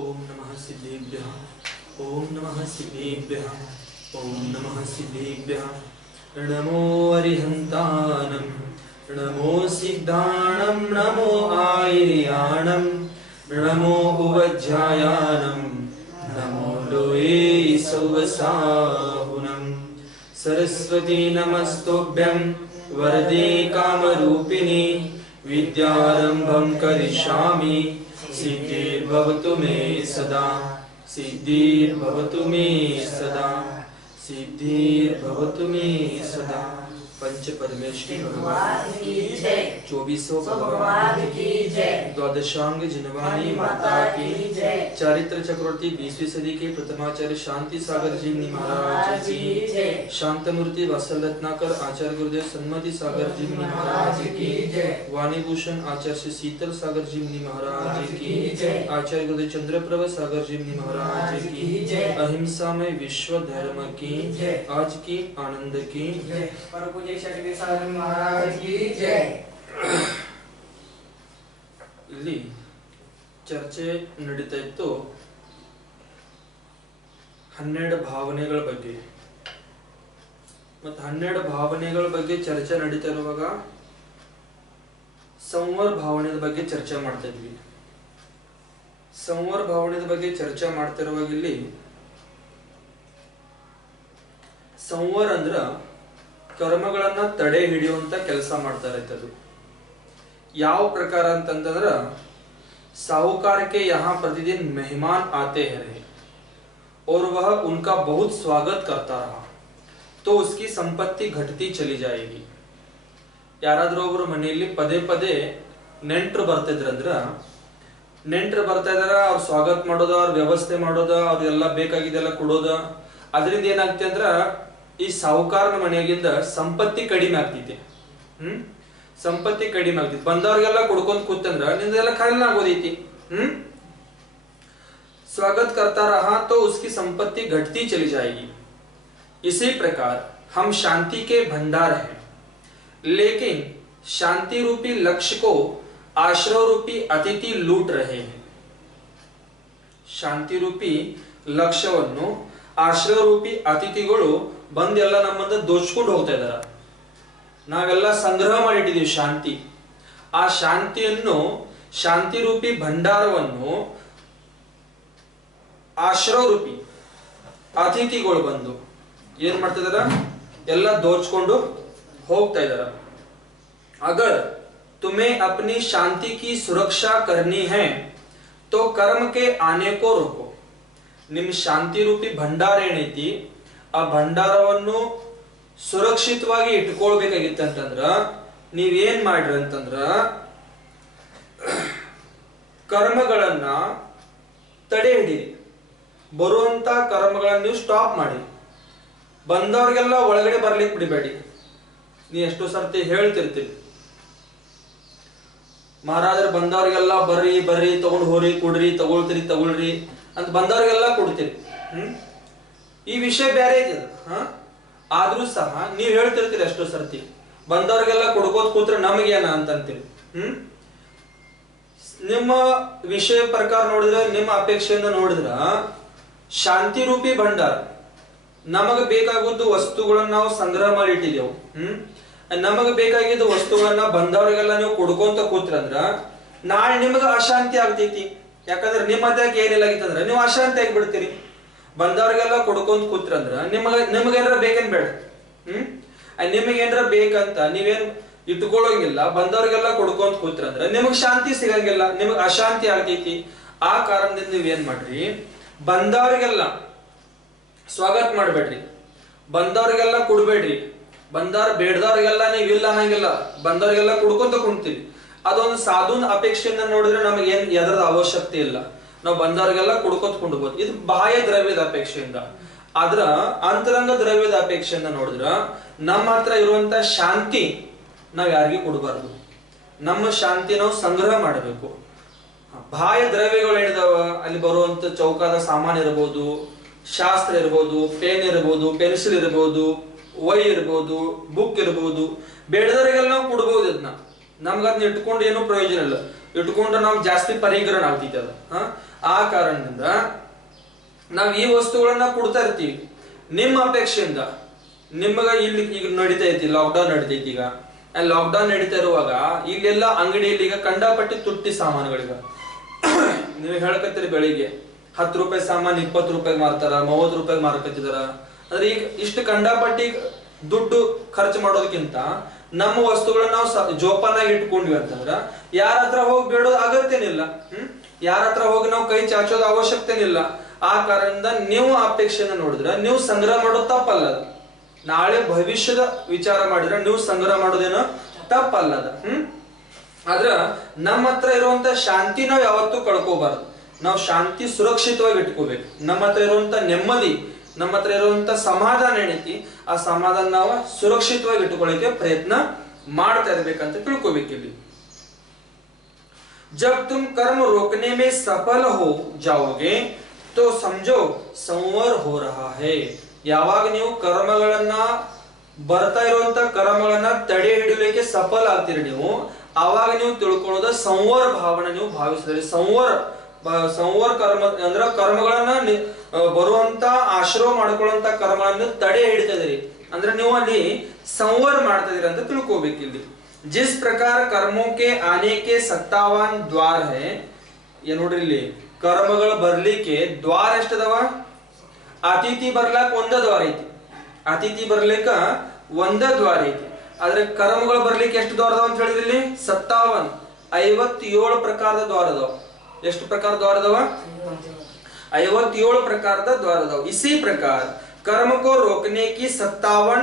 ओम नमः सिद्धेभ्यः ओम नमः सिद्धेभ्यः ओम नमः सिद्धेभ्यः नमो अरिहन्तानं नमो सिद्धाणं नमो आयर्याणं नमो उवज्जायानं नमो लोये सौवसाहुनं सरस्वती नमस्तुभ्यं वरदे कामरूपिणी विद्यारंभं करिष्यामि सिद्धिर्भवतु मे सदा सिद्धिर्भवतु मे सदा सिद्धिर्भवतु मे सदा। पंच परमेश्वरी भगवान की जय। 24 भगवान की जय। द्वादशांग जिनवानी माता की जय। चारित्र चक्रवर्ती 20वीं सदी के प्रथमाचार्य शांति सागर जी महाराज की जय। शांतमूर्ति वत्सल रत्नाकर आचार्य गुरुदेव सन्मति सागर जी महाराज की जय। वाणीभूषण आचार्य श्री शीतल सागर जी महाराज की जय। आचार्य गुरुदेव चंद्रप्रभ सागर जी महाराज की जय। अहिंसा में विश्व धर्म की जय। आज की आनंद की जय। ಇಲ್ಲಿ ಚರ್ಚೆ ನಡೀತಾ ಇತ್ತು 12 ಭಾವನೆಗಳ ಬಗ್ಗೆ ಮತ್ತು 12 ಭಾವನೆಗಳ ಬಗ್ಗೆ ಚರ್ಚೆ ನಡೀತಾ ಇರುವಾಗ ಸಂವರ ಭಾವನೆಯ ಬಗ್ಗೆ ಚರ್ಚೆ ಮಾಡ್ತಾ ಇದ್ವಿ। ಸಂವರ ಭಾವನೆಯ ಬಗ್ಗೆ ಚರ್ಚೆ ಮಾಡ್ತಾ ಇರುವಾಗ ಇಲ್ಲಿ ಸಂವರ ಅಂದ್ರ कर्मಗಳನ್ನ ತಡೆ ಹಿಡಿಯುವಂತ ಕೆಲಸ ಮಾಡ್ತಾ ಇರ್ತದು। ಯಾವ ಪ್ರಕಾರ ಅಂತಂದ್ರೆ साहूकार के यहाँ प्रतिदिन मेहमान आते हैं और वह उनका बहुत स्वागत करता रहा तो उसकी संपत्ति घटती चली जाएगी। ಯಾರಾದರೂ ಒಬ್ಬರು ಮನೆಯಲ್ಲಿ ಪದೇ ಪದೇ ನೆಂಟರು ಬರ್ತಿದ್ರಂದ್ರ ನೆಂಟರು ಬರ್ತಾ ಇದಾರ ಅವ್ರ ಸ್ವಾಗತ ಮಾಡೋದ ಅವ್ರ ವ್ಯವಸ್ಥೆ ಮಾಡೋದ ಅವ್ರಿಗೆಲ್ಲ ಬೇಕಾಗಿದ್ದೆಲ್ಲ ಕೊಡೋದ ಅದರಿಂದ ಏನಾಗ್ತದೆ ಅಂದ್ರ ಈ ಸಾಹುಕಾರನ ಮನೆಯಾಗಿಂದ ಸಂಪತ್ತಿ ಕಡಿಮೆ ಆಗ್ತೈತಿ। ಸಂಪತ್ತಿ ಕಡಿಮೆ ಆಗ್ತೈತಿ। ಬಂದವ್ರಿಗೆಲ್ಲ ಕೊಡ್ಕೊಂತ ಕೂತಂದ್ರ ನಿಂದೆಲ್ಲ ಖಾಲಿ ಆಗೋದೈತಿ। स्वागत करता रहा तो उसकी संपत्ति घटती चली जाएगी। इसी प्रकार हम शांति के भंडार हैं, लेकिन शांति रूपी लक्ष्य को आश्रय रूपी अतिथि लूट रहे हैं। शांति रूपी लक्ष्यವನ್ನು ಆಶ್ರಯ ರೂಪಿ ಅತಿಥಿಗಳು ಬಂದು ಎಲ್ಲ ನಮ್ಮನ್ನ ದೋಚ್ಕೊಂಡು ಹೋಗ್ತಾ ಇದ್ದಾರೆ। ನಾವೆಲ್ಲ ಸಂಗ್ರಹ ಮಾಡಿಟ್ಟಿದ್ದೀವಿ ಶಾಂತಿ। ಆ ಶಾಂತಿಯನ್ನು ಶಾಂತಿ ರೂಪಿ ಭಂಡಾರವನ್ನು ಆಶ್ರಯ ರೂಪಿ ಅತಿಥಿಗಳು ಬಂದು ಏನ್ ಮಾಡ್ತಾ ಇದಾರ ಎಲ್ಲ ದೋಚ್ಕೊಂಡು ಹೋಗ್ತಾ ಇದ್ದಾರೆ। अगर तुम्हें अपनी शांति की सुरक्षा करनी है तो कर्म के आने को रोको। ನಿಮ್ಮ ಶಾಂತಿ ರೂಪಿ ಭಂಡಾರ ಏನೈತಿ ಆ ಭಂಡಾರವನ್ನು ಸುರಕ್ಷಿತವಾಗಿ ಇಟ್ಕೊಳ್ಬೇಕಾಗಿತ್ತಂತಂದ್ರ ನೀವೇನ್ ಮಾಡ್ರಿ ಅಂತಂದ್ರ ಕರ್ಮಗಳನ್ನ ತಡೆ ಹಿಡೀರಿ। ಬರುವಂತ ಕರ್ಮಗಳನ್ನ ನೀವು ಸ್ಟಾಪ್ ಮಾಡಿ। ಬಂದವ್ರಿಗೆಲ್ಲ ಒಳಗಡೆ ಬರ್ಲಿಕ್ಕೆ ಬಿಡಬೇಡಿ। ನೀ ಎಷ್ಟೋ ಸರ್ತಿ ಹೇಳ್ತಿರ್ತೀರಿ ಮಹಾರಾಜರು ಬಂದವ್ರಿಗೆಲ್ಲ ಬರ್ರಿ ಬರ್ರಿ ತಗೊಂಡ್ ಹೋರಿ ಕೊಡ್ರಿ ತಗೊಳ್ರಿ ಅಂತ ಬಂದವ್ರಿಗೆಲ್ಲ ಕೊಡ್ತೀರಿ। ಈ ವಿಷಯ ಬೇರೆ ಇದೆ। ಆದ್ರೂ ಸಹ ನೀವ್ ಹೇಳ್ತಿರ್ತೀರಿ ಎಷ್ಟೋ ಸರ್ತಿ ಬಂದವ್ರಿಗೆಲ್ಲ ಕೊಡ್ಕೋತ್ ಕೂತ್ರೆ ನಮಗೇನ ಅಂತಂತೀರಿ। ನಿಮ್ಮ ವಿಷಯ ಪ್ರಕಾರ ನೋಡಿದ್ರೆ ನಿಮ್ಮ ಅಪೇಕ್ಷೆಯಿಂದ ನೋಡಿದ್ರ ಶಾಂತಿ ರೂಪಿ ಭಂಡಾರ ನಮಗ ಬೇಕಾಗುವುದು ವಸ್ತುಗಳನ್ನ ನಾವು ಸಂಗ್ರಹ ಮಾಡಿ ಇಟ್ಟಿದ್ದೇವು। ನಮಗ ಬೇಕಾಗಿದ್ದ ವಸ್ತುಗಳನ್ನ ಬಂದವ್ರಿಗೆಲ್ಲ ನೀವು ಕೊಡ್ಕೊಂತ ಕೂತ್ರಂದ್ರ ನಾಳೆ ನಿಮಗ ಅಶಾಂತಿ ಆಗ್ತೈತಿ। ಯಾಕಂದ್ರೆ ನಿಮ್ಮ ಮಧ್ಯಕ್ಕೆ ಏನಿಲ್ಲ ಆಗಿತ್ತಂದ್ರ ನೀವು ಅಶಾಂತಿ ಆಗಿಬಿಡ್ತೀರಿ। ಬಂದವ್ರಿಗೆಲ್ಲ ಕೊಡ್ಕೊಂತ ಕೂತ್ರಂದ್ರ ನಿಮಗೇನಾರ ಬೇಕೇನ್ ಬೇಡ ನಿಮಗೇನಾರ ಬೇಕಂತ ನೀವೇನ್ ಇಟ್ಕೊಳ್ಳೋಂಗಿಲ್ಲ। ಬಂದವ್ರಿಗೆಲ್ಲ ಕೊಡ್ಕೊಂತ ಕೂತ್ರಂದ್ರ ನಿಮಗ್ ಶಾಂತಿ ಸಿಗಂಗಿಲ್ಲ, ನಿಮಗ್ ಅಶಾಂತಿ ಆಗ್ತೈತಿ। ಆ ಕಾರಣದಿಂದ ನೀವೇನ್ ಮಾಡ್ರಿ ಬಂದವ್ರಿಗೆಲ್ಲ ಸ್ವಾಗತ ಮಾಡ್ಬೇಡ್ರಿ, ಬಂದವ್ರಿಗೆಲ್ಲ ಕೊಡ್ಬೇಡ್ರಿ। ಬಂದವ್ರ ಬೇಡದವ್ರಿಗೆಲ್ಲ ನೀವ್ ಇಲ್ಲ ಅನ್ನಂಗಿಲ್ಲ, ಬಂದವ್ರಿಗೆಲ್ಲ ಕೊಡ್ಕೊಂತ ಕುಂತೀರಿ। ಅದೊಂದು ಸಾಧುನ ಅಪೇಕ್ಷೆಯಿಂದ ನೋಡಿದ್ರೆ ನಮಗೆ ಏನ್ ಎದರದ ಅವಶ್ಯಕತೆ ಇಲ್ಲ, ನಾವು ಬಂದವ್ರಿಗೆಲ್ಲ ಕೊಡ್ಕೊತ ಕೊಂಡ್ಬೋದು। ಇದು ಬಾಹ್ಯ ದ್ರವ್ಯದ ಅಪೇಕ್ಷೆಯಿಂದ। ಆದ್ರ ಅಂತರಂಗ ದ್ರವ್ಯದ ಅಪೇಕ್ಷೆಯಿಂದ ನೋಡಿದ್ರ ನಮ್ಮ ಹತ್ರ ಇರುವಂತ ಶಾಂತಿ ನಾವ್ ಯಾರಿಗೂ ಕೊಡಬಾರ್ದು। ನಮ್ಮ ಶಾಂತಿ ನಾವು ಸಂಗ್ರಹ ಮಾಡಬೇಕು। ಬಾಹ್ಯ ದ್ರವ್ಯಗಳು ಏನಿದಾವ ಅಲ್ಲಿ ಬರುವಂತ ಚೌಕಾದ ಸಾಮಾನು ಇರಬಹುದು, ಶಾಸ್ತ್ರ ಇರಬಹುದು, ಪೇನ್ ಇರಬಹುದು, ಪೆನ್ಸಿಲ್ ಇರಬಹುದು, ವೈ ಇರಬಹುದು, ಬುಕ್ ಇರಬಹುದು, ಬೇಡದವರಿಗೆಲ್ಲ ನಾವು ಕೊಡ್ಬಹುದು। ಇದನ್ನ ನಮ್ಗ ಅದನ್ನ ಇಟ್ಕೊಂಡು ಏನೂ ಪ್ರಯೋಜನ ಇಲ್ಲ। ಇಟ್ಕೊಂಡ್ರೆ ನಾವು ಜಾಸ್ತಿ ಪರಿಗ್ರಹಣ ಆಗ್ತೈತಿ ಅದು. ಆ ಕಾರಣದಿಂದ ನಾವ್ ಈ ವಸ್ತುಗಳನ್ನ ಕೊಡ್ತಾ ಇರ್ತೀವಿ. ನಿಮ್ಮ ಅಪೇಕ್ಷೆಯಿಂದ ನಿಮಗ ಇಲ್ಲಿ ಈಗ ನಡೀತಾ ಐತಿ, ಲಾಕ್ಡೌನ್ ನಡೀತೈತಿ. ಈಗ ಲಾಕ್ಡೌನ್ ನಡೀತಾ ಇರುವಾಗ ಇಲ್ಲೆಲ್ಲ ಅಂಗಡಿಯಲ್ಲಿ ಈಗ ಕಂಡಾಪಟ್ಟಿ ತುಟ್ಟಿ ಸಾಮಾನುಗಳಿಗ ನೀವು ಹೇಳ್ಕತ್ತೀರಿ, ಬೆಳಿಗ್ಗೆ 10 ರೂಪಾಯಿ ಸಾಮಾನು 20 ರೂಪಾಯಿ ಮಾರ್ತಾರ, 30 ರೂಪಾಯಿ ಮಾರಕತ್ತಿದಾರ. ಅಂದ್ರೆ ಈಗ ಇಷ್ಟು ಕಂಡಾಪಟ್ಟಿ ದುಡ್ಡು ಖರ್ಚು ಮಾಡೋದಕ್ಕಿಂತ ನಮ್ಮ ವಸ್ತುಗಳನ್ನ ನಾವು ಜೋಪಾನಾಗಿ ಇಟ್ಕೊಂಡ್ವಿ ಅಂತಂದ್ರ ಯಾರ ಹತ್ರ ಹೋಗಿ ಬೇಡೋದು ಅಗತ್ಯನಿಲ್ಲ. ಯಾರ ಹತ್ರ ಹೋಗಿ ನಾವು ಕೈ ಚಾಚೋದು ಅವಶ್ಯಕತೆನಿಲ್ಲ. ಆ ಕಾರಣದಿಂದ ನೀವು ಅಪೇಕ್ಷೆಯನ್ನ ನೋಡಿದ್ರೆ ನೀವು ಸಂಗ್ರಹ ಮಾಡೋದು ತಪ್ಪಲ್ಲ. ನಾಳೆ ಭವಿಷ್ಯದ ವಿಚಾರ ಮಾಡಿದ್ರೆ ನೀವು ಸಂಗ್ರಹ ಮಾಡೋದೇನೋ ತಪ್ಪಲ್ಲದ. ಆದ್ರ ನಮ್ಮ ಹತ್ರ ಇರುವಂತ ಶಾಂತಿ ನಾವು ಯಾವತ್ತೂ ಕಳ್ಕೋಬಾರ್ದು. ನಾವು ಶಾಂತಿ ಸುರಕ್ಷಿತವಾಗಿ ಇಟ್ಕೋಬೇಕು. ನಮ್ಮ ಹತ್ರ ಇರುವಂತ ನೆಮ್ಮದಿ, ನಮ್ಮ ಹತ್ರ ಇರುವಂತ ಸಮಾಧಾನ ಏನೈತಿ, ಆ ಸಮಾಧಾನ ನಾವು ಸುರಕ್ಷಿತವಾಗಿ ಇಟ್ಟುಕೊಳ್ಳಿಕ್ಕೆ ಪ್ರಯತ್ನ ಮಾಡ್ತಾ ಇರ್ಬೇಕಂತ ತಿಳ್ಕೊಬೇಕಿಲ್ಲಿ. जब तुम कर्म रोकने में सफल हो जाओगे तो समझो संवर हो रहा है. ಯಾವಾಗ ನೀವು ಕರ್ಮಗಳನ್ನ ಬರ್ತಾ ಇರುವಂತ ಕರ್ಮಗಳನ್ನ ತಡೆ ಹಿಡಿಯಲಿಕ್ಕೆ ಸಫಲ ಆಗ್ತೀರಿ ನೀವು, ಆವಾಗ ನೀವು ತಿಳ್ಕೊಳ್ಳೋದು ಸಂವರ ಭಾವನೆ ನೀವು ಭಾವಿಸಿದ್ರಿ. ಸಂವರ ಕರ್ಮ ಅಂದ್ರ ಕರ್ಮಗಳನ್ನ ಬರುವಂತ ಆಶ್ರಯ ಮಾಡ್ಕೊಳ್ಳುವಂತ ಕರ್ಮಗಳನ್ನ ತಡೆ ಹಿಡಿತಾ ಇದೀರಿ ಅಂದ್ರೆ ನೀವು ಅಲ್ಲಿ ಸಂವರ ಮಾಡ್ತಾ ಇದೀರಿ ಅಂತ ತಿಳ್ಕೊಬೇಕಿಲ್ಲಿ. जिस प्रकार कर्मों के आने के 57 द्वार है, ये ನೋಡ್ರಿ ಇಲ್ಲಿ ಕರ್ಮಗಳು ಬರ್ಲಿಕ್ಕೆ ದ್ವಾರ ಎಷ್ಟದವ? ಅತಿಥಿ ಬರ್ಲಾಕ ಒಂದ ದ್ವಾರ ಐತಿ. ಅತಿಥಿ ಬರ್ಲಿಕ್ಕ ಒಂದ ದ್ವಾರ ಐತಿ. ಆದ್ರೆ ಕರ್ಮಗಳು ಬರ್ಲಿಕ್ಕೆ ಎಷ್ಟು ದ್ವಾರ ಅದಾವ ಅಂತ ಹೇಳಿದ್ರಿ ಇಲ್ಲಿ? 57 57 ಪ್ರಕಾರದ ದ್ವಾರ ಅದಾವ. ಎಷ್ಟು ಪ್ರಕಾರ ದ್ವಾರ ಅದಾವ? 57 ಪ್ರಕಾರದ ದ್ವಾರ ಅದಾವ. इसी प्रकार कर्म को रोकने की 57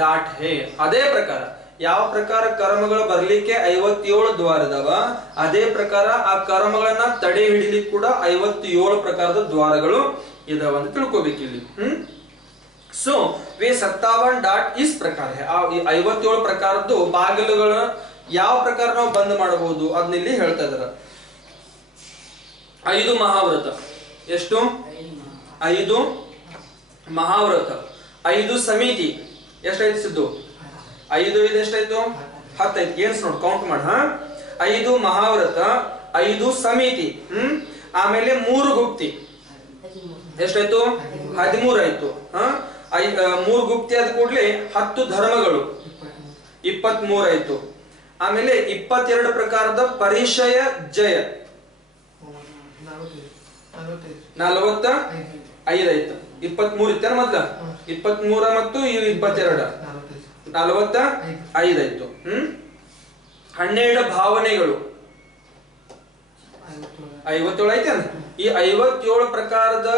डाट है. ಅದೇ ಪ್ರಕಾರ ಯಾವ ಪ್ರಕಾರ ಕರ್ಮಗಳು ಬರ್ಲಿಕ್ಕೆ 57 ದ್ವಾರ ಇದಾವ, ಅದೇ ಪ್ರಕಾರ ಆ ಕರ್ಮಗಳನ್ನ ತಡೆ ಹಿಡಿಲಿಕ್ಕೆ ಕೂಡ 57 ಪ್ರಕಾರದ ದ್ವಾರಗಳು ಇದಾವ ಅಂತ ತಿಳ್ಕೊಬೇಕಿಲ್ಲಿ. ಸೊ वे 57 ಡಾಟ್ इस ಪ್ರಕಾರ ಆ 57 ಪ್ರಕಾರದ್ದು ಬಾಗಿಲುಗಳ ಯಾವ ಪ್ರಕಾರ ನಾವು ಬಂದ್ ಮಾಡಬಹುದು ಅದನ್ನ ಇಲ್ಲಿ ಹೇಳ್ತಾ ಇದಾರೆ. 5 ಮಹಾವ್ರತ. ಎಷ್ಟು? 5 ಮಹಾವ್ರತ. 5 ಸಮಿತಿ. ಎಷ್ಟಾಯ್ತು ಸಿದ್ದು? 5 5 ಎಷ್ಟಾಯ್ತು? 10 ಆಯ್ತು. ಏನ್ಸ್ ನೋಡ್ ಕೌಂಟ್ ಮಾಡ. 5 ಮಹಾವ್ರತ, 5 ಸಮಿತಿ, ಆಮೇಲೆ 3 ಗುಪ್ತಿ. ಎಷ್ಟಾಯ್ತು? 13 ಆಯ್ತು. 3 ಗುಪ್ತಿ ಆದ ಕೂಡಲೇ 10 ಧರ್ಮಗಳು 23 ಆಯ್ತು. ಆಮೇಲೆ 22 ಪ್ರಕಾರದ ಪರಿಚಯ ಜಯ 45 ಆಯ್ತು. 23 ಇತ್ತ ಮೊದ್ಲ 23 ಮತ್ತು 22 45 ಆಯ್ತು. 12 ಭಾವನೆಗಳು 57 ಐತೆ. ಈ 57 ಪ್ರಕಾರದ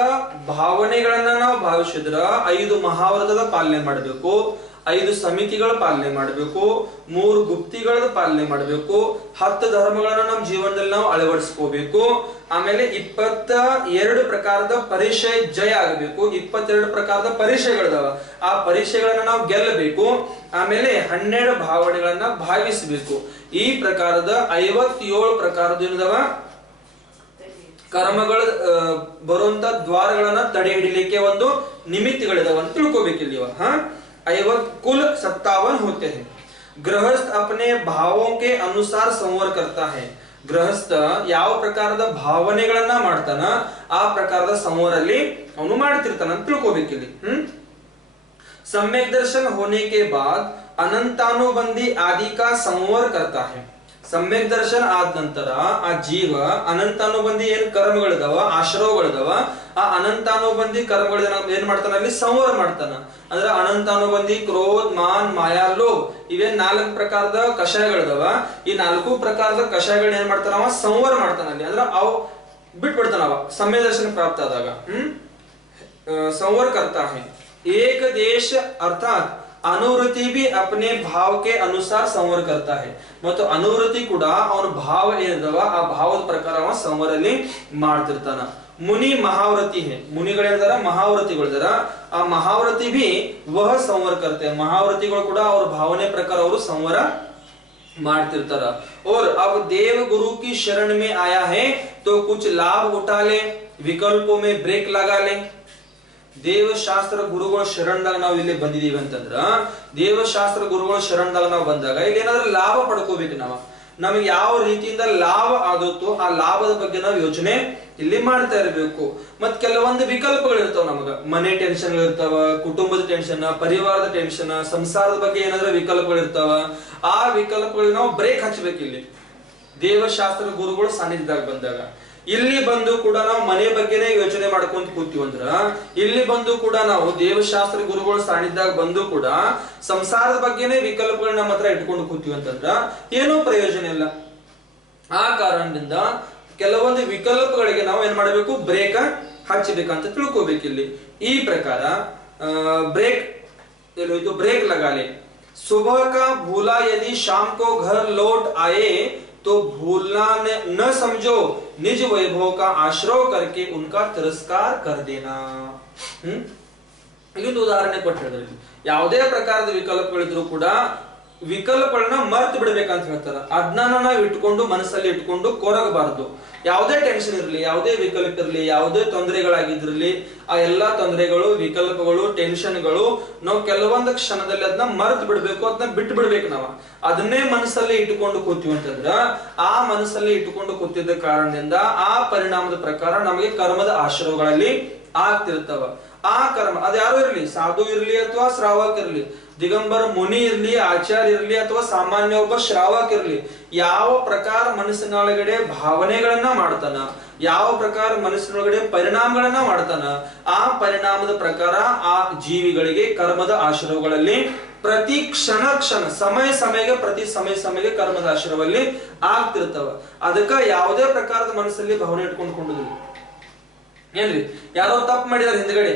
ಭಾವನೆಗಳನ್ನ ನಾವು ಭಾವಿಸಿದ್ರ 5 ಮಹಾವ್ರತದ ಪಾಲನೆ ಮಾಡಬೇಕು, 5 ಸಮಿತಿಗಳ ಪಾಲನೆ ಮಾಡಬೇಕು, 3 ಗುಪ್ತಿಗಳ ಪಾಲನೆ ಮಾಡಬೇಕು, 10 ಧರ್ಮಗಳನ್ನ ನಮ್ಮ ಜೀವನದಲ್ಲಿ ನಾವು ಅಳವಡಿಸ್ಕೋಬೇಕು. ಆಮೇಲೆ 22 ಪ್ರಕಾರದ ಪರಿಚಯ ಜಯ ಆಗಬೇಕು. 22 ಪ್ರಕಾರದ ಪರಿಚಯಗಳಿದಾವ, ಆ ಪರಿಚಯಗಳನ್ನ ನಾವು ಗೆಲ್ಲಬೇಕು. ಆಮೇಲೆ 12 ಭಾವನೆಗಳನ್ನ ಭಾವಿಸಬೇಕು. ಈ ಪ್ರಕಾರದ 57 ಪ್ರಕಾರದ ಏನದವ ಕರ್ಮಗಳ ಬರುವಂತ ದ್ವಾರಗಳನ್ನ ತಡೆ ಹಿಡಿಲಿಕ್ಕೆ ಒಂದು ನಿಮಿತ್ತಗಳಿದಾವ ಅಂತ ತಿಳ್ಕೊಬೇಕಿಲ್ಲ. 50 कुल 57 होते हैं. गृहस्थ अपने भावों के अनुसार संवर करता है. गृहस्थ ಯಾವ ಪ್ರಕಾರದ ಭಾವನೆಗಳನ್ನ ಮಾಡ್ತಾನ ಆ ಪ್ರಕಾರದ ಸಂವರಲ್ಲಿ ಅವನು ಮಾಡ್ತಿರ್ತಾನ ಅಂತ ತಿಳ್ಕೊಬೇಕಿಲ್ಲಿ. सम्यक दर्शन होने के बाद अनंतानुबंधी आदि का संवर करता है. सम्यक दर्शन ಆದ ನಂತರ ಆ ಜೀವ ಅನಂತಾನುಬಂಧಿ ಏನ್ ಕರ್ಮಗಳಿದಾವ, ಆಶ್ರಯಗಳಿದಾವ, ಆ ಅನಂತಾನುಬಂಧಿ ಕರ್ಮಗಳನ್ನ ಏನ್ ಮಾಡ್ತಾನ ಅಲ್ಲಿ ಸಂವರ ಮಾಡ್ತಾನ. ಅಂದ್ರೆ ಅನಂತಾನುಬಂಧಿ ಕ್ರೋಧ, ಮಾನ್, ಮಾಯಾ, ಲೋಭ ಇವೇನ್ 4 ಪ್ರಕಾರದ ಕಷಾಯಗಳಿದಾವ. ಈ 4 ಪ್ರಕಾರದ ಕಷಾಯಗಳನ್ನ ಏನ್ ಮಾಡ್ತಾನ ಅವ ಸಂವರ ಮಾಡ್ತಾನ ಅಲ್ಲಿ. ಅಂದ್ರೆ ಅವ್ ಬಿಟ್ಬಿಡ್ತಾನ ಅವ सम्यक दर्शन प्राप्त ಆದಾಗ. संवर करता है. एक देश अर्थात ಅನುವೃತ್ತಿ भी अपने भाव के अनुसार संवर करता है. ಮತ್ತು ಅನುವೃತ್ತಿ ಕೂಡ ಅವನ ಭಾವ ಏನಿದಾವ ಆ ಭಾವದ ಪ್ರಕಾರ ಅವ ಸಂವರಲ್ಲಿ ಮಾಡ್ತಿರ್ತಾನ. ಮುನಿ ಮಹಾವ್ರತಿ है. ಮುನಿಗಳಿದಾರ, ಮಹಾವ್ರತಿಗಳಿದಾರ. ಆ ಮಹಾವ್ರತಿ भी वह संवर करते हैं. ಮಹಾವ್ರತಿಗಳು ಕೂಡ ಅವ್ರ ಭಾವನೆ ಪ್ರಕಾರ ಅವರು ಸಂವರ ಮಾಡ್ತಿರ್ತಾರ. और अब देव गुरु की शरण में आया है तो कुछ लाभ उठा ले, विकल्पों में ब्रेक लगा ले. ದೇವಶಾಸ್ತ್ರ ಗುರುಗಳ ಶರಣದಾಗ ನಾವು ಇಲ್ಲಿ ಬಂದಿದೀವಿ ಅಂತಂದ್ರ ದೇವಶಾಸ್ತ್ರ ಗುರುಗಳ ಶರಣದಾಗ ನಾವು ಬಂದಾಗ ಇಲ್ಲಿ ಏನಾದ್ರೂ ಲಾಭ ಪಡ್ಕೋಬೇಕು. ನಾವು ನಮಗೆ ಯಾವ ರೀತಿಯಿಂದ ಲಾಭ ಆಗುತ್ತೋ ಆ ಲಾಭದ ಬಗ್ಗೆ ನಾವು ಯೋಚನೆ ಇಲ್ಲಿ ಮಾಡ್ತಾ ಇರಬೇಕು. ಮತ್ ಕೆಲವೊಂದು ವಿಕಲ್ಪಗಳು ಇರ್ತಾವ, ನಮಗ ಮನೆ ಟೆನ್ಷನ್ ಇರ್ತಾವ, ಕುಟುಂಬದ ಟೆನ್ಷನ್, ಪರಿವಾರದ ಟೆನ್ಷನ್, ಸಂಸಾರದ ಬಗ್ಗೆ ಏನಾದ್ರೂ ವಿಕಲ್ಪಗಳು ಇರ್ತಾವ. ಆ ವಿಕಲ್ಪಗಳಿಗೆ ನಾವು ಬ್ರೇಕ್ ಹಚ್ಚಬೇಕು. ಇಲ್ಲಿ ದೇವಶಾಸ್ತ್ರ ಗುರುಗಳು ಸಾನ್ನಿಧ್ಯದಾಗ ಬಂದಾಗ ಇಲ್ಲಿ ಬಂದು ಕೂಡ ನಾವು ಮನೆ ಬಗ್ಗೆನೇ ಯೋಚನೆ ಮಾಡ್ಕೊಂತ ಕೂತೀವಂದ್ರ, ಇಲ್ಲಿ ಬಂದು ಕೂಡ ನಾವು ದೇವಶಾಸ್ತ್ರ ಗುರುಗಳು ಸಾನ್ನಿಧ್ಯದಾಗ ಬಂದು ಕೂಡ ಸಂಸಾರದ ಬಗ್ಗೆನೇ ವಿಕಲ್ಪಗಳನ್ನ ನಮ್ಮ ಹತ್ರ ಇಟ್ಕೊಂಡು ಕೂತೀವಂತಂದ್ರ ಏನೂ ಪ್ರಯೋಜನ ಇಲ್ಲ. ಆ ಕಾರಣದಿಂದ ಕೆಲವೊಂದು ವಿಕಲ್ಪಗಳಿಗೆ ನಾವು ಏನ್ ಮಾಡಬೇಕು, ಬ್ರೇಕ್ ಹಚ್ಚಬೇಕಂತ ತಿಳ್ಕೋಬೇಕು. ಇಲ್ಲಿ ಈ ಪ್ರಕಾರ ಬ್ರೇಕ್ ಎಲ್ಲೋಯ್ತು, ಬ್ರೇಕ್ ಲಗಾಲೆ. सुबह का भूला यदि शाम को घर लौट आए तो भूलना न समझो, निज वैभव का आश्रय करके उनका तिरस्कार कर देना. ಇಲ್ಲೊಂದು ಉದಾಹರಣೆ ಕೊಟ್ಟಿದ್ದಾರೆ. ಯಾವುದೇ ಪ್ರಕಾರದ ವಿಕಲ್ಪಗಳಿದ್ರು ಕೂಡ ವಿಕಲ್ಪಗಳನ್ನ ಮರ್ತು ಬಿಡ್ಬೇಕಂತ ಹೇಳ್ತಾರ. ಅಜ್ಞಾನ ನಾವು ಇಟ್ಕೊಂಡು ಮನಸ್ಸಲ್ಲಿ ಇಟ್ಕೊಂಡು ಕೊರಗಬಾರದು. ಯಾವುದೇ ಟೆನ್ಷನ್ ಇರಲಿ, ಯಾವುದೇ ವಿಕಲ್ಪ ಇರಲಿ, ಯಾವುದೇ ತೊಂದರೆಗಳಾಗಿದ್ರಲ್ಲಿ ಆ ಎಲ್ಲಾ ತೊಂದರೆಗಳು, ವಿಕಲ್ಪಗಳು, ಟೆನ್ಷನ್ಗಳು ನಾವು ಕೆಲವೊಂದು ಕ್ಷಣದಲ್ಲಿ ಅದನ್ನ ಮರ್ತು ಬಿಡ್ಬೇಕು, ಅದನ್ನ ಬಿಟ್ಟು ಬಿಡ್ಬೇಕು. ನಾವು ಅದನ್ನೇ ಮನಸ್ಸಲ್ಲಿ ಇಟ್ಟುಕೊಂಡು ಕೂತೀವಿ ಅಂತಂದ್ರ ಆ ಮನಸ್ಸಲ್ಲಿ ಇಟ್ಟುಕೊಂಡು ಕೂತಿದ್ದ ಕಾರಣದಿಂದ ಆ ಪರಿಣಾಮದ ಪ್ರಕಾರ ನಮಗೆ ಕರ್ಮದ ಆಶ್ರಯಗಳಲ್ಲಿ ಆಗ್ತಿರ್ತಾವ. ಆ ಕರ್ಮ ಅದು ಯಾರು ಇರ್ಲಿ, ಸಾಧು ಇರ್ಲಿ ಅಥವಾ ಶ್ರಾವಕ ಇರ್ಲಿ, ದಿಗಂಬರ ಮುನಿ ಇರ್ಲಿ, ಆಚಾರ್ಯ ಇರ್ಲಿ ಅಥವಾ ಸಾಮಾನ್ಯ ಒಬ್ಬ ಶ್ರಾವಕ ಇರ್ಲಿ, ಯಾವ ಪ್ರಕಾರ ಮನಸ್ಸಿನೊಳಗಡೆ ಭಾವನೆಗಳನ್ನ ಮಾಡ್ತಾನ, ಯಾವ ಪ್ರಕಾರ ಮನಸ್ಸಿನೊಳಗಡೆ ಪರಿಣಾಮಗಳನ್ನ ಮಾಡ್ತಾನ, ಆ ಪರಿಣಾಮದ ಪ್ರಕಾರ ಆ ಜೀವಿಗಳಿಗೆ ಕರ್ಮದ ಆಶ್ರಯಗಳಲ್ಲಿ ಪ್ರತಿ ಕ್ಷಣ ಪ್ರತಿ ಸಮಯಕ್ಕೆ ಕರ್ಮದ ಆಶ್ರಯದಲ್ಲಿ ಆಗ್ತಿರ್ತಾವ. ಅದಕ್ಕ ಯಾವುದೇ ಪ್ರಕಾರದ ಮನಸ್ಸಲ್ಲಿ ಭಾವನೆ ಇಟ್ಕೊಂಡ್ಕೊಂಡಿದ್ವಿ. ಏನ್ರಿ, ಯಾರೋ ತಪ್ಪು ಮಾಡಿದಾರೆ ಹಿಂದ್ಗಡೆ,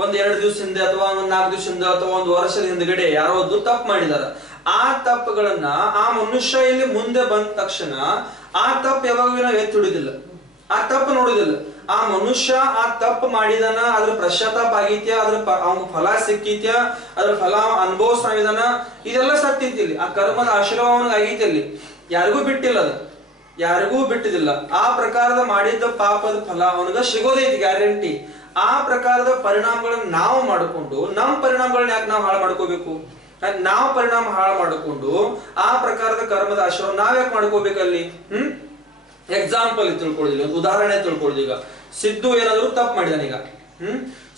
ಒಂದ್ 2 ದಿವಸ ಹಿಂದೆ ಅಥವಾ ಒಂದ್ 4 ದಿವಸ ಹಿಂದೆ ಅಥವಾ ಒಂದು ವರ್ಷದ ಹಿಂದ್ಗಡೆ ಯಾರೋ ತಪ್ಪು ಮಾಡಿದಾರ. ಆ ತಪ್ಪುಗಳನ್ನ ಆ ಮನುಷ್ಯ ಇಲ್ಲಿ ಮುಂದೆ ಬಂದ ತಕ್ಷಣ ಆ ತಪ್ಪು ಯಾವಾಗ ನಾವು ಎತ್ತಿ ಹಿಡಿದಿಲ್ಲ, ಆ ತಪ್ಪು ನೋಡುದಿಲ್ಲ. ಆ ಮನುಷ್ಯ ಆ ತಪ್ಪು ಮಾಡಿದಾನ, ಅದ್ರ ಪಶ್ಚಾತ್ತಾಪ ಆಗೈತ್ಯ, ಅವ್ನ ಫಲ ಸಿಕ್ಕೈತ್ಯ, ಅದ್ರ ಫಲ ಅನುಭವಿಸ್ತಾನ, ಇದೆಲ್ಲ ಸತ್ತಿತ್ತು. ಇಲ್ಲಿ ಆ ಕರ್ಮದ ಆಶ್ರಯ ಅವನಿಗೆ ಆಗೈತಿ. ಅಲ್ಲಿ ಯಾರಿಗೂ ಬಿಟ್ಟಿಲ್ಲ, ಅದು ಯಾರಿಗೂ ಬಿಟ್ಟಿದಿಲ್ಲ. ಆ ಪ್ರಕಾರದ ಮಾಡಿದ್ದ ಪಾಪದ ಫಲ ಅವನಿಗೆ ಸಿಗೋದೈತಿ ಗ್ಯಾರಂಟಿ. ಆ ಪ್ರಕಾರದ ಪರಿಣಾಮಗಳನ್ನ ನಾವು ಮಾಡಿಕೊಂಡು ನಮ್ಮ ಪರಿಣಾಮಗಳನ್ನ ಯಾಕೆ ನಾವು ಹಾಳು ಮಾಡ್ಕೋಬೇಕು? ನಾವು ಪರಿಣಾಮ ಹಾಳು ಮಾಡಿಕೊಂಡು ಆ ಪ್ರಕಾರದ ಕರ್ಮದ ಆಶ್ರಯ ನಾವ್ ಯಾಕೆ ಮಾಡ್ಕೋಬೇಕಲ್ಲಿ? ಎಕ್ಸಾಂಪಲ್ ತಿಳ್ಕೊಳ್ಳೋದಿಲ್ಲ, ಒಂದು ಉದಾಹರಣೆ ತಿಳ್ಕೊಳ್ಳೋದು. ಈಗ ಸಿದ್ದು ಏನಾದ್ರು ತಪ್ಪು ಮಾಡಿದಾನ. ಈಗ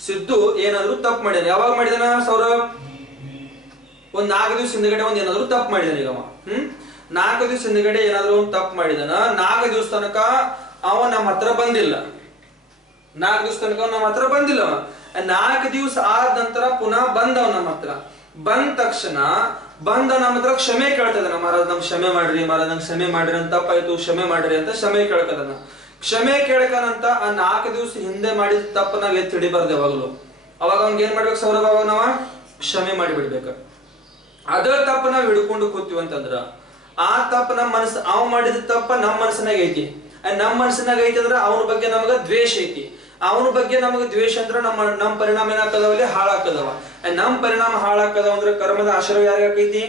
ಸಿದ್ದು ಏನಾದ್ರು ತಪ್ಪು ಮಾಡಿದಾನೆ. ಯಾವಾಗ ಮಾಡಿದಾನ? ಸೌರವ್ ಒಂದ್ 4 ದಿವಸ ಹಿಂದ್ಗಡೆ ಒಂದ್ ಏನಾದ್ರು ತಪ್ಪು ಮಾಡಿದಾನ. ಈಗ 4 ದಿವಸ ಹಿಂದ್ಗಡೆ ಏನಾದ್ರು ಒಂದ್ ತಪ್ಪು ಮಾಡಿದಾನ. 4 ದಿವಸ ತನಕ ಅವ ನಮ್ಮ ಹತ್ರ ಬಂದಿಲ್ಲ. 4 ದಿವಸ ತನಕ ನಮ್ಮ ಹತ್ರ ಬಂದಿಲ್ಲ. 4 ದಿವಸ ಆದ ನಂತರ ಪುನಃ ಬಂದವ ನಮ್ಮ ಹತ್ರ. ಬಂದ ತಕ್ಷಣ ನಮ್ಮ ಹತ್ರ ಕ್ಷಮೆ ಕೇಳ್ತದನ. ಮಹಾರಾಜ್ ನಮ್ಗೆ ಕ್ಷಮೆ ಮಾಡ್ರಿ, ಮಹಾರಾಜ್ ನಂಗೆ ಕ್ಷಮೆ ಮಾಡ್ರಿ ಅಂತ, ತಪ್ಪಾಯ್ತು ಕ್ಷಮೆ ಮಾಡ್ರಿ ಅಂತ ಕ್ಷಮೆ ಕೇಳ್ಕದನ. ಕ್ಷಮೆ ಕೇಳ್ಕನಂತ ಆ 4 ದಿವಸ ಹಿಂದೆ ಮಾಡಿದ ತಪ್ಪ ನಾವ್ ಎತ್ತಿ ಹಿಡಿಬಾರ್ದು ಯಾವಾಗ್ಲು. ಅವಾಗ ಅವ್ನಿಗೆ ಏನ್ ಮಾಡ್ಬೇಕು ಸೌರಭ? ಅವಾಗ ನಾವ ಕ್ಷಮೆ ಮಾಡಿ ಬಿಡ್ಬೇಕ. ಅದೇ ತಪ್ಪ ನಾವ್ ಹಿಡ್ಕೊಂಡು ಕೂತೀವಿ ಅಂತಂದ್ರ ಆ ತಪ್ಪ ನಮ್ಮ ಮನಸ್ಸು, ಅವ್ ಮಾಡಿದ ತಪ್ಪ ನಮ್ಮ ಮನಸ್ಸಿನಾಗ ಐತಿ. ನಮ್ಮ ಮನಸ್ಸಿನಾಗ ಐತಿ ಅಂದ್ರ ಅವನ ಬಗ್ಗೆ ನಮಗ ದ್ವೇಷ ಐತಿ. ಅವನ ಬಗ್ಗೆ ನಮಗ ದ್ವೇಷ ಅಂದ್ರ ನಮ್ಮ ಪರಿಣಾಮ ಏನಾಗ್ತದವಲ್ಲಿ ಹಾಳಾಕದವ. ನಮ್ ಪರಿಣಾಮ ಹಾಳಾಕದವ ಅಂದ್ರೆ ಕರ್ಮದ ಆಶ್ರಯ ಯಾರಿಗಾಕೈತಿ?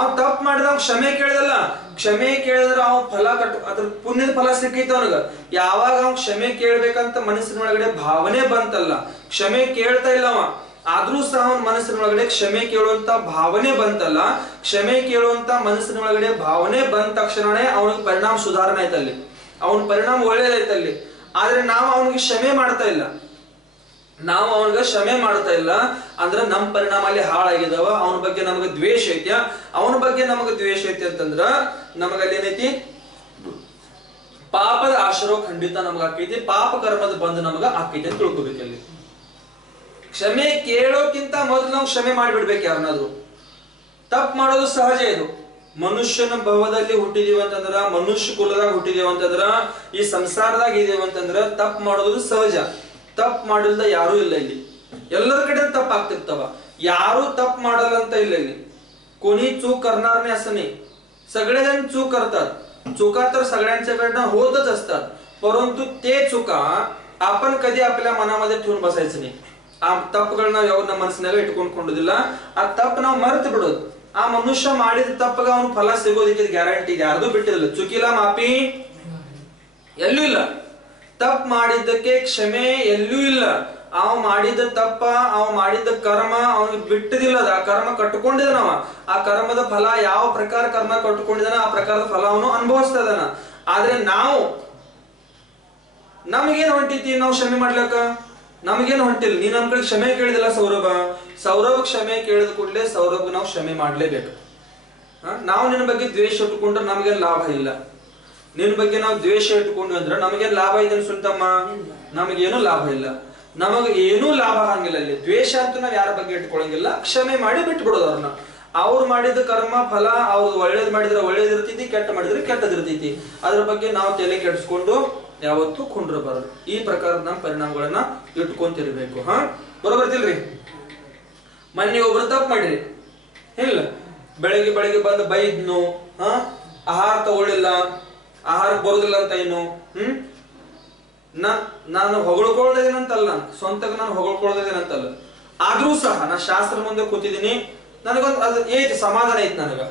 ಅವ್ ತಪ್ಪು ಮಾಡಿದ ಕ್ಷಮೆ ಕೇಳಿದಲ್ಲ, ಕ್ಷಮೆ ಕೇಳಿದ್ರ ಅವ್ ಫಲ ಅದ್ರ ಪುಣ್ಯದ ಫಲ ಸಿಕ್ಕೈತಿ ಅವನಿಗ. ಯಾವಾಗ ಅವ್ ಕ್ಷಮೆ ಕೇಳ್ಬೇಕಂತ ಮನಸ್ಸಿನೊಳಗಡೆ ಭಾವನೆ ಬಂತಲ್ಲ, ಕ್ಷಮೆ ಕೇಳ್ತಾ ಇಲ್ಲ ಅವ, ಆದ್ರೂ ಸಹ ಅವನ ಮನಸ್ಸಿನೊಳಗಡೆ ಕ್ಷಮೆ ಕೇಳುವಂತ ಭಾವನೆ ಬಂತಲ್ಲ, ಕ್ಷಮೆ ಕೇಳುವಂತ ಮನಸ್ಸಿನೊಳಗಡೆ ಭಾವನೆ ಬಂದ ತಕ್ಷಣನೇ ಅವನಿಗೆ ಪರಿಣಾಮ ಸುಧಾರಣೆ ಆಯ್ತಲ್ಲಿ, ಅವನ ಪರಿಣಾಮ ಒಳ್ಳೇದಾಯ್ತಲ್ಲಿ. ಆದ್ರೆ ನಾವು ಅವನಿಗೆ ಕ್ಷಮೆ ಮಾಡ್ತಾ ಇಲ್ಲ, ನಾವು ಅವನಿಗೆ ಕ್ಷಮೆ ಮಾಡ್ತಾ ಇಲ್ಲ ಅಂದ್ರೆ ನಮ್ಮ ಪರಿಣಾಮ ಅಲ್ಲಿ ಹಾಳಾಗಿದಾವ. ಅವನ ಬಗ್ಗೆ ನಮಗೆ ದ್ವೇಷ ಐತಿ. ಅವನ ಬಗ್ಗೆ ನಮಗೆ ದ್ವೇಷ ಐತಿ ಅಂತಂದ್ರ ನಮಗಲ್ಲಿ ಏನೈತಿ? ಪಾಪದ ಆಶ್ರಯ ಖಂಡಿತ ನಮಗ ಆಕೈತಿ, ಪಾಪ ಕರ್ಮದ ಬಂದು ನಮಗ ಆಕೈತಿ ಅಂತ ತಿಳ್ಕೊಬೇಕಲ್ಲಿ. ಕ್ಷಮೆ ಕೇಳೋಕ್ಕಿಂತ ಮೊದಲು ನಾವು ಕ್ಷಮೆ ಮಾಡಿಬಿಡ್ಬೇಕು. ಯಾರನ್ನಾದ್ರು ತಪ್ಪು ಮಾಡೋದು ಸಹಜ. ಇದು ಮನುಷ್ಯನ ಭವದಲ್ಲಿ ಹುಟ್ಟಿದೀವಿ ಅಂತಂದ್ರ, ಮನುಷ್ಯ ಕುಲದಾಗ ಹುಟ್ಟಿದೇವ ಅಂತಂದ್ರ, ಈ ಸಂಸಾರದಾಗ ಇದೀವಿ ಅಂತಂದ್ರ ತಪ್ಪು ಮಾಡೋದು ಸಹಜ. ತಪ್ಪು ಮಾಡಿಲ್ದ ಯಾರು ಇಲ್ಲ ಇಲ್ಲಿ. ಎಲ್ಲರ ಕಡೆ तप ಆಗ್ತಿರ್ತಾವ, ಯಾರು तप ಮಾಡಲ್ಲ ಅಂತ ಇಲ್ಲ ಇಲ್ಲಿ. कोणी चूक करणार नाही असं नाही, सगळेजण चूक करतात. चुका तर सगळ्यांच्याकडनं होतच असतात, परंतु ते चुका आपण कधी आपल्या मनामध्ये ठेवून बसायचं नाही. ಆ ತಪ್ಪುಗಳನ್ನ ಯಾವ ನಮ್ಮ ಮನಸ್ಸಿನಾಗ ಇಟ್ಕೊಂಡ್ಕೊಂಡಿಲ್ಲ, ಆ ತಪ್ಪು ನಾವು ಮರೆತು ಬಿಡೋದು. ಆ ಮನುಷ್ಯ ಮಾಡಿದ ತಪ್ಪಗ ಅವನು ಫಲ ಸಿಗೋದಕ್ಕೆ ಗ್ಯಾರಂಟಿ ಯಾರ್ದು ಬಿಟ್ಟಿಲ್ಲ. ಚುಕಿಲ್ಲ ಮಾಪಿ ಎಲ್ಲೂ ಇಲ್ಲ, ತಪ್ಪು ಮಾಡಿದ್ದಕ್ಕೆ ಕ್ಷಮೆ ಎಲ್ಲೂ ಇಲ್ಲ. ಅವ ಮಾಡಿದ ತಪ್ಪ, ಅವ ಮಾಡಿದ ಕರ್ಮ ಅವನಿಗೆ ಬಿಟ್ಟದಿಲ್ಲದ, ಆ ಕರ್ಮ ಕಟ್ಟಿಕೊಂಡಿದನವ. ಆ ಕರ್ಮದ ಫಲ ಯಾವ ಪ್ರಕಾರ ಕರ್ಮ ಕಟ್ಟಿಕೊಂಡಿದಾನ ಆ ಪ್ರಕಾರದ ಫಲ ಅವನು ಅನುಭವಿಸ್ತಾ ಇದಾನ. ಆದ್ರೆ ನಾವು ನಮಗೇನು ಹೊಂಟಿತಿ ನಾವು ಕ್ಷಮೆ ಮಾಡ್ಲಕ್ಕ? ನಮಗೇನು ಹೊಂಟಿಲ್ಲ. ನೀನ್ ನಮ್ ಕಡೆ ಕ್ಷಮೆ ಕೇಳಿದಿಲ್ಲ ಸೌರಭ ಕ್ಷಮೆ ಕೇಳಿದ ಕೂಡಲೇ ಸೌರಭ್ ನಾವು ಕ್ಷಮೆ ಮಾಡ್ಲೇಬೇಕು. ನಾವು ನಿನ್ನ ಬಗ್ಗೆ ದ್ವೇಷ ಇಟ್ಕೊಂಡ್ರೆ ನಮಗೇನು ಲಾಭ ಇಲ್ಲ. ನಿನ್ನ ಬಗ್ಗೆ ನಾವು ದ್ವೇಷ ಇಟ್ಕೊಂಡ್ವಿ ಅಂದ್ರೆ ನಮಗೇನು ಲಾಭ ಇದೆ ಅನ್ಸುತ್ತಮ್ಮ? ನಮಗೇನು ಲಾಭ ಇಲ್ಲ. ನಮಗ ಏನೂ ಲಾಭ ಆಗಂಗಿಲ್ಲ. ಅಲ್ಲಿ ದ್ವೇಷ ಅಂತ ನಾವ್ ಯಾರ ಬಗ್ಗೆ ಇಟ್ಕೊಳಂಗಿಲ್ಲ. ಕ್ಷಮೆ ಮಾಡಿ ಬಿಟ್ಬಿಡೋದು ಅವ್ರನ್ನ. ಅವ್ರು ಮಾಡಿದ ಕರ್ಮ ಫಲ ಅವ್ರು ಒಳ್ಳೇದ್ ಮಾಡಿದ್ರೆ ಒಳ್ಳೇದಿರ್ತೈತಿ, ಕೆಟ್ಟ ಮಾಡಿದ್ರೆ ಕೆಟ್ಟದಿರ್ತೈತಿ. ಅದ್ರ ಬಗ್ಗೆ ನಾವು ತಲೆ ಕೆಡಿಸ್ಕೊಂಡು ಯಾವತ್ತೂ ಕುಂಡ್ರಬಾರದು. ಈ ಪ್ರಕಾರದ ನಮ್ಮ ಪರಿಣಾಮಗಳನ್ನ ಇಟ್ಕೊಂತಿರ್ಬೇಕು. ಬರೋಬರ್ತಿಲ್ರಿ? ಮೊನ್ನೆ ಒಬ್ರು ತಪ್ಪು ಮಾಡಿರಿ ಇಲ್ಲ, ಬೆಳಗ್ಗೆ ಬಂದು ಬೈದ್ನು, ಆಹಾರ ತಗೊಳ್ಳಿಲ್ಲ, ಆಹಾರಕ್ಕೆ ಬರೋದಿಲ್ಲ ಅಂತ ಏನು, ನಾನು ಹೊಗಳ್ಕೊಳ್ದೇನಂತಲ್ಲ, ಸ್ವಂತಕ್ಕೆ ನಾನು ಹೊಗಳ್ಕೊಳ್ದೇನಂತಲ್ಲ. ಆದ್ರೂ ಸಹ ನಾನು ಶಾಸ್ತ್ರ ಮುಂದೆ ಕೂತಿದ್ದೀನಿ, ನನಗೊಂದು ಅದು ಸಮಾಧಾನ ಐತಿ. ನನಗ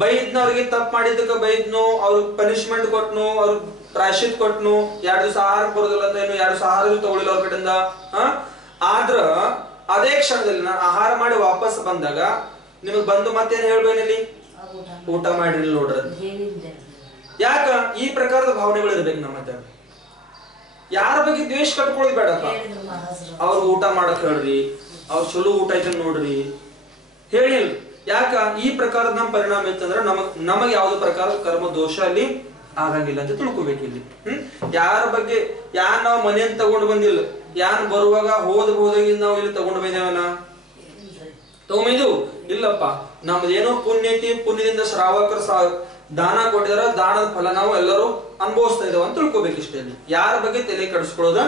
ಬೈದ್ನು, ಅವ್ರಿಗೆ ತಪ್ಪು ಮಾಡಿದ್ದಕ್ಕೆ ಬೈದ್ನು, ಅವ್ರಿಗೆ ಪನಿಷ್ಮೆಂಟ್ ಕೊಟ್ನು, ಅವ್ರಿಗೆ ಪ್ರಾಯಶ್ಚಿತ್ ಕೊಟ್ನು, 2 ದಿವಸ ಆಹಾರಕ್ಕೆ ಬರೋದಿಲ್ಲ ಅಂತ ಏನು, 2 ದಿವಸ ಆಹಾರ ತಗೊಳ್ಳಿಲ್ಲ ಅವ್ರ ಕಡೆಯಿಂದ. ಆದ್ರ ಅದೇ ಕ್ಷಣದಲ್ಲಿ ನಾನು ಆಹಾರ ಮಾಡಿ ವಾಪಸ್ ಬಂದಾಗ ನಿಮಗ್ ಬಂದು ಮತ್ತೇನ್ ಹೇಳ್ಬೇನಿಲ್ಲಿ? ಊಟ ಮಾಡಿರಿ ನೋಡ್ರಿ. ಯಾಕ ಈ ಪ್ರಕಾರದ ಭಾವನೆಗಳು ಇರ್ಬೇಕು ನಮ್ಮ ಹತ್ರ. ಯಾರ ಬಗ್ಗೆ ದ್ವೇಷ ಕಟ್ಕೊಳ್ಳೋದು ಬೇಡಪ್ಪ. ಅವ್ರ ಊಟ ಮಾಡಕ್ ಹೇಳ್ರಿ, ಅವ್ರ ಚಲೋ ಊಟ ಐತೆ ನೋಡ್ರಿ ಹೇಳಿ. ಯಾಕ ಈ ಪ್ರಕಾರದ ನಮ್ಮ ಪರಿಣಾಮ ಇತ್ತಂದ್ರೆ ನಮಗ್ ಯಾವ್ದು ಪ್ರಕಾರದ ಕರ್ಮ ದೋಷ ಅಲ್ಲಿ ಆಗಂಗಿಲ್ಲ ಅಂತ ತಿಳ್ಕೊಬೇಕು. ಇಲ್ಲಿ ಯಾರ ಬಗ್ಗೆ ನಾವು ಮನೆಯನ್ನು ತಗೊಂಡು ಬಂದಿಲ್ಲ, ಬರುವಾಗ ಹೋದಾಗಿ ನಾವು ಇಲ್ಲಿ ತಗೊಂಡು ಬಂದೇವನ ತಗೊಂಬಂದು ಇಲ್ಲಪ್ಪ. ನಮ್ದೇನೋ ಪುಣ್ಯ ಐತಿ, ಪುಣ್ಯದಿಂದ ಶ್ರಾವಕರು ದಾನ ಕೊಟ್ಟಿದಾರ, ದಾನದ ಫಲ ನಾವು ಎಲ್ಲರೂ ಅನುಭವಿಸ್ತಾ ಇದ್ದೇವೆ ಅಂತ ತಿಳ್ಕೊಬೇಕು. ಇಷ್ಟೇ. ಅಲ್ಲಿ ಯಾರ ಬಗ್ಗೆ ತಲೆ ಕೆಡಿಸ್ಕೊಳ್ಳೋದ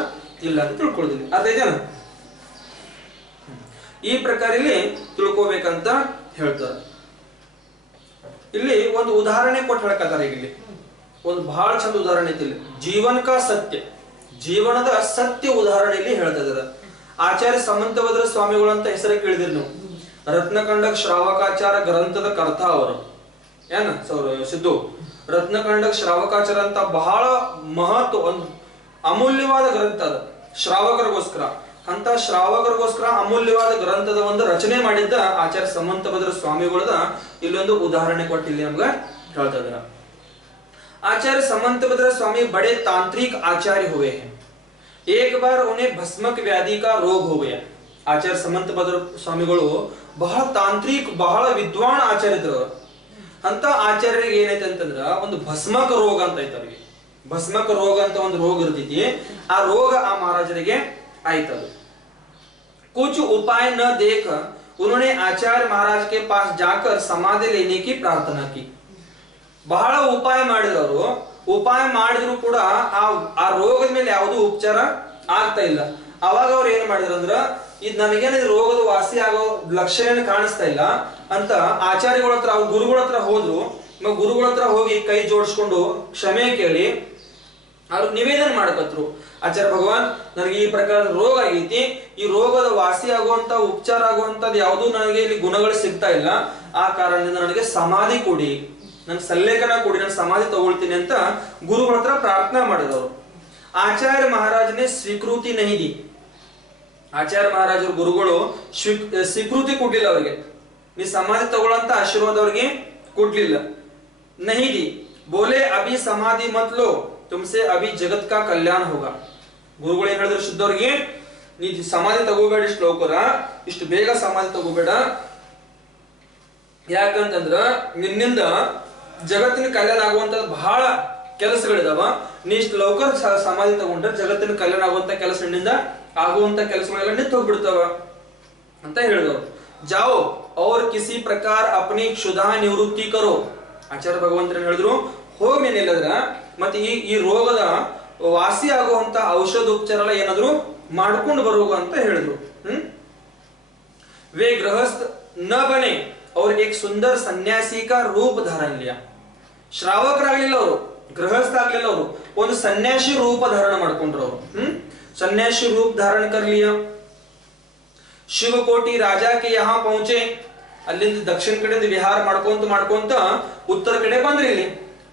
ಇಲ್ಲ ಅಂತ ತಿಳ್ಕೊಳ್ಳೋದಿಲ್ಲ. ಅರ್ಥ ಇದೆಯಾ? ಈ ಪ್ರಕಾರ ಇಲ್ಲಿ ತಿಳ್ಕೊಬೇಕಂತ ಹೇಳ್ತಾರೆ. ಇಲ್ಲಿ ಒಂದು ಉದಾಹರಣೆ ಕೊಟ್ಟು ಹೇಳಕತ್ತಾರೆ. ಈಗ ಇಲ್ಲಿ ಒಂದು ಬಹಳ ಚಂದ ಉದಾಹರಣೆ ಐತಿ. ಇಲ್ಲಿ ಜೀವನಕ ಸತ್ಯ, ಜೀವನದ ಸತ್ಯ ಉದಾಹರಣೆಯಲ್ಲಿ ಹೇಳ್ತಾ ಇದಾರೆ. ಆಚಾರ್ಯ ಸಮಂತಭದ್ರ ಸ್ವಾಮಿಗಳು ಅಂತ ಹೆಸರು ಕೇಳಿದಿರಿ ನೀವು. ರತ್ನಕಂಡಕ್ ಶ್ರಾವಕಾಚಾರ ಗ್ರಂಥದ ಕರ್ತ ಅವರು. ಏನ ಸಿದ್ದು ರತ್ನಕಂಡಕ್ ಶ್ರಾವಕಾಚಾರ ಅಂತ ಬಹಳ ಮಹತ್ವ, ಒಂದು ಅಮೂಲ್ಯವಾದ ಗ್ರಂಥ ಅದ ಶ್ರಾವಕರಿಗೋಸ್ಕರ. ಅಂತ ಶ್ರಾವಕರಿಗೋಸ್ಕರ ಅಮೂಲ್ಯವಾದ ಗ್ರಂಥದ ಒಂದು ರಚನೆ ಮಾಡಿದ್ದ ಆಚಾರ್ಯ ಸಮಂತಭದ್ರ ಸ್ವಾಮಿಗಳದ ಇಲ್ಲೊಂದು ಉದಾಹರಣೆ ಕೊಟ್ಟಿಲ್ಲಿ ನಮ್ಗ ಹೇಳ್ತಾ ಇದಾರ. आचार्य समंतभद्र स्वामी बड़े तांत्रिक आचार्य हुए हैं। एक बार उन्हें भस्मक व्याधि का रोग हो गया। आचार्य समंतभद्र स्वामिಗಳು ಬಹಳ ತಾಂತ್ರಿಕ, ಬಹಳ ವಿದ್ವಾನ್ ಆಚಾರ್ಯ ಇದ್ರು. ಅಂತ ಆಚಾರ್ಯರಿಗೆ ಏನೈತೆ ಅಂತಂದ್ರ ಒಂದು ಭಸ್ಮಕ ರೋಗ ಅಂತ ಐತೆ. ಅವ್ರಿಗೆ ಭಸ್ಮಕ ರೋಗ ಅಂತ ಒಂದು ರೋಗ ಇರ್ತೈತಿ. ಆ ರೋಗ ಆ ಮಹಾರಾಜರಿಗೆ ಆಯ್ತದು. कुछ उपाय न देख उन्होंने आचार्य महाराज के पास जाकर समाधि लेने की प्रार्थना की। ಬಹಳ ಉಪಾಯ ಮಾಡಿದವರು, ಉಪಾಯ ಮಾಡಿದ್ರು ಕೂಡ ಆ ರೋಗದ ಮೇಲೆ ಯಾವುದೂ ಉಪಚಾರ ಆಗ್ತಾ ಇಲ್ಲ. ಅವಾಗ ಅವ್ರು ಏನ್ ಮಾಡಿದ್ರು ಅಂದ್ರ, ಇದು ನನಗೇನ ರೋಗದ ವಾಸಿ ಆಗೋ ಲಕ್ಷಣ ಕಾಣಿಸ್ತಾ ಇಲ್ಲ ಅಂತ ಆಚಾರ್ಯಗಳ ಹತ್ರ, ಅವ್ರ ಗುರುಗಳ ಹತ್ರ ಹೋದ್ರು. ಗುರುಗಳ ಹತ್ರ ಹೋಗಿ ಕೈ ಜೋಡಿಸ್ಕೊಂಡು ಕ್ಷಮೆ ಕೇಳಿ ಅವ್ರು ನಿವೇದನೆ ಮಾಡಕತ್ರು. ಆಚಾರ್ಯ ಭಗವಾನ್, ನನಗೆ ಈ ಪ್ರಕಾರದ ರೋಗ ಆಗೈತಿ, ಈ ರೋಗದ ವಾಸಿ ಆಗುವಂತ ಉಪಚಾರ ಆಗುವಂತದ್ದು ಯಾವುದೂ ನನಗೆ ಇಲ್ಲಿ ಗುಣಗಳು ಸಿಗ್ತಾ ಇಲ್ಲ. ಆ ಕಾರಣದಿಂದ ನನಗೆ ಸಮಾಧಿ ಕೊಡಿ, ನನ್ ಸಲ್ಲೇಖನ ಕೊಡಿ, ನಾನು ಸಮಾಧಿ ತಗೊಳ್ತೀನಿ ಅಂತ ಗುರುಗಳ ಹತ್ರ ಪ್ರಾರ್ಥನಾ ಮಾಡಿದವರು. ಆಚಾರ್ಯ ಮಹಾರಾಜನೇ ಸ್ವೀಕೃತಿ ನಹಿದಿ. ಆಚಾರ್ಯ ಮಹಾರಾಜರ ಗುರುಗಳು ಸ್ವೀಕೃತಿ ಕೊಡ್ಲಿಲ್ಲ ಅವ್ರಿಗೆ. ನೀ ಸಮಾಧಿ ತಗೊಳ್ಳಂತ ಆಶೀರ್ವಾದ ಅವ್ರಿಗೆ ಕೊಡ್ಲಿಲ್ಲ. ನಹಿದಿ ಬೋಲೆ ಅಭಿ ಸಮಾಧಿ ಮತ್ ಲೋ, ತುಮ್ಸೆ ಅಭಿ ಜಗತ್ ಕಾ ಕಲ್ಯಾಣ ಹೋಗ. ಗುರುಗಳು ಏನ್ ಹೇಳಿದ್ರು ಶುದ್ಧವ್ರಿಗೆ, ನೀ ಸಮಾಧಿ ತಗೋಬೇಡ ಇಷ್ಟು ಲೋಕರ, ಇಷ್ಟು ಬೇಗ ಸಮಾಧಿ ತಗೋಬೇಡ. ಯಾಕಂತಂದ್ರ ನಿನ್ನಿಂದ ಜಗತ್ತಿನ ಕಲ್ಯಾಣ ಆಗುವಂತದ್ದು ಬಹಳ ಕೆಲಸಗಳಿದಾವ. ನೀ ಇಷ್ಟು ಲೌಕರ್ ಸಮಾಧಿ ತಗೊಂಡ್ರೆ ಜಗತ್ತಿನ ಕಲ್ಯಾಣ ಆಗುವಂತ ಕೆಲಸ ನಿನ್ನಿಂದ ಆಗುವಂತ ಕೆಲಸಗಳೆಲ್ಲ ನಿಂತು ಹೋಗ್ಬಿಡ್ತಾವ ಅಂತ ಹೇಳಿದವರು. ಜಾओ और किसी प्रकार अपनी क्षुधा निवृत्ति करो. ಆಚಾರ್ಯ ಭಗವಂತರು ಹೇಳಿದ್ರು, ಹೋಗಿ ನೀನಿಲ್ಲದ್ರ ಮತ್ತೆ ಈ ರೋಗದ ವಾಸಿ ಆಗುವಂತ ಔಷಧ ಉಪಚಾರ ಎಲ್ಲ ಏನಾದ್ರು ಮಾಡ್ಕೊಂಡು ಬರುವ ಅಂತ ಹೇಳಿದ್ರು. वे गृहस्थ न बने और एक सुंदर सन्यासी का रूप धारण लिया. ಶ್ರಾವಕರಾಗ್ಲಿಲ್ಲ ಅವರು, ಗೃಹಸ್ಥ ಆಗ್ಲಿಲ್ಲ ಅವರು, ಒಂದು ಸನ್ಯಾಸಿ ರೂಪ ಧಾರಣ ಮಾಡ್ಕೊಂಡ್ರು ಅವರು. ಸನ್ಯಾಸಿ ರೂಪ ಧಾರಣ कर लिया. ಶಿವಕೋಟಿ ರಾಜಾ ಕೆ ಯಹಾ ಪಹುಂಚೆ. ಅಲ್ಲಿಂದ ದಕ್ಷಿಣ ಕಡೆಯಿಂದ ವಿಹಾರ ಮಾಡ್ಕೊಂತ ಉತ್ತರ ಕಡೆ ಬಂದ್ರಿ. ಇಲ್ಲಿ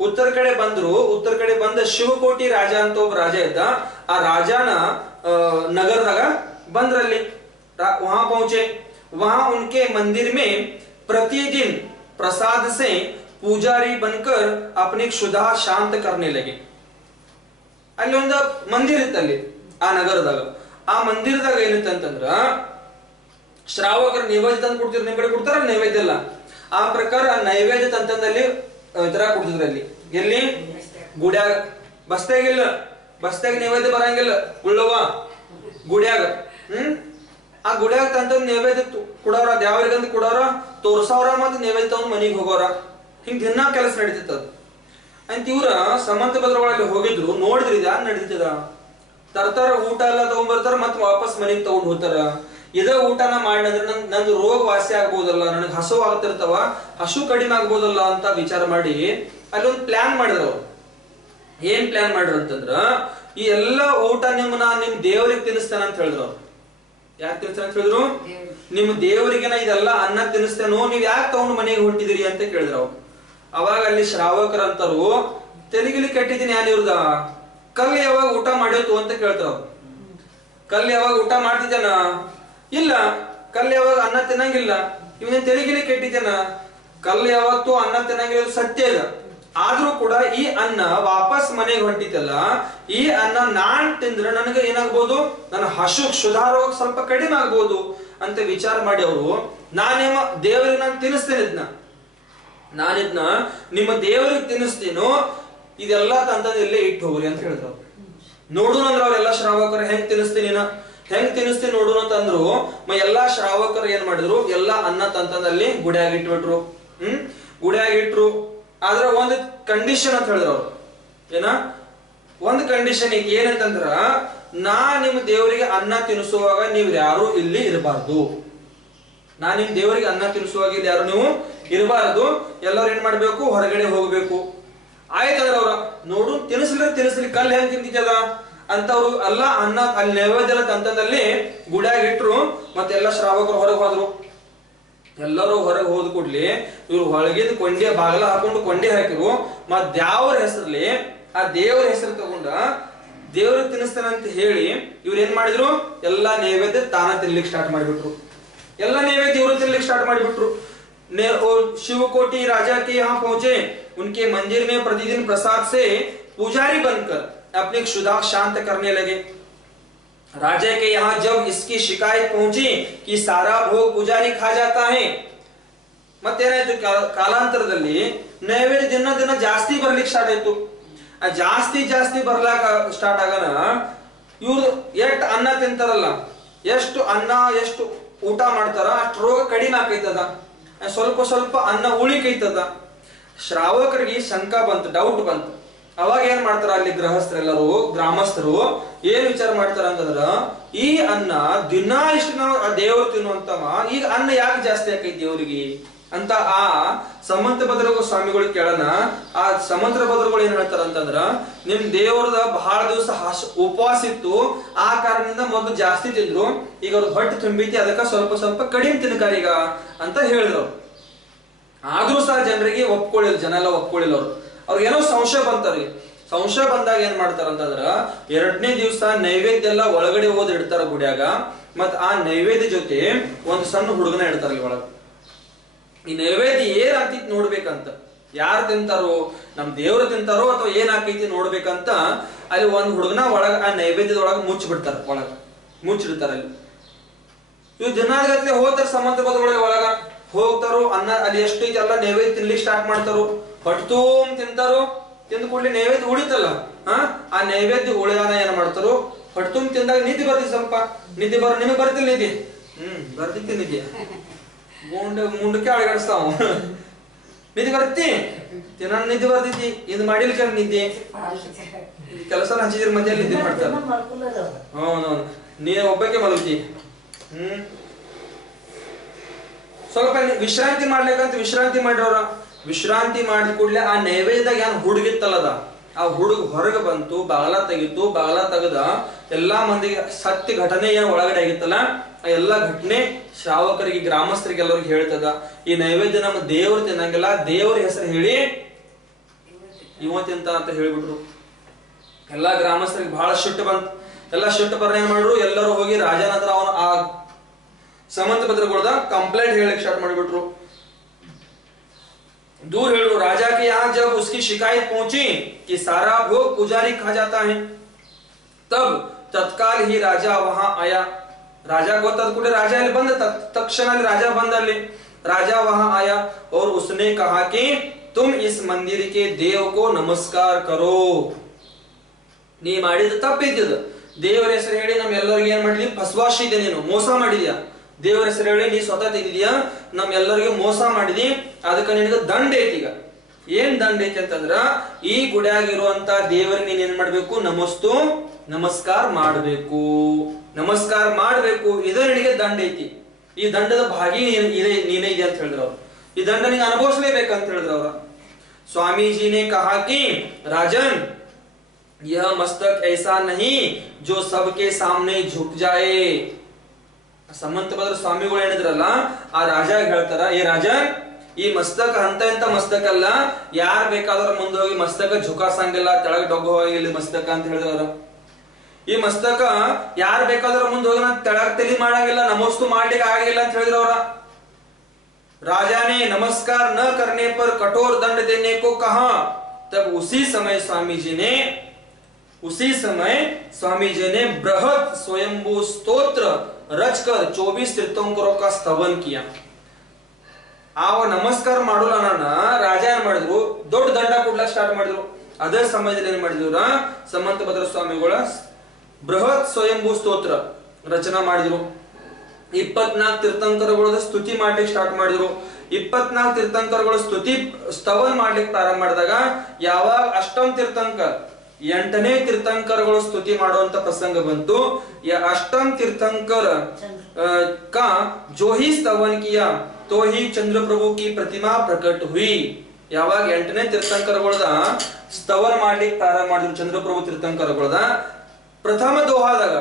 ಉತ್ತರ ಕಡೆ ಬಂದ್ರು. ಉತ್ತರ ಕಡೆ ಬಂದ ಶಿವಕೋಟಿ ರಾಜ ಅಂತ ಒಬ್ಬ ರಾಜ ಇದ್ದ. ಆ ರಾಜನ ನಗರದಾಗ बंद्रल्ली वहां पहुंचे। वहां उनके मंदिर में प्रतिदिन प्रसाद से पूजारी बनकर अपनी क्षुधा शांत करने लगे। ಅಲ್ಲಿ ಒಂದು ಮಂದಿರ ಇತ್ತಲ್ಲಿ ಆ ನಗರದಾಗ, ಆ ಮಂದಿರದಾಗ ಏನಿತ್ತಂತಂದ್ರ ಶ್ರಾವಕರು ನೈವೇದ್ಯ ತಂದು ಕೊಡ್ತಿದ್ರು, ನಿಮ್ ಕಡೆ ಕೊಡ್ತಾರ ನೈವೇದ್ಯ ಎಲ್ಲ, ಆ ಪ್ರಕಾರ ನೈವೇದ್ಯ ತಂತಂದಲ್ಲಿ ತರ ಕೊಡ್ತಿದ್ರು ಅಲ್ಲಿ, ಎಲ್ಲಿ ಗುಡ್ಯಾಗ, ಬಸ್ತಾಗಿಲ್ಲ, ಬಸ್ತಾಗ ನೈವೇದ್ಯ ಬರಂಗಿಲ್ಲ, ಉಳ್ಳವ ಗುಡ್ಯಾಗ, ಆ ಗುಡ್ಯಾಗ ತಂತ ನೈವೇದ್ಯ ಕೊಡೋರ, ದೇವರಿಗಂತ ಕೊಡೋರ, ತೋರ್ಸವ್ರ, ಮತ್ತೆ ನೈವೇದ್ಯ ತಗೊಂಡ್ ಮನಿಗೆ ಹೋಗೋರ, ಹಿಂಗ್ ದಿನ ಕೆಲಸ ನಡೀತಿತ್ತು ಅದು ಅಂತ ಇವ್ರ ಸಮಂತ ಭದ್ರಗಳಲ್ಲಿ ಹೋಗಿದ್ರು, ನೋಡಿದ್ರಿ ಇದು ಯಾರು ನಡೀತದ, ತರ್ತಾರ ಊಟ ಎಲ್ಲ ತಗೊಂಡ್ಬರ್ತಾರ, ಮತ್ ವಾಪಸ್ ಮನೆಗೆ ತಗೊಂಡ್ ಹೋಗ್ತಾರ, ಇದೇ ಊಟನ ಮಾಡಿ ಅಂದ್ರೆ ನಂದು ರೋಗ ವಾಸಿ ಆಗ್ಬೋದಲ್ಲ, ನನಗೆ ಹಸು ಆಗ್ತಿರ್ತಾವ, ಹಸು ಕಡಿಮೆ ಆಗ್ಬೋದಲ್ಲ ಅಂತ ವಿಚಾರ ಮಾಡಿ ಅಲ್ಲೊಂದು ಪ್ಲಾನ್ ಮಾಡಿದ್ರು ಅವ್ರು. ಏನ್ ಪ್ಲಾನ್ ಮಾಡಿದ್ರು ಅಂತಂದ್ರ, ಈ ಎಲ್ಲಾ ಊಟ ನಿಮ್ ದೇವರಿಗೆ ತಿನ್ನಿಸ್ತಾನ ಅಂತ ಹೇಳಿದ್ರು ಅವ್ರು. ಯಾಕೆ ತಿನ್ನಿಸ್ತಾನ ಅಂತ ಹೇಳಿದ್ರು, ನಿಮ್ ದೇವರಿಗೆ ನಾ ಇದೆಲ್ಲ ಅನ್ನ ತಿನ್ನಿಸ್ತೇನೋ, ನೀವ್ ಯಾಕೆ ತಗೊಂಡು ಮನೆಗೆ ಹೊಂಟಿದಿರಿ ಅಂತ ಕೇಳಿದ್ರು ಅವ್ರು. ಅವಾಗ ಅಲ್ಲಿ ಶ್ರಾವಕರಂತರು ತೆಲಿಗಿಲಿ ಕೆಟ್ಟಿದ್ದೀನಿ, ಯಾನ್ ಇವ್ರದ ಕಲ್ಲು ಯಾವಾಗ ಊಟ ಮಾಡಿತ್ತು ಅಂತ ಕೇಳ್ತಾರ ಅವ್ರು. ಕಲ್ಲು ಯಾವಾಗ ಊಟ ಮಾಡ್ತಿದ್ದೇನ, ಇಲ್ಲ. ಕಲ್ಲು ಯಾವಾಗ ಅನ್ನ ತಿನ್ನಂಗಿಲ್ಲ, ಇವನೇನ್ ತೆಲಿಗಿಲಿ ಕೆಟ್ಟಿದ್ದೇನ, ಕಲ್ಲು ಯಾವತ್ತೂ ಅನ್ನ ತಿನ್ನಂಗಿಲ್ಲ, ಸತ್ಯ ಇದೆ. ಆದ್ರೂ ಕೂಡ ಈ ಅನ್ನ ವಾಪಸ್ ಮನೆಗೆ ಹೊಂಟಿತಲ್ಲ, ಈ ಅನ್ನ ನಾನ್ ತಿಂದ್ರೆ ನನಗೆ ಏನಾಗ್ಬೋದು, ನನ್ನ ಹಸು ಕ್ಷುಧಾರೋಗ ಸ್ವಲ್ಪ ಕಡಿಮೆ ಆಗ್ಬೋದು ಅಂತ ವಿಚಾರ ಮಾಡಿ ಅವರು, ನಾನೇಮ ದೇವರಿಗೆ ನಾನು ತಿನ್ನಿಸ್ತೇನೆ ಇದನ್ನ, ನಾನಿದ್ನ ನಿಮ್ಮ ದೇವರಿಗೆ ತಿನ್ನಿಸ್ತೀನೋ, ಇದೆಲ್ಲಾ ತಂತದ ಇಲ್ಲೇ ಇಟ್ಟು ಹೋಗ್ರಿ ಅಂತ ಹೇಳಿದ್ರು. ನೋಡೋಣ ಅಂದ್ರೆ ಅವ್ರೆಲ್ಲಾ ಶ್ರಾವಕರು ಹೆಂಗ್ ತಿನ್ನಿಸ್ತೀನಿ ನೋಡೋಣ ಅಂತಂದ್ರು. ಎಲ್ಲಾ ಶ್ರಾವಕರು ಏನ್ ಮಾಡಿದ್ರು, ಎಲ್ಲಾ ಅನ್ನ ತಂತದಲ್ಲಿ ಗುಡಿಯಾಗಿ ಇಟ್ಬಿಟ್ರು. ಗುಡಿಯಾಗಿ ಇಟ್ರು. ಆದ್ರೆ ಒಂದು ಕಂಡೀಷನ್ ಅಂತ ಹೇಳಿದ್ರು ಅವ್ರು. ಏನ ಒಂದು ಕಂಡೀಷನ್ ಏನಂತಂದ್ರ, ನಾ ನಿಮ್ ದೇವರಿಗೆ ಅನ್ನ ತಿನ್ನಿಸುವಾಗ ನೀವ್ ಯಾರು ಇಲ್ಲಿ ಇರಬಾರ್ದು. ನಾ ನಿಮ್ ದೇವರಿಗೆ ಅನ್ನ ತಿನ್ನಿಸುವಾಗ ಇಲ್ಲಿ ಯಾರು ನೀವು ಇರಬಾರದು, ಎಲ್ಲರೂ ಏನ್ ಮಾಡ್ಬೇಕು, ಹೊರಗಡೆ ಹೋಗ್ಬೇಕು. ಆಯ್ತಂದ್ರ ಅವ್ರ ನೋಡು, ತಿನ್ನಿಸ್ಲಿ ಕಲ್ಲು ಹೆಂಗ್ ತಿಂತಿದ್ದದ ಅಂತ ಅವ್ರು ಎಲ್ಲ ಅನ್ನ ಅಲ್ಲಿ ನೈವೇದ್ಯ ತಂತದಲ್ಲಿ ಗುಡಿಯಾಗಿ ಇಟ್ರು. ಮತ್ತೆಲ್ಲ ಶ್ರಾವಕರು ಹೊರಗೆ ಹೋದ್ರು. ಎಲ್ಲರೂ ಹೊರಗೆ ಹೋದ್ ಕೂಡ್ಲಿ ಇವ್ರು ಒಳಗಿದ ಕೊಂಡೆ ಬಾಗಲ ಹಾಕೊಂಡು ಕೊಂಡೆ ಹಾಕಿರು. ಮತ್ ದೇವ್ರ ಹೆಸರಲ್ಲಿ ಆ ದೇವ್ರ ಹೆಸರು ತಗೊಂಡ ದೇವ್ರಿಗೆ ತಿನ್ನಿಸ್ತಾನೆ ಅಂತ ಹೇಳಿ ಇವ್ರು ಏನ್ ಮಾಡಿದ್ರು, ಎಲ್ಲಾ ನೈವೇದ್ಯ ತಾನ ತಿನ್ಲಿಕ್ಕೆ ಸ್ಟಾರ್ಟ್ ಮಾಡಿಬಿಟ್ರು. ಎಲ್ಲಾ ನೈವೇದ್ಯ ಇವ್ರು ತಿನ್ಲಿಕ್ಕೆ ಸ್ಟಾರ್ಟ್ ಮಾಡಿಬಿಟ್ರು. शिवकोटि राजा के यहाँ पहुंचे। उनके मंदिर में प्रतिदिन प्रसाद से पुजारी बनकर अपनी क्षुधा शांत करने लगे। राजा के यहाँ जब इसकी शिकायत पहुंची कि सारा भोग पुजारी खा जाता है, ಮತ್ತೇನಾಯ್ತು, ಕಾಲಾಂತರದಲ್ಲಿ ನೈವೇದ್ಯ ದಿನ ದಿನ ಜಾಸ್ತಿ ಬರ್ಲಿಕ್ಕೆ ಸ್ಟಾರ್ಟ್ ಆಯ್ತು. ಜಾಸ್ತಿ ಬರ್ಲಾಕ ಸ್ಟಾರ್ಟ್ ಆಗನ ಇವ್ರು ಎಷ್ಟು ಅನ್ನ ತಿಂತಾರಲ್ಲ, ಎಷ್ಟು ಅನ್ನ ಎಷ್ಟು ಊಟ ಮಾಡ್ತಾರ ಅಷ್ಟು ರೋಗ ಕಡಿಮೆ ಆಕೈತದ, ಸ್ವಲ್ಪ ಅನ್ನ ಉಳಿಕೈತದ. ಶ್ರಾವಕರಿಗೆ ಶಂಕ ಬಂತು, ಡೌಟ್ ಬಂತು. ಅವಾಗ ಏನ್ ಮಾಡ್ತಾರ, ಅಲ್ಲಿ ಗೃಹಸ್ಥರೆಲ್ಲರೂ ಗ್ರಾಮಸ್ಥರು ಏನ್ ವಿಚಾರ ಮಾಡ್ತಾರ ಅಂತಂದ್ರ, ಈ ಅನ್ನ ದಿನ ಇಷ್ಟು ನಾವು ದೇವ್ರು ತಿನ್ನುವಂತವ, ಈಗ ಅನ್ನ ಯಾಕೆ ಜಾಸ್ತಿ ಆಕೈತಿ ದೇವ್ರಿಗೆ ಅಂತ ಆ ಸಮಂತ ಭದ್ರ ಸ್ವಾಮಿಗಳು ಕೇಳೋಣ. ಆ ಸಮಂತ ಭದ್ರಗಳು ಏನ್ ಹೇಳ್ತಾರ ಅಂತಂದ್ರ, ನಿಮ್ ದೇವ್ರದ ಬಹಳ ದಿವಸ ಉಪವಾಸ ಇತ್ತು, ಆ ಕಾರಣದಿಂದ ಮೊದಲು ಜಾಸ್ತಿ ತಿಂದ್ರು, ಈಗ ಅವ್ರ ಹೊಟ್ಟೆ ತುಂಬಿತಿ, ಅದಕ್ಕ ಸ್ವಲ್ಪ ಕಡಿಮೆ ತಿನ್ಕಾರೀಗ ಅಂತ ಹೇಳಿದ್ರು. ಆದ್ರೂ ಸಹ ಜನರಿಗೆ ಒಪ್ಕೊಳ್ಳಿಲ್ಲ, ಜನ ಎಲ್ಲ ಒಪ್ಕೊಳ್ಳಿಲ್ಲ. ಅವ್ರಿಗೆ ಏನೋ ಸಂಶಯ ಬಂತಾರಿ. ಸಂಶಯ ಬಂದಾಗ ಏನ್ ಮಾಡ್ತಾರ ಅಂತಂದ್ರ, 2ನೇ ದಿವಸ ನೈವೇದ್ಯ ಎಲ್ಲ ಒಳಗಡೆ ಓದಿ ಇಡ್ತಾರ ಗುಡಿಯಾಗ. ಮತ್ ಆ ನೈವೇದ್ಯ ಜೊತೆ ಒಂದು ಸಣ್ಣ ಹುಡುಗನ ಇಡ್ತಾರ ಅಲ್ಲಿ ಒಳಗ. ಈ ನೈವೇದ್ಯ ಏನ್ ಆಗ್ತೈತಿ ನೋಡ್ಬೇಕಂತ, ಯಾರು ತಿಂತಾರೋ, ನಮ್ ದೇವ್ರು ತಿಂತಾರೋ ಅಥವಾ ಏನ್ ಆಕೈತಿ ನೋಡ್ಬೇಕಂತ ಅಲ್ಲಿ ಒಂದ್ ಹುಡುಗನ ಒಳಗ ಆ ನೈವೇದ್ಯದೊಳಗ ಮುಚ್ಚಿಬಿಡ್ತಾರ, ಒಳಗ ಮುಚ್ಚಿಡ್ತಾರ. ಅಲ್ಲಿ ಇವ್ ದಿನಾಗತ್ಲೆ ಹೋಗ್ತಾರ ಸಮಂತ ಪದಗಳಿಗೆ ಒಳಗ ಹೋಗ್ತಾರೋ, ಅನ್ನ ಅಲ್ಲಿ ಎಷ್ಟು ಐತಿ ಎಲ್ಲ ನೈವೇದ್ಯ ತಿನ್ಲಿಕ್ಕೆ ಸ್ಟಾರ್ಟ್ ಮಾಡ್ತಾರೋ, ಹೊಟ್ಟುಂ ತಿಂತಾರೋ. ತಿಂದ ಕೂಡಲೇ ನೈವೇದ್ಯ ಉಳಿತಲ್ಲ, ಆ ನೈವೇದ್ಯ ಉಳಿದಾನ ಏನ್ ಮಾಡ್ತಾರೋ, ಹೊಟ್ಟುಂ ತಿಂದಾಗ ನಿದ್ದೆ ಬರ್ತಿ, ಸ್ವಲ್ಪ ನಿದ್ದೆ ನಿಮಗೆ ಬರ್ತಿಲ್ಲ ನಿದ್ದೆ, ಬರ್ತಿತ್ತು ನಿದ್ದೆ, ಮುಂಡಕ್ಕೆ ಅಳಗಾಡಿಸ್ತಾವ, ನಿದ್ದೆ ಬರ್ತಿ, ತಿನ್ನ ನಿದ್ದೆ ಬರ್ತೈತಿ, ಇದು ಮಾಡಿಲ್ಕ ನಿದ್ದೆ, ಕೆಲಸ ಹಂಚಿದ್ರ ಮಧ್ಯೆ ನಿದ್ದೆ ಮಾಡ್ತಾರ. ಹೌದೌದು, ನೀ ಒಬ್ಬಕ್ಕೆ ಮಲಗ್ತಿ. ಸ್ವಲ್ಪ ವಿಶ್ರಾಂತಿ ಮಾಡ್ಲಿಕ್ಕಂತ ವಿಶ್ರಾಂತಿ ಮಾಡಿರೋರ, ವಿಶ್ರಾಂತಿ ಮಾಡಿದ ಕೂಡಲೇ ಆ ನೈವೇದ್ಯದಾಗ ಏನ್ ಹುಡುಗಿತ್ತಲ್ಲದ, ಆ ಹುಡುಗ ಹೊರಗೆ ಬಂತು, ಬಾಗಲ ತೆಗಿತು. ಬಾಗಲ ತೆಗದ ಎಲ್ಲಾ ಮಂದಿಗೆ ಸತ್ಯ ಘಟನೆ ಏನ್ ಒಳಗಡೆ ಆಗಿತ್ತಲ್ಲ, ಆ ಎಲ್ಲಾ ಘಟನೆ ಶ್ರಾವಕರಿಗೆ ಗ್ರಾಮಸ್ಥರಿಗೆ ಎಲ್ಲರಿಗೆ ಹೇಳ್ತದ. ಈ ನೈವೇದ್ಯ ನಮ್ಮ ದೇವ್ರು ತಿನ್ನಂಗಿಲ್ಲ, ದೇವ್ರ ಹೆಸರು ಹೇಳಿ ಇವ ತಿಂತ ಅಂತ ಹೇಳ್ಬಿಟ್ರು. ಎಲ್ಲಾ ಗ್ರಾಮಸ್ಥರಿಗೆ ಬಹಳ ಸಿಟ್ಟು ಬಂತು. ಎಲ್ಲ ಶಿಫ್ಟ್ ಬರ್ನ ಏನ್ ಮಾಡ್ರು, ಎಲ್ಲರೂ ಹೋಗಿ ರಾಜನ ಹತ್ರ ಅವನ ಆ ಸಮಂತ ಭದ್ರಗೊಳ್ದ ಕಂಪ್ಲೇಂಟ್ ಹೇಳಕ್ ಸ್ಟಾರ್ಟ್ ಮಾಡಿಬಿಟ್ರು. दूर हेलो राजा के यहाँ जब उसकी शिकायत पहुंची कि सारा भोग पुजारी खा जाता है, तब तत्काल ही राजा वहां आया. राजा को कुठे राजा बंद तत्क्षण राजा बंद आले. राजा वहां आया और उसने कहा कि तुम इस मंदिर के देव को नमस्कार करो. ನೀ ಮಾಡಿದ ತಪ್ಪಿದ್ದ, ದೇವರ ಹೆಸರು ಹೇಳಿ ನಮ್ಮೆಲ್ಲರಿಗೆ ಏನ್ ಮಾಡಿದ್ವಿ, ಫಸ್ವಾಶಿದೆ, ನೀನು ಮೋಸ ಮಾಡಿದ್ಯಾ. ದೇವರ ಹೆಸರು ಹೇಳಿ ನೀ ಸ್ವತಃ ತೆಗಿದ್ಯಾ, ನಮ್ಮೆಲ್ಲರಿಗೂ ಮೋಸ ಮಾಡಿದಿ, ಅದಕ್ಕೆ ನಿನಗೆ ದಂಡ ಐತಿ. ಈಗ ಏನ್ ದಂಡ ಐತಿ ಅಂತಂದ್ರ, ಈ ಗುಡಿಯಾಗಿರುವಂತ ದೇವರಿಗೆ ನೀನ್ ಏನ್ ಮಾಡ್ಬೇಕು, ನಮಸ್ಕಾರ ಮಾಡ್ಬೇಕು, ನಮಸ್ಕಾರ ಮಾಡ್ಬೇಕು. ಇದು ನಿನಗೆ ದಂಡ ಐತಿ. ಈ ದಂಡದ ಭಾಗಿ ನೀನೇ ಇದೆ ಅಂತ ಹೇಳಿದ್ರು ಅವ್ರು. ಈ ದಂಡ ನಿಂಗೆ ಅನುಭವಿಸಲೇಬೇಕಂತ ಹೇಳಿದ್ರು ಅವ್ರ. स्वामीजी ने कहा कि राजन, यह मस्तक ऐसा नहीं जो सबके सामने झुक जाए. ಸಮಂತ ಭದ್ರ ಸ್ವಾಮಿಗಳು ಏನಿದ್ರಲ್ಲ, ಆ ರಾಜ ಹೇಳ್ತಾರ, ಏ ರಾಜನ್, ಈ ಮಸ್ತಕ ಅಂತ ಎಂತ ಮಸ್ತಕ ಅಲ್ಲ, ಯಾರ್ ಬೇಕಾದ್ರ ಮುಂದೆ ಹೋಗಿ ಮಸ್ತಕ ಝುಕಾಸಂಗಿಲ್ಲ, ತೆಳಗ ಡೊಗ್ಗು ಹೋಗಿಲ್ಲ ಮಸ್ತಕ ಅಂತ ಹೇಳಿದವ್ರ. ಈ ಮಸ್ತಕ ಯಾರ್ ಬೇಕಾದ್ರ ಮುಂದೆ ಹೋಗಿ ತೆಳಗ ತಲಿ ಮಾಡಂಗಿಲ್ಲ, ನಮಸ್ತು ಮಾಡ್ಲಿಕ್ಕೆ ಆಗಿಲ್ಲ ಅಂತ ಹೇಳಿದ್ರವ್ರ. राजा ने नमस्कार न करने पर कठोर दंड देने को कहा. तब उसी समय स्वामी जी ने बृहत स्वयंभू स्तोत्र रचकर 24 तीर्थंकरों का स्तवन किया. आव नमस्कार ಮಾಡಲ್ಲ ನನ್ನ ರಾಜ ಏನ್ ಮಾಡಿದ್ರು, ದೊಡ್ಡ ದಂಡ ಕೊಡ್ಲಕ್ಕೆ ಸ್ಟಾರ್ಟ್ ಮಾಡಿದ್ರು. ಅದೇ ಸಮಯದಲ್ಲಿ ಏನ್ ಮಾಡಿದ್ರು, ಸಮಂತ ಭದ್ರ ಸ್ವಾಮಿಗಳ ಬೃಹತ್ ಸ್ವಯಂಭೂ ಸ್ತೋತ್ರ ರಚನಾ ಮಾಡಿದ್ರು. 24 ತೀರ್ಥಂಕರಗಳ ಸ್ತುತಿ ಮಾಡ್ಲಿಕ್ಕೆ ಸ್ಟಾರ್ಟ್ ಮಾಡಿದ್ರು. 24 ತೀರ್ಥಂಕರಗಳ ಸ್ತುತಿ ಸ್ತವನ್ ಮಾಡ್ಲಿಕ್ಕೆ ಪ್ರಾರಂಭ ಮಾಡಿದಾಗ, ಯಾವಾಗ ಅಷ್ಟಮ ತೀರ್ಥಂಕರ್ 8ನೇ ತೀರ್ಥಂಕರಗಳ ಸ್ತುತಿ ಮಾಡುವಂತ ಪ್ರಸಂಗ ಬಂತು. ಅಷ್ಟಮ ತೀರ್ಥಂಕರ का जो ही स्तवन किया तो ही चंद्र प्रभु की प्रतिमा प्रकट हुई. ಯಾವಾಗ 8ನೇ ತೀರ್ಥಂಕರಗಳದ ಸ್ತವನ್ ಮಾಡ್ಲಿಕ್ಕೆ ಪ್ರಾರಂಭ ಮಾಡಿದ್ರು ಚಂದ್ರಪ್ರಭು ತೀರ್ಥಂಕರಗಳದ ಪ್ರಥಮ ದೋಹಾದಾಗ,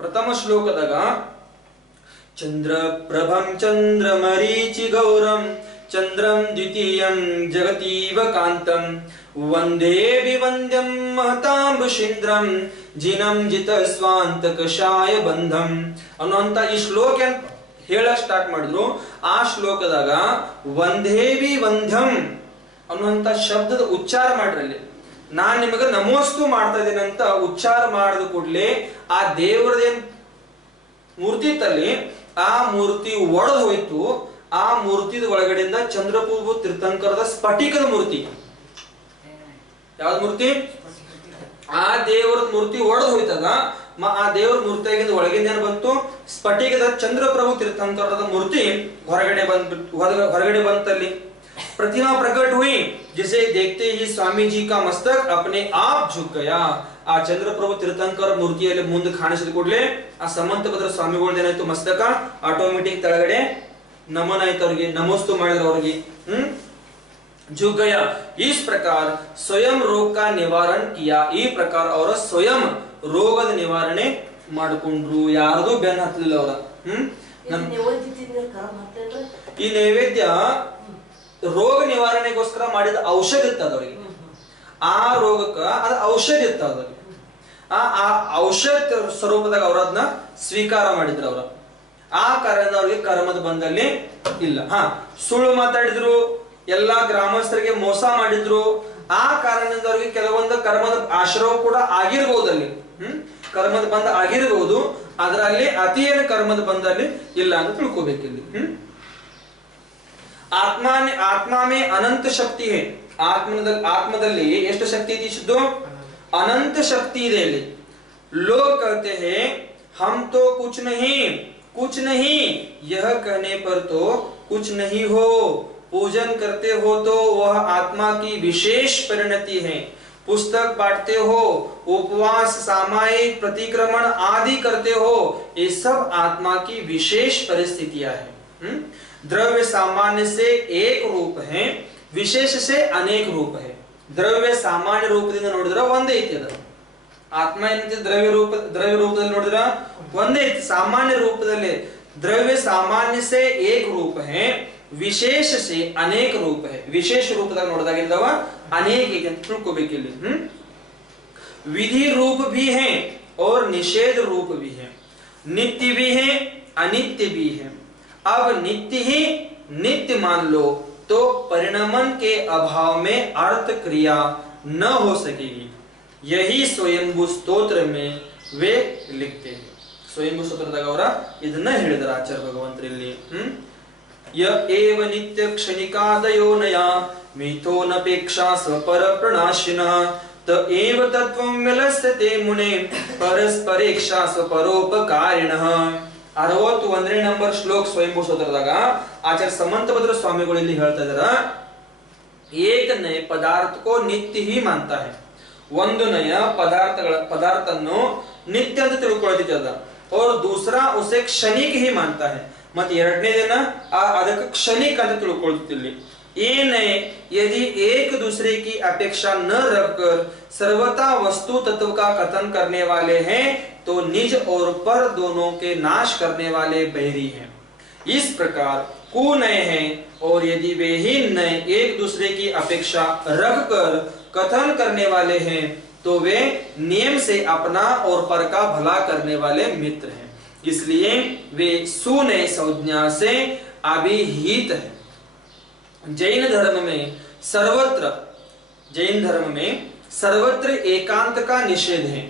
ಪ್ರಥಮ ಶ್ಲೋಕದಾಗ, चंद्र प्रभं चंद्र मरीचि गौरम चंद्रम द्वितीयं जगतीव कांतम वंदे विवंद्यम महतांबुषिंद्रम जिनम जित स्वांत कषाय बंधम ಅನ್ನುವಂತ ಈ ಶ್ಲೋಕ ಹೇಳಕ್ ಸ್ಟಾರ್ಟ್ ಮಾಡಿದ್ರು. ಆ ಶ್ಲೋಕದಾಗ ವಂದೇವಿ ವಂದ್ಯಂ ಅನ್ನುವಂತ ಶಬ್ದದ ಉಚ್ಚಾರ ಮಾಡ್ರಲ್ಲಿ. ನಾನ್ ನಿಮಗೆ ನಮೋಸ್ತು ಮಾಡ್ತಾ ಇದ್ದೀನಿ ಅಂತ ಉಚ್ಚಾರ ಮಾಡಿದ ಕೂಡಲೇ ಆ ದೇವರದೇನ್ ಮೂರ್ತಿ ಇತ್ತಲ್ಲಿ, ಆ ಮೂರ್ತಿ ಒಡೆದು ಹೋಯ್ತು. ಆ ಮೂರ್ತಿದ ಒಳಗಡೆಯಿಂದ ಚಂದ್ರಪ್ರಭು ತೀರ್ಥಂಕರದ ಸ್ಫಟಿಕದ ಮೂರ್ತಿ, ಯಾವ್ದು ಮೂರ್ತಿ, ಆ ದೇವರ ಮೂರ್ತಿ ಒಡೆದು ಹೋಯ್ತದ. ಆ ದೇವರ ಮೂರ್ತಿಯಾಗಿಂದ ಒಳಗಿಂದ ಏನ್ ಬಂತು, ಸ್ಫಟಿಕದ ಚಂದ್ರಪ್ರಭು ತೀರ್ಥಂಕರದ ಮೂರ್ತಿ ಹೊರಗಡೆ ಬಂತಲ್ಲಿ. प्रतिमा प्रकट हुई जिसे देखते ही स्वामी जी का मस्तक अपने आप झुक गया. ಆ ಚಂದ್ರಪ್ರಭು ತೀರ್ಥಂಕರ ಮೂರ್ತಿಯಲ್ಲಿ ಮುಂದೆ ಕಾಣಿಸಿದ ಕೂಡಲೇ ಆ ಸಮಂತ ಭದ್ರ ಸ್ವಾಮಿಗಳೇನಾಯ್ತು, ಮಸ್ತಕ ಆಟೋಮೆಟಿಕ್ ತೆಳಗಡೆ ನಮನ ಆಯ್ತು, ಅವ್ರಿಗೆ ನಮಸ್ತು ಮಾಡಿದ್ರು ಅವ್ರಿಗೆ. झुक गया. इस प्रकार स्वयं रोग का निवारण किया. ಈ ಪ್ರಕಾರ ಅವರ ಸ್ವಯಂ ರೋಗದ ನಿವಾರಣೆ ಮಾಡಿಕೊಂಡ್ರು, ಯಾರದು ಬೆನ್ನ ಹತ್ತಲಿಲ್ಲ ಅವರ. ಈ ನೈವೇದ್ಯ ರೋಗ ನಿವಾರಣೆಗೋಸ್ಕರ ಮಾಡಿದ ಔಷಧ ಇರ್ತದ ಅವ್ರಿಗೆ. ಆ ರೋಗಕ್ಕ ಅದ ಔಷಧ ಇರ್ತದ ಅವ್ರಿಗೆ. ಆ ಔಷಧ ಸ್ವರೂಪದಾಗ ಅವ್ರದನ್ನ ಸ್ವೀಕಾರ ಮಾಡಿದ್ರು ಅವ್ರ. ಆ ಕಾರಣದಿಂದ ಅವ್ರಿಗೆ ಕರ್ಮದ ಬಂದಲ್ಲಿ ಇಲ್ಲ. ಸುಳ್ಳು ಮಾತಾಡಿದ್ರು, ಎಲ್ಲಾ ಗ್ರಾಮಸ್ಥರಿಗೆ ಮೋಸ ಮಾಡಿದ್ರು. ಆ ಕಾರಣದಿಂದ ಅವ್ರಿಗೆ ಕೆಲವೊಂದು ಕರ್ಮದ ಆಶ್ರಯ ಕೂಡ ಆಗಿರ್ಬಹುದಲ್ಲಿ, ಕರ್ಮದ ಬಂದ ಆಗಿರಬಹುದು. ಅದರಲ್ಲಿ ಅತಿ ಏನು ಕರ್ಮದ ಬಂದಲ್ಲಿ ಇಲ್ಲ ಅಂತ ತಿಳ್ಕೋಬೇಕಿಲ್ಲಿ. आत्मा में अनंत शक्ति है. आत्मದಲ್ಲಿ ಎಷ್ಟು ಶಕ್ತಿ ಇದೆ? ಶುದ್ಧ अनंत शक्ति ಇದೆ. लोग कहते हैं हम तो कुछ नहीं, यह कहने पर तो कुछ नहीं हो. पूजन करते हो तो वह आत्मा की विशेष परिणति है. पुस्तक बांटते हो, उपवास, सामायिक प्रतिक्रमण आदि करते हो, ये सब आत्मा की विशेष परिस्थितियां हैं. द्रव्य सामान्य से एक रूप है, विशेष से अनेक रूप है. द्रव्य सामान्ಯ ರೂಪದಿಂದ ನೋಡಿದ್ರೆ ಒಂದೇ ಐತಿ. ಅದು ಆತ್ಮ ಏನಂತ ದ್ರವ್ಯ ರೂಪದಲ್ಲಿ ನೋಡಿದ್ರೆ ಒಂದೇ ಐತಿ. ಸಾಮಾನ್ಯ ರೂಪದಲ್ಲಿ द्रव्य सामान्य से एक रूप है, विशेष से अनेक रूप है. विशेष ರೂಪದಾಗ ನೋಡಿದಾಗಿಂದವ ಅನೇಕ ಐತಿ ಅಂತ ತಿಳ್ಕೋಬೇಕಿಲ್ಲಿ. विधि रूप भी है और निषेध रूप भी है, नित्य भी है, अनित्य भी है। अब नित्य ही नित्य मान लो तो परिणमन के अभाव में अर्थ क्रिया न हो सकेगी। यही स्वयंभू स्तोत्र में वे लिखते हैं। स्वयंभू स्तोत्रದಾಗ ಅವರ ಇದನ್ನ ಹೇಳಿದರು ಆಚಾರ್ಯ ಭಗವಂತರು ಇಲ್ಲಿ। ಯ ಏವ ನಿತ್ಯ ಕ್ಷಣಿಕಾದಯೋ ನಯ ಮಿಥೋನಪೇಕ್ಷಾ ಸ್ವಪರ ಪ್ರಣಾಶಿನಃ त एव तत्वं विलसते मुने परस्परेक्षा स्वपरोपकारिणः। 61ನೇ ನಂಬರ್ ಶ್ಲೋಕ ಸ್ವಯಂಭೂ ಸ್ತೋತ್ರದಾಗ ಆಚಾರ್ಯ ಸಮಂತಭದ್ರ ಸ್ವಾಮಿಗಳು ಇಲ್ಲಿ ಹೇಳ್ತಾ ಇದಾರ, एक नए पदार्थ को नित्य ही मानता है। ಒಂದು ನಯ ಪದಾರ್ಥವನ್ನು ನಿತ್ಯ ಅಂತ ತಿಳ್ಕೊಳ್ಳೋದಿಲ್ಲ, और दूसरा उसे क्षणिक ही मानता है। ಮತ್ತೆ ಎರಡನೇದನ್ನ ಅದಕ್ಕೆ ಕ್ಷಣಿಕ ಅಂತ ತಿಳ್ಕೊಳ್ಳುತ್ತಿಲ್ಲ। ये नए यदि एक दूसरे की अपेक्षा न रखकर सर्वथा वस्तु तत्व का कथन करने वाले हैं तो निज और पर दोनों के नाश करने वाले बैरी हैं। इस प्रकार कु नए हैं, और यदि वे ही नए एक दूसरे की अपेक्षा रखकर कथन करने वाले हैं तो वे नियम से अपना और पर का भला करने वाले मित्र हैं। इसलिए वे सुनए संज्ञा से अभिहित है। जैन धर्म में सर्वत्र एकांत का निषेध है।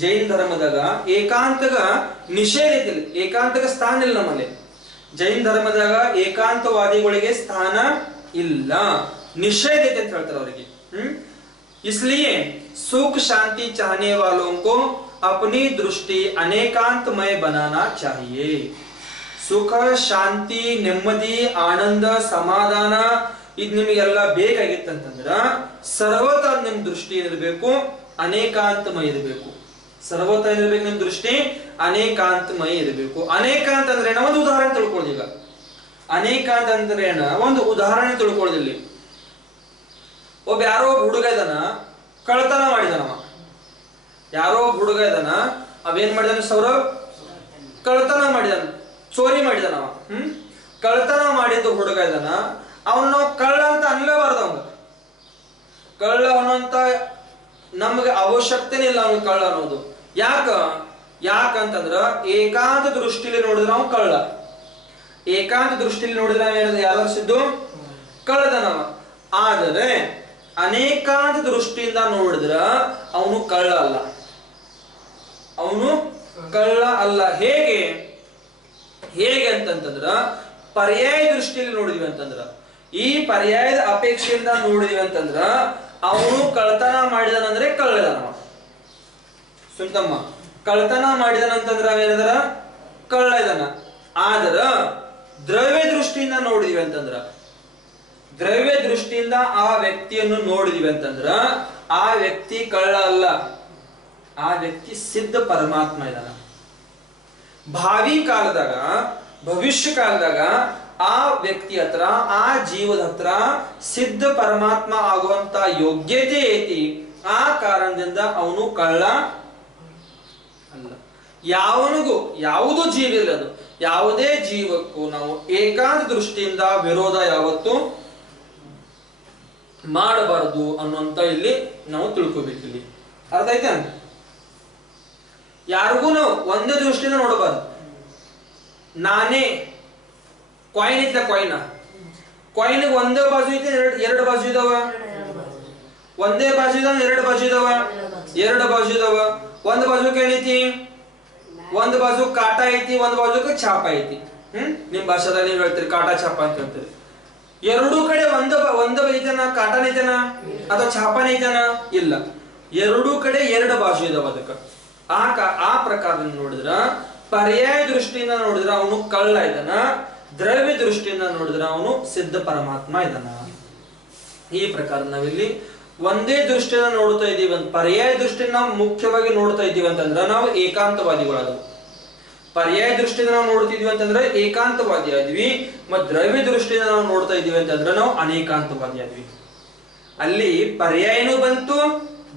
जैन धर्मದಾಗ ಏಕಾಂತಗ ನಿಷೇಧ ಐತಿಲ್ಲ, ಏಕಾಂತಗ ಸ್ಥಾನ ಇಲ್ಲ ನಮ್ಮಲ್ಲಿ। ಜೈನ ಧರ್ಮದಾಗ ಏಕಾಂತವಾದಿಗಳಿಗೆ ಸ್ಥಾನ ಇಲ್ಲ, निषेध ಐತೆ ಅಂತ ಹೇಳ್ತಾರೆ ಅವರಿಗೆ। इसलिए सुख शांति चाहने वालों को अपनी दृष्टि अनेकांतमय बनाना चाहिए। सुख शांति ನೆಮ್ಮದಿ ಆನಂದ ಸಮಾಧಾನ ಇದು ನಿಮಗೆಲ್ಲ ಬೇಕಾಗಿತ್ತಂತಂದ್ರ ಸರ್ವತಾ ನಿಮ್ಮ ದೃಷ್ಟಿ ಇರಬೇಕು, ಅನೇಕಾಂತಮಯ ಇರಬೇಕು। ಸರ್ವತಾ ಇರಬೇಕು ನಿಮ್ಮ ದೃಷ್ಟಿ, ಅನೇಕಾಂತಮಯ ಇರಬೇಕು। ಅನೇಕಾಂತ ಅಂದ್ರೆ ಒಂದು ಉದಾಹರಣೆ ತಿಳ್ಕೊಳ್ಳಿ। ಈಗ ಅನೇಕಾಂತ ಅಂದ್ರೆ ಒಂದು ಉದಾಹರಣೆ ತಿಳ್ಕೊಳ್ಳೋದಿಲ್ಲ। ಒಬ್ಬ ಯಾರೋ ಹುಡುಗ ಇದನ ಕಳ್ಳತನ ಮಾಡಿದನವ, ಯಾರೋ ಹುಡುಗ ಇದನ ಅವೇನ್ ಮಾಡಿದಾನ ಸೌರವ್, ಕಳ್ಳತನ ಮಾಡಿದಾನ, ಚೋರಿ ಮಾಡಿದಾನವ। ಕಳ್ಳತನ ಮಾಡಿದ ಹುಡುಗ ಇದನ ಅವನು ನಾವು ಕಳ್ಳ ಅಂತ ಅನ್ಲೇಬಾರ್ದು। ಅವಂಗ ಕಳ್ಳ ಅನ್ನೋಂತ ನಮ್ಗೆ ಅವಶ್ಯಕತೆನೇ ಇಲ್ಲ ಅವ್ನು ಕಳ್ಳ ಅನ್ನೋದು। ಯಾಕಂತಂದ್ರ ಏಕಾಂತ ದೃಷ್ಟಿಲಿ ನೋಡಿದ್ರೆ ಅವ್ನು ಕಳ್ಳ, ಏಕಾಂತ ದೃಷ್ಟಿಲಿ ನೋಡಿದ್ರೆ ಯಾರು ಸಿದ್ದು ಕಳ್ಳದನವ। ಆದರೆ ಅನೇಕಾಂತ ದೃಷ್ಟಿಯಿಂದ ನೋಡಿದ್ರ ಅವನು ಕಳ್ಳ ಅಲ್ಲ, ಅವನು ಕಳ್ಳ ಅಲ್ಲ। ಹೇಗೆ ಅಂತಂತಂದ್ರ ಪರ್ಯಾಯ ದೃಷ್ಟಿಯಲ್ಲಿ ನೋಡಿದ್ವಿ ಅಂತಂದ್ರ, ಈ ಪರ್ಯಾಯದ ಅಪೇಕ್ಷೆಯಿಂದ ನೋಡಿದ್ವಿ ಅಂತಂದ್ರ ಅವನು ಕಳ್ತನ ಮಾಡಿದನಂದ್ರೆ ಕಳ್ಳದನವ। ಸುಂತಮ್ಮ ಕಳ್ತನ ಮಾಡಿದನಂತಂದ್ರ ಅವೇನದರ ಕಳ್ಳ ಇದನ। ಆದ್ರ ದ್ರವ್ಯ ದೃಷ್ಟಿಯಿಂದ ನೋಡಿದ್ವಿ ಅಂತಂದ್ರ, ದ್ರವ್ಯ ದೃಷ್ಟಿಯಿಂದ ಆ ವ್ಯಕ್ತಿಯನ್ನು ನೋಡಿದ್ವಿ ಅಂತಂದ್ರ ಆ ವ್ಯಕ್ತಿ ಕಳ್ಳ ಅಲ್ಲ, ಆ ವ್ಯಕ್ತಿ ಸಿದ್ಧ ಪರಮಾತ್ಮ ಇದಾನ। ಭಾವಿ ಕಾಲದಾಗ ಭವಿಷ್ಯ ಕಾಲದಾಗ ಆ ವ್ಯಕ್ತಿ ಹತ್ರ ಆ ಜೀವದ ಹತ್ರ ಸಿದ್ಧ ಪರಮಾತ್ಮ ಆಗುವಂತ ಯೋಗ್ಯತೆ ಐತಿ, ಆ ಕಾರಣದಿಂದ ಅವನು ಕಳ್ಳ ಅಲ್ಲ। ಯಾವುದೂ ಜೀವ ಇರದು, ಯಾವುದೇ ಜೀವಕ್ಕೂ ನಾವು ಏಕಾಂತ ದೃಷ್ಟಿಯಿಂದ ವಿರೋಧ ಯಾವತ್ತು ಮಾಡಬಾರದು ಅನ್ನುವಂತ ಇಲ್ಲಿ ನಾವು ತಿಳ್ಕೋಬೇಕು। ಇಲ್ಲಿ ಅರ್ಥ ಆಯ್ತಾ? ಯಾರಿಗೂ ನಾವು ಒಂದೇ ದೃಷ್ಟಿಯಿಂದ ನೋಡಬಾರ್ದು। ನಾನೇ ಕಾಯಿನ್ ಐತ, ಕಾಯಿನ್ ಒಂದೇ ಬಾಜು ಐತೆ, ಎರಡು ಬಾಜು ಇದಾವ, ಒಂದೇ ಬಾಜು ಇದಾವ, ಎರಡು ಬಾಜು ಇದಾವ, ಎರಡು ಬಾಜು ಇದಾವ। ಒಂದ್ ಬಾಜುಕ್ ಏನೈತಿ, ಒಂದ್ ಬಾಜು ಕಾಟ ಐತಿ, ಒಂದ್ ಬಾಜುಕ್ ಛಾಪ ಐತಿ। ನಿಮ್ ಭಾಷಾದಲ್ಲಿ ನೀವು ಹೇಳ್ತೀರಿ ಕಾಟ ಛಾಪ ಅಂತ ಹೇಳ್ತೀರಿ। ಎರಡೂ ಕಡೆ ಒಂದ ಐತನ, ಕಾಟನ ಐತನ ಅಥವಾ ಛಾಪನ ಐತನ? ಇಲ್ಲ, ಎರಡೂ ಕಡೆ ಎರಡು ಬಾಜು ಇದಾವ ಅದಕ್ಕ। ಆ ಪ್ರಕಾರದಿಂದ ನೋಡಿದ್ರ ಪರ್ಯಾಯ ದೃಷ್ಟಿಯಿಂದ ನೋಡಿದ್ರ ಅವನು ಕಳ್ಳ ಇದ್ದಾನ, ದ್ರವ್ಯ ದೃಷ್ಟಿಯಿಂದ ನೋಡಿದ್ರ ಅವನು ಸಿದ್ಧ ಪರಮಾತ್ಮ ಇದ್ದಾನ। ಈ ಪ್ರಕಾರ ನಾವಿಲ್ಲಿ ಒಂದೇ ದೃಷ್ಟಿಯಿಂದ ನೋಡ್ತಾ ಇದೀವಿ ಅಂತ, ಪರ್ಯಾಯ ದೃಷ್ಟಿಯಿಂದ ನಾವು ಮುಖ್ಯವಾಗಿ ನೋಡ್ತಾ ಇದೀವಿ ಅಂತಂದ್ರ ನಾವು ಏಕಾಂತವಾದಿಗಳಾದವು। ಪರ್ಯಾಯ ದೃಷ್ಟಿಯಿಂದ ನಾವು ನೋಡ್ತಿದ್ವಿ ಅಂತಂದ್ರೆ ಏಕಾಂತವಾದಿ ಆದ್ವಿ, ಮತ್ ದ್ರವ್ಯ ದೃಷ್ಟಿಯಿಂದ ನಾವು ನೋಡ್ತಾ ಇದೀವಿ ಅಂತಂದ್ರೆ ನಾವು ಅನೇಕಾಂತವಾದಿ ಆದ್ವಿ। ಅಲ್ಲಿ ಪರ್ಯಾಯನೂ ಬಂತು,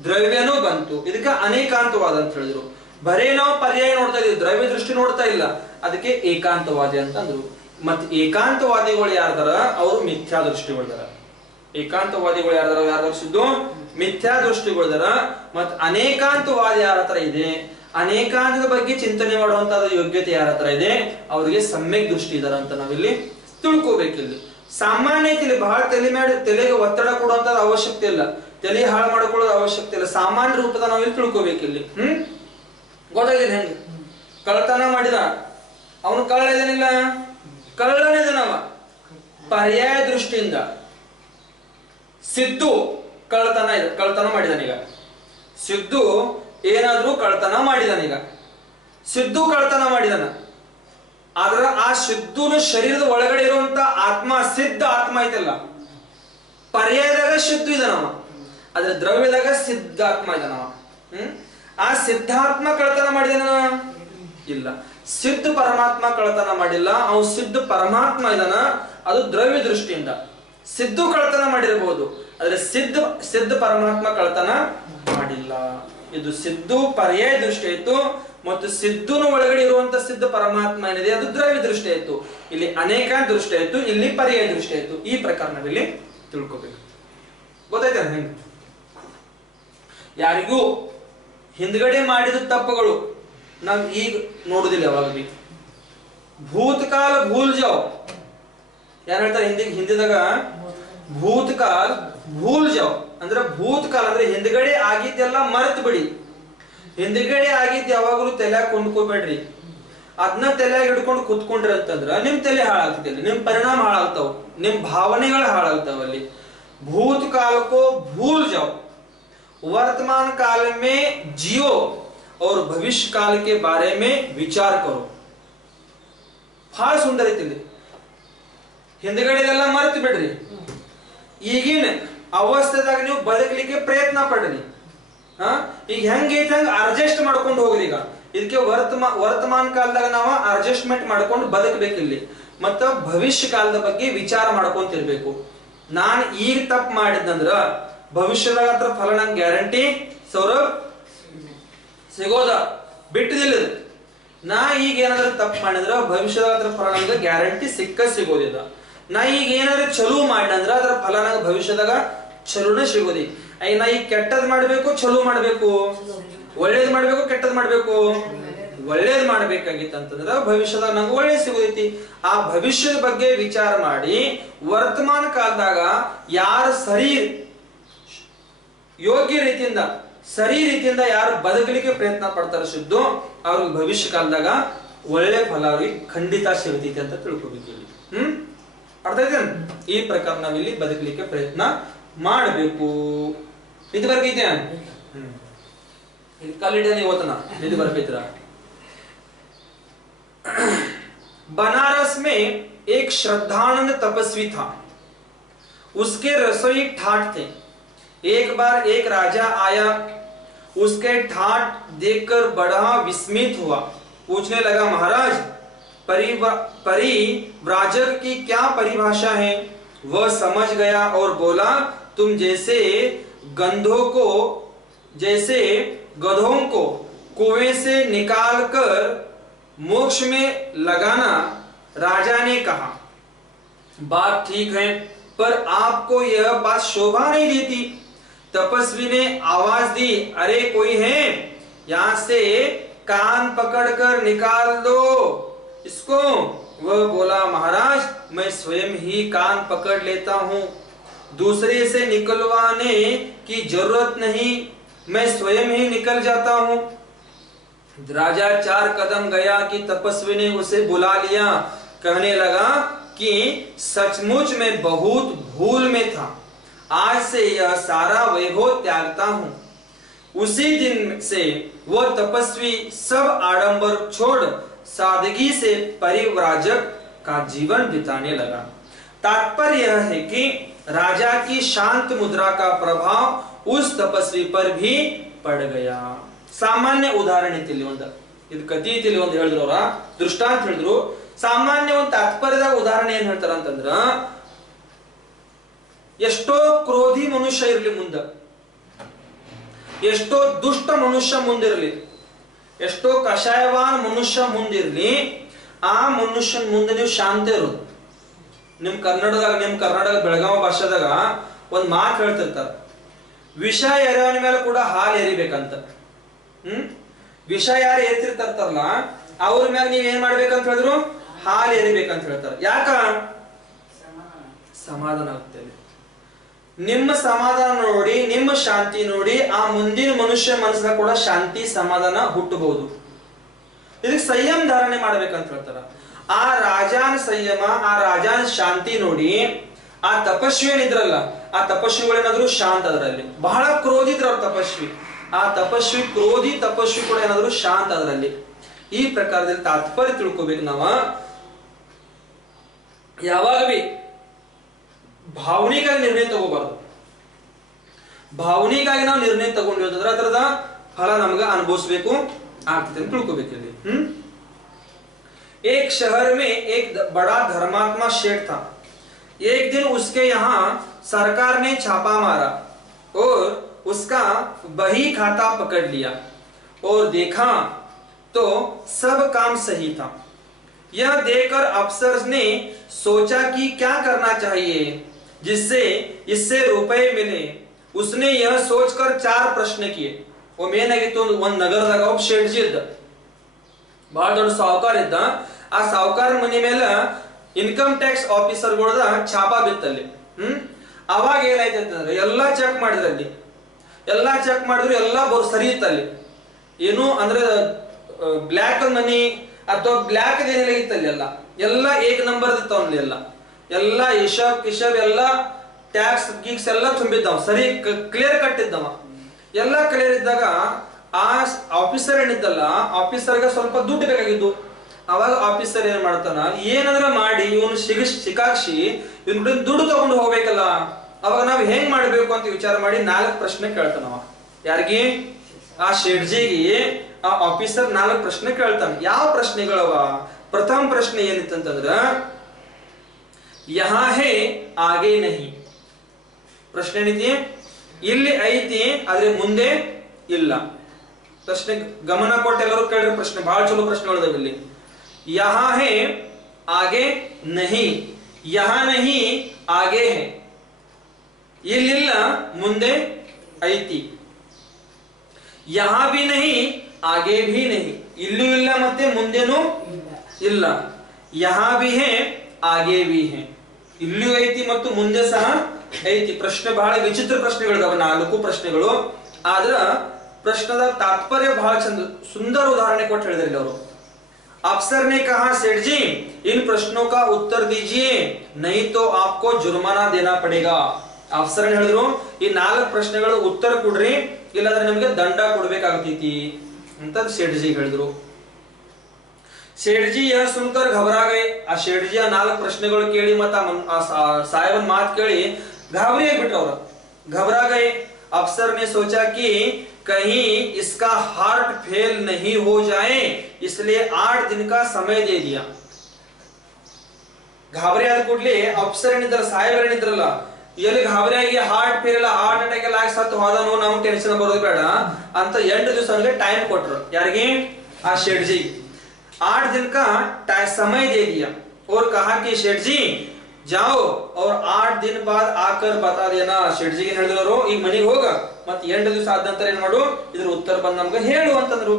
ದ್ರವ್ಯನೂ ಬಂತು, ಇದಕ್ಕೆ ಅನೇಕಾಂತವಾದ ಅಂತ ಹೇಳಿದ್ರು। ಬರೇ ನಾವು ಪರ್ಯಾಯ ನೋಡ್ತಾ ಇದೀವಿ, ದ್ರವ್ಯ ದೃಷ್ಟಿ ನೋಡ್ತಾ ಇಲ್ಲ, ಅದಕ್ಕೆ ಏಕಾಂತವಾದಿ ಅಂತ ಅಂದ್ರು। ಮತ್ ಏಕಾಂತವಾದಿಗಳು ಯಾರ್ದಾರ, ಅವರು ಮಿಥ್ಯಾ ದೃಷ್ಟಿಗಳದಾರ। ಏಕಾಂತವಾದಿಗಳು ಯಾರ್ದಾರ ಸಿದ್ದು ಮಿಥ್ಯಾ ದೃಷ್ಟಿಗಳದಾರ. ಮತ್ ಅನೇಕಾಂತವಾದಿ ಯಾರ ಹತ್ರ ಇದೆ, ಅನೇಕಾಂತದ ಬಗ್ಗೆ ಚಿಂತನೆ ಮಾಡುವಂತ ಯೋಗ್ಯತೆ ಯಾರ ಹತ್ರ ಇದೆ, ಅವರಿಗೆ ಸಮ್ಯಕ್ ದೃಷ್ಟಿ ಇದಾರ ಅಂತ ನಾವಿಲ್ಲಿ ತಿಳ್ಕೋಬೇಕಿಲ್ಲಿ. ಸಾಮಾನ್ಯ ತಲೆ ಬಹಳ ತಲೆಗೆ ಒತ್ತಡ ಕೊಡುವಂತ ಅವಶ್ಯಕತೆ ಇಲ್ಲ, ತಲೆ ಹಾಳು ಮಾಡ್ಕೊಳ್ಳೋದು ಅವಶ್ಯಕತೆ ಇಲ್ಲ. ಸಾಮಾನ್ಯ ರೂಪದ ನಾವಿಲ್ಲಿ ತಿಳ್ಕೋಬೇಕಿಲ್ಲಿ. ಗೊತ್ತಾಗಿದೆ ಹೆಂಗ? ಕಳ್ತನ ಮಾಡಿದ ಅವನು ಕಳ್ಳ ಇದೇನಿಲ್ಲ, ಕಳ್ಳನೇ ಇದಾನವ. ಪರ್ಯಾಯ ದೃಷ್ಟಿಯಿಂದ ಸಿದ್ದು ಕಳ್ತನ ಮಾಡಿದಾನೀಗ. ಸಿದ್ದು ಏನಾದ್ರೂ ಕಳ್ತನ ಮಾಡಿದಾನೀಗ. ಸಿದ್ದು ಕಳ್ತನ ಮಾಡಿದಾನ. ಆದ್ರ ಆ ಸಿದ್ದುನ ಶರೀರದ ಒಳಗಡೆ ಇರುವಂತ ಆತ್ಮ, ಸಿದ್ಧ ಆತ್ಮ ಐತಲ್ಲ, ಪರ್ಯಾಯದಾಗ ಸಿದ್ದು ಇದಾನವ, ಅದ್ರ ದ್ರವ್ಯದಾಗ ಸಿದ್ಧಾತ್ಮ ಇದಾನವ. ಆ ಸಿದ್ಧಾತ್ಮ ಕಳ್ತನ ಮಾಡಿದಾನ ಇಲ್ಲ. ಸಿದ್ಧ ಪರಮಾತ್ಮ ಕಳ್ತನ ಮಾಡಿಲ್ಲ, ಅವನು ಸಿದ್ಧ ಪರಮಾತ್ಮ ಇದಾನ. ಅದು ದ್ರವ್ಯ ದೃಷ್ಟಿಯಿಂದ. ಸಿದ್ದು ಕಳ್ತನ ಮಾಡಿರಬಹುದು, ಆದ್ರೆ ಸಿದ್ಧ ಪರಮಾತ್ಮ ಕಳ್ತನ ಮಾಡಿಲ್ಲ. ಇದು ಸಿದ್ದು ಪರ್ಯಾಯ ದೃಷ್ಟಿ ಆಯ್ತು. ಮತ್ತು ಸಿದ್ಧನ ಒಳಗಡೆ ಇರುವಂತ ಸಿದ್ಧ ಪರಮಾತ್ಮ ಏನಿದೆ ಅದು ದ್ರವ್ಯ ದೃಷ್ಟಿ ಆಯ್ತು. ಇಲ್ಲಿ ಅನೇಕ ದೃಷ್ಟಿ ಆಯ್ತು, ಇಲ್ಲಿ ಪರ್ಯಾಯ ದೃಷ್ಟಿ ಆಯ್ತು. ಈ ಪ್ರಕಾರ ನಾವಿಲ್ಲಿ ತಿಳ್ಕೊಬೇಕು. ಗೊತ್ತಾಯ್ತ ಹೆಂಗ? ಯಾರಿಗೂ ಹಿಂದ್ಗಡೆ ಮಾಡಿದ ತಪ್ಪುಗಳು ನಾವ್ ಈಗ ನೋಡುದಿಲ್ಲ. ಯಾವಾಗ ಬಿ ಭೂತಕಾಲ ಭೂಲ್ ಜಾವ್, ಯಾರು ಹೇಳ್ತಾರೆ ಹಿಂದಿದಾಗ ಭೂತಕಾಲ ಭೂಲ್ ಜಾವ್ ಅಂದ್ರೆ ಭೂತಕಾಲ ಅಂದ್ರೆ ಹಿಂದ್ಗಡೆ ಆಗಿದ್ದೆಲ್ಲ ಮರೆತು ಬಿಡಿ. ಹಿಂದ್ಗಡೆ ಆಗಿದ್ ಯಾವಾಗಲೂ ತಲೆ ಕೊಂಡ್ಕೋಬೇಡ್ರಿ. ಅದನ್ನ ತಲೆಯಾಗ ಹಿಡ್ಕೊಂಡು ಕುತ್ಕೊಂಡ್ರಿ ಅಂತಂದ್ರ ನಿಮ್ ತಲೆ ಹಾಳಾಗ್ತಿಲ್ಲ, ನಿಮ್ ಪರಿಣಾಮ ಹಾಳಾಗ್ತಾವ, ನಿಮ್ ಭಾವನೆಗಳು ಹಾಳಾಗ್ತಾವ. ಅಲ್ಲಿ भूतकाल को भूल जाओ, वर्तमान काल में जियो और भविष्य काल के बारे में विचार करो. ಬಹಳ ಸುಂದರ ಐತಿ. ಹಿಂದಗಡೆದೆಲ್ಲ ಮರೆತು ಬಿಡ್ರಿ. ಈಗಿನ ಅವಸ್ಥೆದಾಗ ನೀವು ಬದುಕಲಿಕ್ಕೆ ಪ್ರಯತ್ನ ಪಡ್ರಿ. ಈಗ ಹೆಂಗೈತೆ ಹಂಗ ಅಡ್ಜಸ್ಟ್ ಮಾಡ್ಕೊಂಡು ಹೋಗ್ರಿ. ಈಗ ಇದಕ್ಕೆ ವರ್ತಮಾನ ಕಾಲದಾಗ ನಾವು ಅಡ್ಜಸ್ಟ್ಮೆಂಟ್ ಮಾಡ್ಕೊಂಡು ಬದುಕಬೇಕಿಲ್ಲಿ. ಮತ್ತ ಭವಿಷ್ಯ ಕಾಲದ ಬಗ್ಗೆ ವಿಚಾರ ಮಾಡ್ಕೊಂತಿರ್ಬೇಕು. ನಾನು ಈಗ ತಪ್ಪು ಮಾಡಿದ್ನಂದ್ರ ಭವಿಷ್ಯದಾಗ ಹತ್ರ ಫಲ ನಂಗೆ ಗ್ಯಾರಂಟಿ ಸೌರಭ್ ಸಿಗೋದ ಬಿಟ್ಟಿದಿಲ್ಲ. ನಾ ಈಗ ಏನಾದ್ರೂ ತಪ್ಪು ಮಾಡಿದ್ರ ಭವಿಷ್ಯದಾಗ ಹತ್ರ ಫಲ ನಂಗೆ ಗ್ಯಾರಂಟಿ ಸಿಗೋದಿಲ್ಲ. ನಾ ಈಗ ಏನಾದ್ರೂ ಚಲೋ ಮಾಡಿದ್ರ ಅದ್ರ ಫಲ ನಂಗೆ ಭವಿಷ್ಯದಾಗ ಚಲೋನೇ ಸಿಗೋದಿ. ನಾ ಈಗ ಕೆಟ್ಟದ್ ಮಾಡ್ಬೇಕು ಚಲೋ ಮಾಡ್ಬೇಕು, ಒಳ್ಳೇದ್ ಮಾಡ್ಬೇಕು ಕೆಟ್ಟದ್ ಮಾಡ್ಬೇಕು, ಒಳ್ಳೇದ್ ಮಾಡ್ಬೇಕಾಗಿತ್ತು ಅಂತಂದ್ರ ಭವಿಷ್ಯದಾಗ ನಂಗೆ ಒಳ್ಳೇದ್ ಸಿಗೋದೈತಿ. ಆ ಭವಿಷ್ಯದ ಬಗ್ಗೆ ವಿಚಾರ ಮಾಡಿ ವರ್ತಮಾನ ಕಾಲದಾಗ ಯಾರು ಸರಿ ಯೋಗ್ಯ ರೀತಿಯಿಂದ ಯಾರು ಬದುಕಲಿಕ್ಕೆ ಪ್ರಯತ್ನ ಪಡ್ತಾರ ಸಿದ್ದು, ಅವ್ರಿಗೆ ಭವಿಷ್ಯ ಕಾಲದಾಗ ಒಳ್ಳೆ ಫಲ ಅವ್ರಿಗೆ ಖಂಡಿತ ಸಿಗತೈತಿ ಅಂತ ತಿಳ್ಕೊಬೇಕು. ಅರ್ಥ ಐತೆ? ಈ ಪ್ರಕಾರ ನಾವಿಲ್ಲಿ ಬದುಕಲಿಕ್ಕೆ ಪ್ರಯತ್ನ ಮಾಡಬೇಕು. ಇದು ಬರ್ಕೈತೆ ಕಲ್ಲಿಡನೆ ಓತನ ಇದು ಬರ್ಕೈತ್ರ. बनारस में एक श्रद्धानंद तपस्वी था, उसके रसोई ठाठ थे. एक बार एक राजा आया, उसके ठाठ देखकर बड़ा विस्मित हुआ. पूछने लगा, महाराज परिव्राजक की क्या परिभाषा है? वह समझ गया और बोला, तुम जैसे गधों को कुएं से निकालकर मोक्ष में लगाना. राजा ने कहा, बात ठीक है, पर आपको यह बात शोभा नहीं देती. तपस्वी ने आवाज दी, अरे कोई है? यहां से कान पकड़कर निकाल दो इसको. वह बोला, महाराज मैं स्वयं ही कान पकड़ लेता हूं, दूसरे से निकलवाने की जरूरत नहीं, मैं स्वयं ही निकल जाता हूं. राजा 4 कदम गया कि तपस्वी ने उसे बुला लिया. कहने लगा कि सचमुच मैं बहुत भूल में था, आज से यह सारा वैभव त्यागता हूं. उसी दिन से वह तपस्वी सब आडंबर छोड़ सादगी से परिव्राजक का जीवन बिताने लगा. तात्पर्य यह है कि राजा की शांत मुद्रा का प्रभाव उस तपस्वी पर भी पड़ गया. ಸಾಮಾನ್ಯ ಉದಾಹರಣೆ ಐತಿ ಒಂದು, ಇದು ಕಥೆ ಐತಿ ಒಂದು ಹೇಳಿದ್ರು ಅವರ ದೃಷ್ಟಾಂತ ಹೇಳಿದ್ರು. ಸಾಮಾನ್ಯ ಒಂದು ತಾತ್ಪರ್ಯದಾಗ ಉದಾಹರಣೆ ಏನ್ ಹೇಳ್ತಾರ ಅಂತಂದ್ರ, ಎಷ್ಟೋ ಕ್ರೋಧಿ ಮನುಷ್ಯ ಇರ್ಲಿ ಮುಂದ, ಎಷ್ಟೋ ದುಷ್ಟ ಮನುಷ್ಯ ಮುಂದಿರ್ಲಿ, ಎಷ್ಟೋ ಕಷಾಯವಾನ್ ಮನುಷ್ಯ ಮುಂದಿರ್ಲಿ, ಆ ಮನುಷ್ಯನ್ ಮುಂದೆ ನೀವು ಶಾಂತ ಇರೋದು. ನಿಮ್ ಕರ್ನಾಟಕ ಬೆಳಗಾವಿ ಭಾಷೆದಾಗ ಒಂದ್ ಮಾತು ಹೇಳ್ತಿರ್ತಾರ, ವಿಷ ಎರೆಯವನ ಮೇಲೆ ಕೂಡ ಹಾಲು ಎರಿಬೇಕಂತ. ವಿಷ ಯಾರು ಏರ್ತಿರ್ತಾರಲ್ಲ ಅವ್ರ ಮ್ಯಾಗ ನೀವ್ ಏನ್ ಮಾಡ್ಬೇಕಂತ ಹೇಳಿದ್ರು, ಹಾಲು ಎರಿಬೇಕಂತ ಹೇಳ್ತಾರ. ಯಾಕ? ಸಮಾಧಾನ ಆಗ್ತದೆ. ನಿಮ್ಮ ಸಮಾಧಾನ ನೋಡಿ, ನಿಮ್ಮ ಶಾಂತಿ ನೋಡಿ ಆ ಮುಂದಿನ ಮನುಷ್ಯ ಮನಸ್ಸಿನ ಕೂಡ ಶಾಂತಿ ಸಮಾಧಾನ ಹುಟ್ಟಬಹುದು. ಇದಕ್ಕೆ ಸಂಯಮ ಧಾರಣೆ ಮಾಡ್ಬೇಕಂತ ಹೇಳ್ತಾರ. ಆ ರಾಜಾನ ಸಂಯಮ, ಆ ರಾಜಾನ ಶಾಂತಿ ನೋಡಿ ಆ ತಪಸ್ವಿ ಏನಿದ್ರಲ್ಲ, ಆ ತಪಸ್ವಿಗಳೇನಾದ್ರು ಶಾಂತ ಅದರಲ್ಲಿ. ಬಹಳ ಕ್ರೋಧಿದ್ರ ಅವ್ರ ತಪಸ್ವಿ. ಆ ತಪಸ್ವಿ ಕ್ರೋಧಿ ತಪಸ್ವಿ ಕೂಡ ಏನಾದ್ರು ಶಾಂತ ಅದರಲ್ಲಿ. ಈ ಪ್ರಕಾರದಲ್ಲಿ ತಾತ್ಪರ್ಯ ತಿಳ್ಕೊಬೇಕು. ನಾವ ಯಾವಾಗ ಬಿ ಭಾವನೆಗಾಗಿ ನಿರ್ಣಯ ತಗೋಬಾರ್ದು. ಭಾವನೆಗಾಗಿ ನಾವು ನಿರ್ಣಯ ತಗೊಂಡ್ವಿ ಅಂತಂದ್ರೆ ಅದರದ ಫಲ ನಮ್ಗ ಅನುಭವಿಸ್ಬೇಕು ಆಗ್ತದೆ ಅಂತ ತಿಳ್ಕೊಬೇಕು ಇಲ್ಲಿ. एक शहर में एक बड़ा धर्मात्मा शेठ था। एक दिन उसके यहाँ सरकार ने छापा मारा और उसका बही खाता पकड़ लिया और देखा तो सब काम सही था। यह देखकर अफसर ने सोचा कि क्या करना चाहिए जिससे इससे रुपए मिले। उसने यह सोचकर 4 प्रश्न किए. वो मेन ಆಗಿತ್ತು ಒಂದು ನಗರದಾಗ ಒಬ್ಬ ಶೇಠ್ಜಿ ಇದ್ದ, ಬಹಳ ದೊಡ್ಡ ಸಾಹುಕಾರ ಇದ್ದ. ಆ ಸಾಹುಕಾರ ಮನೆ ಮೇಲೆ ಇನ್ಕಮ್ ಟ್ಯಾಕ್ಸ್ ಆಫೀಸರ್ ಗಳದ ಛಾಪಾ ಬಿತ್ತಲ್ಲಿ. ಅವಾಗ ಏನಾಯ್ತು ಅಂತಂದ್ರೆ ಎಲ್ಲಾ ಚೆಕ್ ಮಾಡಿದ್ರಲ್ಲಿ, ಎಲ್ಲಾ ಚೆಕ್ ಮಾಡಿದ್ರು ಎಲ್ಲಾ ಸರಿ ಇತ್ತಲ್ಲಿ. ಏನು ಅಂದ್ರೆ ಬ್ಲ್ಯಾಕ್ ಮನಿ ಅಥವಾ ಬ್ಲ್ಯಾಕ್ ಏನಿಲ್ಲ ಇತ್ತಲ್ಲಿ, ಎಲ್ಲ ಏಕ್ ನಂಬರ್ ಇತ್ತವನ್ಲಿ. ಎಲ್ಲ ಹಿಶಾಬ್ ಕಿಶಾಬ್ ಎಲ್ಲ ಟ್ಯಾಕ್ಸ್ ಗೀಕ್ಸ್ ಎಲ್ಲ ತುಂಬಿದ್ದವ, ಸರಿ ಕ್ಲಿಯರ್ ಕಟ್ ಇದ್ದವ. ಎಲ್ಲ ಕ್ಲಿಯರ್ ಇದ್ದಾಗ ಆ ಆಫೀಸರ್ ಏನಿದ್ದಲ್ಲ, ಆಫೀಸರ್ಗೆ ಸ್ವಲ್ಪ ದುಡ್ಡು ಬೇಕಾಗಿದ್ದು. ಅವಾಗ ಆಫೀಸರ್ ಏನ್ ಮಾಡ್ತಾನ, ಏನಾದ್ರ ಮಾಡಿ ಇವನು ಸಿಕ್ಕಾಕ್ಸಿ ಇವನ್ ದುಡ್ಡು ತಗೊಂಡು ಹೋಗ್ಬೇಕಲ್ಲ. ಅವಾಗ ನಾವ್ ಹೆಂಗ್ ಮಾಡ್ಬೇಕು ಅಂತ ವಿಚಾರ ಮಾಡಿ 4 ಪ್ರಶ್ನೆ ಕೇಳ್ತಾನವ. ಯಾರಿಗೆ? ಆ ಶೇಠ್ಜಿಗೆ ಆ ಆಫೀಸರ್ 4 ಪ್ರಶ್ನೆ ಕೇಳ್ತಾನ. ಯಾವ ಪ್ರಶ್ನೆಗಳವ? ಪ್ರಥಮ ಪ್ರಶ್ನೆ ಏನಿತ್ತಂತಂದ್ರ ಯಹಾ ಹೇ ಆಗೆ ನಹಿ. ಪ್ರಶ್ನೆ ಏನೈತಿ? ಇಲ್ಲಿ ಐತಿ ಆದ್ರೆ ಮುಂದೆ ಇಲ್ಲ. ಪ್ರಶ್ನೆ ಗಮನ ಕೊಟ್ಟು ಎಲ್ಲರೂ ಕೇಳಿದ್ರೆ ಪ್ರಶ್ನೆ ಬಹಳ ಚಲೋ ಪ್ರಶ್ನೆಗಳಿದಾವೆ ಇಲ್ಲಿ. ಯಹಾ ಹೇ ಆಗೆ ನಹಿ, ಯಹಾ ನಹಿ ಆಗೆ ಹೇ. ಇಲ್ಲಿಲ್ಲ ಮುಂದೆ ಐತಿ. ಯಹಾ ಭಿ ನಹಿ ಆಗೆ ಭಿ ನಹಿ, ಇಲ್ಲೂ ಇಲ್ಲ ಮತ್ತೆ ಮುಂದೆನೂ ಇಲ್ಲ. ಯಹಾ ಭಿ ಹೇ ಆಗೆ ಭಿ ಹೇ, ಇಲ್ಲೂ ಐತಿ ಮತ್ತು ಮುಂದೆ ಸಹ ಐತಿ. ಪ್ರಶ್ನೆ ಬಹಳ ವಿಚಿತ್ರ ಪ್ರಶ್ನೆಗಳಿದಾವೆ, 4 ಪ್ರಶ್ನೆಗಳು. ಆದ್ರ ಪ್ರಶ್ನದ ತಾತ್ಪರ್ಯ ಬಹಳ ಚಂದ ಸುಂದರ ಉದಾಹರಣೆ ಕೊಟ್ಟು ಹೇಳಿದ್ರಿ ಅವರು. अफसर ने कहा, सेठ जी इन प्रश्नों का उत्तर दीजिए नहीं तो आपको जुर्माना देना पड़ेगा. अफसर ಹೇಳಿದ್ರು ಈ 4 ಪ್ರಶ್ನೆಗಳ ಉತ್ತರ ಕೊಡ್ರಿ, ಇಲ್ಲಾಂದ್ರೆ ನಿಮಗೆ ದಂಡ ಕೊಡಬೇಕಾಗ್ತೈತಿ ಅಂತ सेठ जी ಹೇಳಿದ್ರು. सेठ जी यह सुनकर घबरा गए. ಆ सेठ जी 4 ಪ್ರಶ್ನೆಗಳು ಕೇಳಿ ಮತ್ತೆ ಸಾಹೇಬನ ಮಾತು ಕೇಳಿ ಗಾಬರಿ ಆಗಿಬಿಟ್ರು ಅವರು. घबरा गए. अफसर ने सोचा कि कहीं इसका हार्ट फेल नहीं हो जाए, इसलिए 8 दिन का समय दे दिया. ಗಾಬರಿ ಆದ ಕೂಡಲೇ ಅಫ್ಸರ್ ಏನಿದ್ರಲ್ಲ, ಸಾಹೇಬರು ಏನಿದ್ರಲ್ಲ, ಎಲ್ಲಿ ಗಾಬರಿ ಆಗಿ ಹಾರ್ಟ್ ಫೇಲ್ ಇಲ್ಲ, ಹಾರ್ಟ್ ಅಟ್ಯಾಕ್ ಎಲ್ಲ ಆಗಿ ಸತ್ತು ಹೋದನು, ನಮ್ಗೆ ಟೆನ್ಷನ್ ಬರೋದು ಬೇಡ ಅಂತ 8 ದಿವಸ ಟೈಮ್ ಕೊಟ್ರು. ಯಾರಿಗೆ? ಆ शेठ जी. 8 दिन का समय दे दिया और कहा कि शेठ जी जाओ और 8 दिन बाद आकर बता देना. शेठ जी ಹೇಳಿದ್ರು ಈಗ ಮನೆಗೆ ಹೋಗ, ಮತ್ತೆ 8 ದಿವಸ ಆದ ನಂತರ ಏನ್ ಮಾಡು, ಇದ್ರ ಉತ್ತರ ಬಂದು ನಮ್ಗೆ ಹೇಳು ಅಂತಂದ್ರು.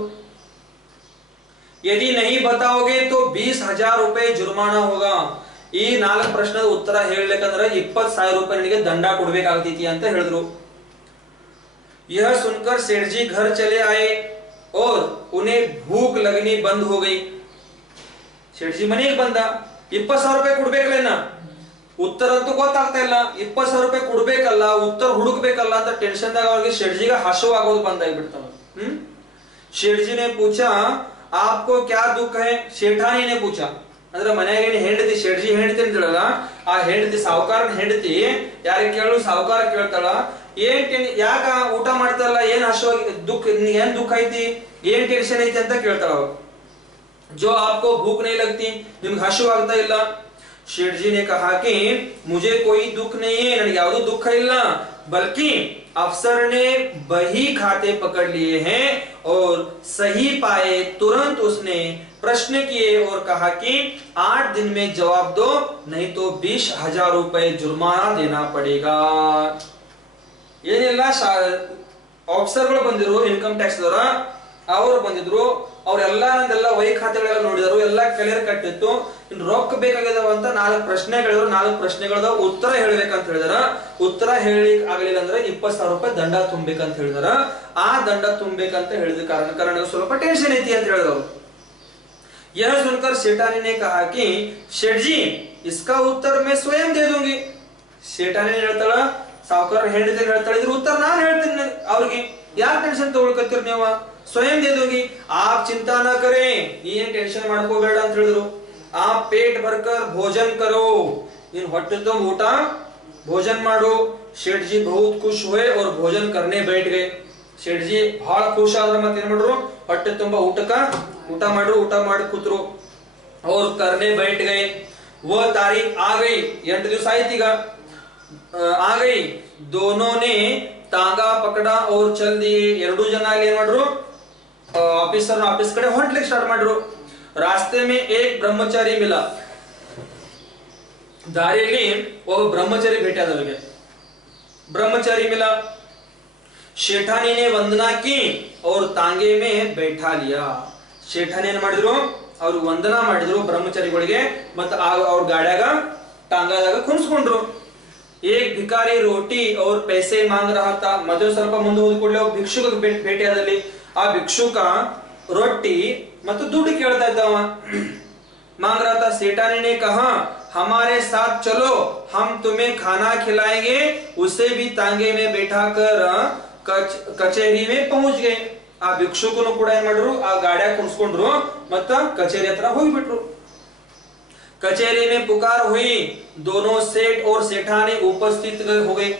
यदि नहीं बताओगे तो 20,000 रुपए जुर्माना होगा. ಈ 4 ಪ್ರಶ್ನೆದ ಉತ್ತರ ಹೇಳಲಿಕ್ಕಂದ್ರೆ 20,000 ರೂಪಾಯಿ ನಿನಗೆ ದಂಡ ಕೊಡಬೇಕಾಗ್ತೈತಿ ಅಂತ ಹೇಳಿದ್ರು. यह सुनकर सेठ जी घर चले आए और उन्हें भूख लगनी बंद हो गई. सेठ जी ಮನೆಗೆ ಬಂದ, 20,000 ರೂಪಾಯಿ ಕೊಡ್ಬೇಕಲ್ಲ, ಉತ್ತರ ಅಂತೂ ಗೊತ್ತಾಗ್ತಾ ಇಲ್ಲ, 20,000 ರೂಪಾಯಿ ಕೊಡ್ಬೇಕಲ್ಲ, ಉತ್ತರ ಹುಡುಕ್ಬೇಕಲ್ಲ ಅಂತ ಟೆನ್ಷನ್ ದಾಗ ಅವ್ರಿಗೆ ಶೆಠ್ಜಿಗೆ ಹಸಿವು ಆಗೋದು ಬಂದಾಗ್ಬಿಡ್ತಾವ. शेठ जी ने पूछा आपको क्या दुख है. ಶೇಠಾನಿ ने पूछा, ಅಂದ್ರೆ ಮನೆಯಾಗ ಹೆಂಡತಿ, ಶೆಠ್ಜಿ ಹೆಂಡತಿ ಅಂತೇಳಲ್ಲ, ಆ ಹೆಂಡತಿ ಸಾಹುಕಾರನ ಹೆಂಡತಿ ಯಾರಿಗೆ ಕೇಳು, ಸಾಹುಕಾರ ಕೇಳ್ತಾಳ, ಏನ್ ಯಾಕ ಊಟ ಮಾಡ್ತಾರಲ್ಲ, ಏನ್ ಹಸಿವು ದುಃಖ, ಏನ್ ದುಃಖ ಐತಿ, ಏನ್ ಟೆನ್ಷನ್ ಐತಿ ಅಂತ ಕೇಳ್ತಾಳ. जो आपको भूख नहीं लगती, ನಿಮ್ಗೆ ಹಸಿವು ಆಗ್ತಾ ಇಲ್ಲ. शेठ जी ने कहा कि मुझे कोई दुख नहीं है, ನನಗೆ ಯಾವುದೂ ದುಃಖ ಇಲ್ಲ. बल्कि अफसर ने बही खाते पकड़ लिए हैं और सही पाए तुरंत उसने प्रश्न किए और कहा कि 8 दिन में जवाब दो, नहीं तो 20,000 रुपए जुर्माना देना पड़ेगा। ಏನೆಲ್ಲ ಆಫೀಸರ್ಗಳು ಬಂದಿದ್ರು, ಇನ್ಕಮ್ ಟ್ಯಾಕ್ಸ್ ಅವರು ಬಂದಿದ್ರು, ಅವರೆಲ್ಲ ನಂದೆಲ್ಲ ವೈ ಖಾತೆಗಳೆಲ್ಲ ನೋಡಿದರು, ಎಲ್ಲ ಕ್ಲಿಯರ್ ಕಟ್ಟಿತ್ತು. ಇನ್ನು ರೊಕ್ಕ ಬೇಕಾಗಿದಾವ ಅಂತ 4 ಪ್ರಶ್ನೆಗಳಿದ್ರು. 4 ಪ್ರಶ್ನೆಗಳದ ಉತ್ತರ ಹೇಳ್ಬೇಕಂತ ಹೇಳಿದಾರ. ಉತ್ತರ ಹೇಳಿ ಆಗಲಿಲ್ಲ ಅಂದ್ರೆ 20,000 ರೂಪಾಯಿ ದಂಡ ತುಂಬಬೇಕಂತ ಹೇಳಿದಾರ. ಆ ದಂಡ ತುಂಬಬೇಕಂತ ಹೇಳಿದ ಕಾರಣ ಸ್ವಲ್ಪ ಟೆನ್ಷನ್ ಐತಿ ಅಂತ ಹೇಳಿದ್ರು. यह सुनकर सेठानी ने कहा कि शेठ जी इसका उत्तर मैं स्वयं दे दूंगी. सेठानी ಹೇಳ್ತಾಳ, ಸಾವುಕಾರ ಹೇಳಿದ್ರೆ ಹೇಳ್ತಾಳೆ, ಇದ್ರ ಉತ್ತರ ನಾನು ಹೇಳ್ತೀನಿ ಅವ್ರಿಗೆ, ಯಾಕೆ ಟೆನ್ಷನ್ ತಗೊಳ್ಕತ್ತೀರಿ ನೀವು, ಸ್ವಯಂ दे दूंगी, आप चिंता न करें, ನೀನ್ ಟೆನ್ಷನ್ ಮಾಡ್ಕೋಬೇಡ ಅಂತ ಹೇಳಿದ್ರು. आप पेट भरकर भोजन करो, ನೀನ್ ಹೊಟ್ಟೆ ತುಂಬ ಊಟ भोजन ಮಾಡು. शेठ जी बहुत खुश हुए और भोजन करने बैठ गए. शेठ जी ಬಹಳ ಖುಷಿ ಆದ್ರ ಮತ್ತೆ ಏನ್ ಮಾಡ್ರು, ಹೊಟ್ಟೆ ತುಂಬ ಊಟ ಮಾಡ್ರು, ಊಟ ಮಾಡಿ ಕೂತ್ರು. और करने बैठ गए. वो तारीख आ गई, 8 ದಿವಸ ಆಯ್ತು ಈಗ, आ गई. दोनों ने तांगा पकड़ा और चल दिए. ಎರಡು ಜನ ಅಲ್ಲಿ ಏನ್ ಮಾಡ್ರು, ಆಫೀಸ್ ಕಡೆ ಹೊಂಟ್ಲಿಕ್ಕೆ ಸ್ಟಾರ್ಟ್ ಮಾಡ್ರು. रास्ते में एक ब्रह्मचारी मिला. ದಾರಿಯಲ್ಲಿ ಒಬ್ಬ ಬ್ರಹ್ಮಚಾರಿ ಭೇಟಿಯಾದ ಅವರಿಗೆ. ब्रह्मचारी मिला. शेठानी ने वंदना की और तांगे में बैठा लिया. शेठानी ಏನ್ ಮಾಡಿದ್ರು, ಅವರು ವಂದನಾ ಮಾಡಿದ್ರು ಬ್ರಹ್ಮಚಾರಿಗಳಿಗೆ, ಮತ್ತೆ ಅವ್ರ ಗಾಡ್ಯಾಗ ಟಾಂಗಾದಾಗ ಕುಣಿಸ್ಕೊಂಡ್ರು. एक भिखारी रोटी और पैसे मांग रहा था. ಮದುವೆ ಸ್ವಲ್ಪ ಮುಂದೆ ಹೋದ ಕೂಡಲೇ ಒಬ್ಬ ಭಿಕ್ಷುಕ ಭೇಟಿಯಾದಲ್ಲಿ. ಆ ಭಿಕ್ಷುಕ ರೊಟ್ಟಿ ಮತ್ತು ದುಡ್ಡು ಕೇಳ್ತಾ ಇದ್ದವ. मांग रहा था. सेठानी ने कहा हमारे साथ चलो, हम तुम्हें खाना खिलाएंगे. उसे भी तांगे में बैठाकर कचेरी में पहुंच गए. ಆ ಭಿಕ್ಷುಕನು ಕೂಡ ಏನ್ ಮಾಡಿದ್ರು, ಆ ಗಾಡ್ಯಾಗ ಕುಣಿಸ್ಕೊಂಡ್ರು, ಮತ್ತ ಕಚೇರಿ ಹತ್ರ ಹೋಗ್ಬಿಟ್ರು. कचेरी में पुकार हुई. दोनों सेठ और सेठानी उपस्थित हो गए.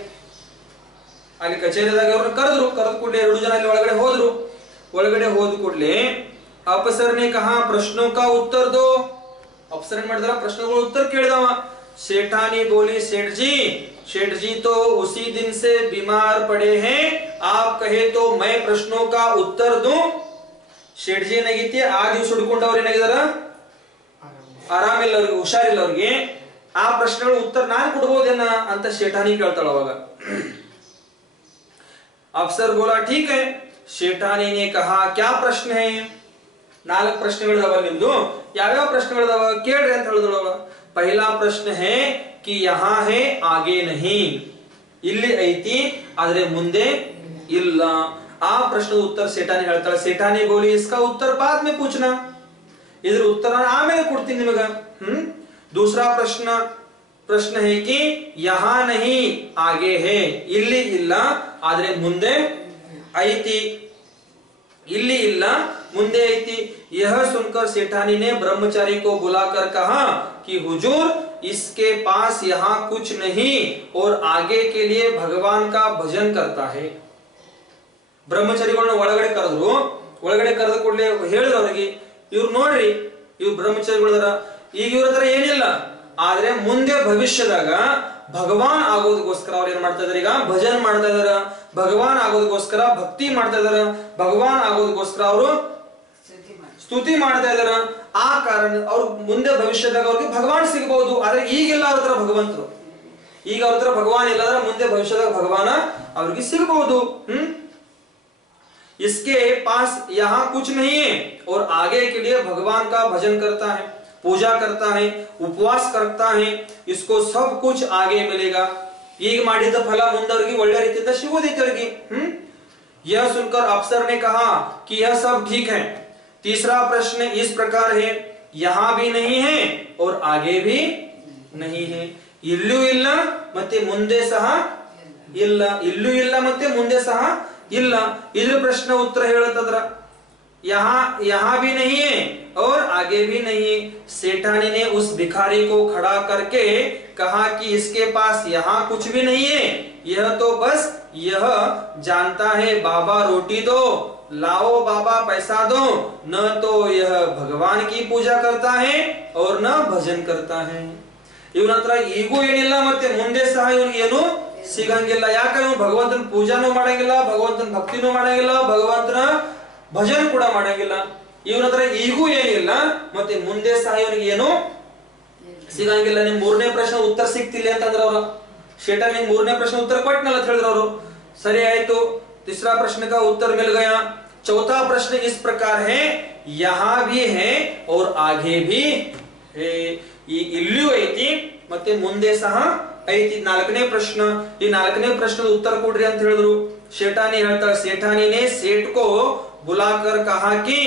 ಅಲ್ಲಿ ಕಚೇರಿದಾಗ ಅವ್ರನ್ನ ಕರೆದ್ರು. ಕರೆದ ಕೂಡಲೇ ಎರಡು ಜನ ಅಲ್ಲಿ ಒಳಗಡೆ ಹೋದ್ರು. ಒಳಗಡೆ ಹೋದ ಕೂಡಲೇ अफसर ने कहा प्रश्नों का उत्तर दो. अफसर ಏನ್ ಮಾಡಿದ್ರ, ಪ್ರಶ್ನೆಗಳ ಉತ್ತರ ಕೇಳಿದವ. सेठानी बोली सेठ जी तो उसी दिन से बीमार पड़े हैं, आप कहे तो मैं प्रश्नों का उत्तर दूं. सेठ जी ಏನಾಗೈತಿ, ಆ ದಿವಸ ಹುಡ್ಕೊಂಡವ್ರು ಏನಾಗಿದಾರ, ಆರಾಮಿಲ್ಲ ಅವ್ರಿಗೆ, ಹುಷಾರಿಲ್ಲ ಅವ್ರಿಗೆ, ಆ ಪ್ರಶ್ನೆಗಳ ಉತ್ತರ ನಾನು ಕೊಡಬಹುದೇನ ಅಂತ ಶೇಠಾನಿ ಕೇಳ್ತಾಳ. ಅವಾಗ अफसर बोला ठीक है. ಶೇಠಾನಿ ने कहा क्या प्रश्न है. 4 ಪ್ರಶ್ನೆಗಳಿದಾವ ನಿಮ್ದು, ಯಾವ್ಯಾವ ಪ್ರಶ್ನೆಗಳಿದಾವ ಕೇಳ್ರಿ ಅಂತ ಹೇಳಿದಳು. पहला प्रश्न है कि यहाँ है आगे नहीं. ಇಲ್ಲಿ ಐತಿ ಆದ್ರೆ ಮುಂದೆ ಇಲ್ಲ. ಆ ಪ್ರಶ್ನೆ ಉತ್ತರ ಶೇಠಾನಿ ಹೇಳ್ತಾಳೆ. ಶೇಠಾನಿ बोली इसका उत्तर बाद में पूछना. इधर उत्तर आमेಲೆ ಕೊಡ್ತೀನಿ ನಿಮಗೆ. दूसरा प्रश्न है कि यहाँ नहीं आगे है. ಇಲ್ಲಿ ಇಲ್ಲ ಆದ್ರೆ ಮುಂದೆ ಐತಿ. ಇಲ್ಲಿ ಇಲ್ಲ ಮುಂದೆ ಐತಿ. यह सुनकर सेठानी ने ब्रह्मचारी को बुलाकर कहा कि हुजूर इसके पास यहाँ कुछ नहीं और आगे के लिए भगवान का भजन करता है. ಬ್ರಹ್ಮಚಾರಿಗಳನ್ನ ಒಳಗಡೆ ಕರೆದ್ರು. ಒಳಗಡೆ ಕರೆದ ಕೂಡಲೇ ಹೇಳಿದ್ರು ಅವ್ರಿಗೆ, ಇವ್ರು ನೋಡ್ರಿ, ಇವ್ರು ಬ್ರಹ್ಮಚಾರಿಗಳದಾರ, ಈಗ ಇವ್ರ ಹತ್ರ ಏನಿಲ್ಲ, ಆದ್ರೆ ಮುಂದೆ ಭವಿಷ್ಯದಾಗ ಭಗವಾನ್ ಆಗೋದಕ್ಕೋಸ್ಕರ ಅವ್ರು ಏನ್ ಮಾಡ್ತಾ ಇದಾರೆ, ಈಗ ಭಜನ್ ಮಾಡ್ತಾ ಇದಾರ. ಭಗವಾನ್ ಆಗೋದಕ್ಕೋಸ್ಕರ ಭಕ್ತಿ ಮಾಡ್ತಾ ಇದಾರ. ಭಗವಾನ್ ಆಗೋದಕ್ಕೋಸ್ಕರ ಅವರು ಸ್ತುತಿ ಮಾಡ್ತಾ ಇದಾರ. ಆ ಕಾರಣ ಅವ್ರು ಮುಂದೆ ಭವಿಷ್ಯದಾಗ ಅವ್ರಿಗೆ ಭಗವಾನ್ ಸಿಗಬಹುದು. ಆದ್ರೆ ಈಗೆಲ್ಲ ಅವ್ರ ಹತ್ರ ಭಗವಂತರು, ಈಗ ಅವ್ರ ಹತ್ರ ಭಗವಾನ್ ಇಲ್ಲದ್ರ ಮುಂದೆ ಭವಿಷ್ಯದಾಗ ಭಗವಾನ ಅವ್ರಿಗೆ ಸಿಗಬಹುದು. इसके पास यहाँ कुछ नहीं है और आगे के लिए भगवान का भजन करता है, पूजा करता है, उपवास करता है. इसको सब कुछ आगे मिलेगा. ಈಗ ಮಾಡಿದ ಫಲ ಮುಂದವರಿಗೆ ಒಳ್ಳೆ ರೀತಿಯಿಂದ ಸಿಗೋದೈತೆ ಅವರಿಗೆ. यह सुनकर अफसर ने कहा कि यह सब ठीक है. तीसरा प्रश्न इस प्रकार है, यहाँ भी नहीं है और आगे भी नहीं है. ಇಲ್ಲೂ ಇಲ್ಲ ಮತ್ತೆ ಮುಂದೆ ಸಹ ಇಲ್ಲ. ಇಲ್ಲೂ ಇಲ್ಲ ಮತ್ತೆ ಮುಂದೆ ಸಹ ಇಲ್ಲ. इधर प्रश्न उत्तर ಹೇಳುತ್ತದ್ರ. यहाँ भी नहीं है और आगे भी नहीं है. सेठानी ने उस भिखारी को खड़ा करके कहा कि इसके पास यहाँ कुछ भी नहीं है. यह तो बस यह जानता है बाबा रोटी दो, लाओ बाबा पैसा दो, न तो यह भगवान की पूजा करता है और न भजन करता है. ಇವನ ಹತ್ರ ಈಗೂ ಏನಿಲ್ಲ ಮತ್ತೆ ಮುಂದೆ ಸಹ ಇವನಿಗೆ ಏನು ಸಿಗಂಗಿಲ್ಲ. ಯಾಕಂದ್ರೆ ಭಗವಂತನ ಪೂಜಾನೂ ಮಾಡಂಗಿಲ್ಲ, ಭಗವಂತನ ಭಕ್ತಿನೂ ಮಾಡಂಗಿಲ್ಲ, ಭಗವಂತನ ಭಜನೆ ಕೂಡ ಮಾಡಂಗಿಲ್ಲ. ಇವನ ಹತ್ರ ಈಗೂ ಏನಿಲ್ಲ, ಮತ್ತೆ ಮುಂದೆ ಸಹ ಇವನಿಗೆ ಏನು ಸಿಗಂಗಿಲ್ಲ. ನಿಮ್ ಮೂರನೇ ಪ್ರಶ್ನೆ ಉತ್ತರ ಸಿಕ್ತಿಲ್ಲ ಅಂತಂದ್ರ ಅವ್ರು ಶೇಟ ನಿಮ್ ಮೂರನೇ ಪ್ರಶ್ನೆ ಉತ್ತರ ಕೊಟ್ಟನಲ್ಲ ಅಂತ ಹೇಳಿದ್ರು ಅವರು. ಸರಿ ಆಯ್ತು. तीसरा प्रश्न का उत्तर मिल गया. चौथा प्रश्न इस प्रकार है, यहाँ भी है और आगे भी है. इल्लू ಐತಿ ಮತ್ತೆ ಮುಂದೆ ಸಹ ಐತಿ. ನಾಲ್ಕನೇ ಪ್ರಶ್ನೆ. ಈ ನಾಲ್ಕನೇ ಪ್ರಶ್ನೆ ಉತ್ತರ ಕೊಡ್ರಿ ಅಂತ ಹೇಳಿದ್ರು. ಶೇಠಾನಿ ಹೇಳ್ತಾರೆ, सेठानी ने सेठ को बुलाकर कहा कि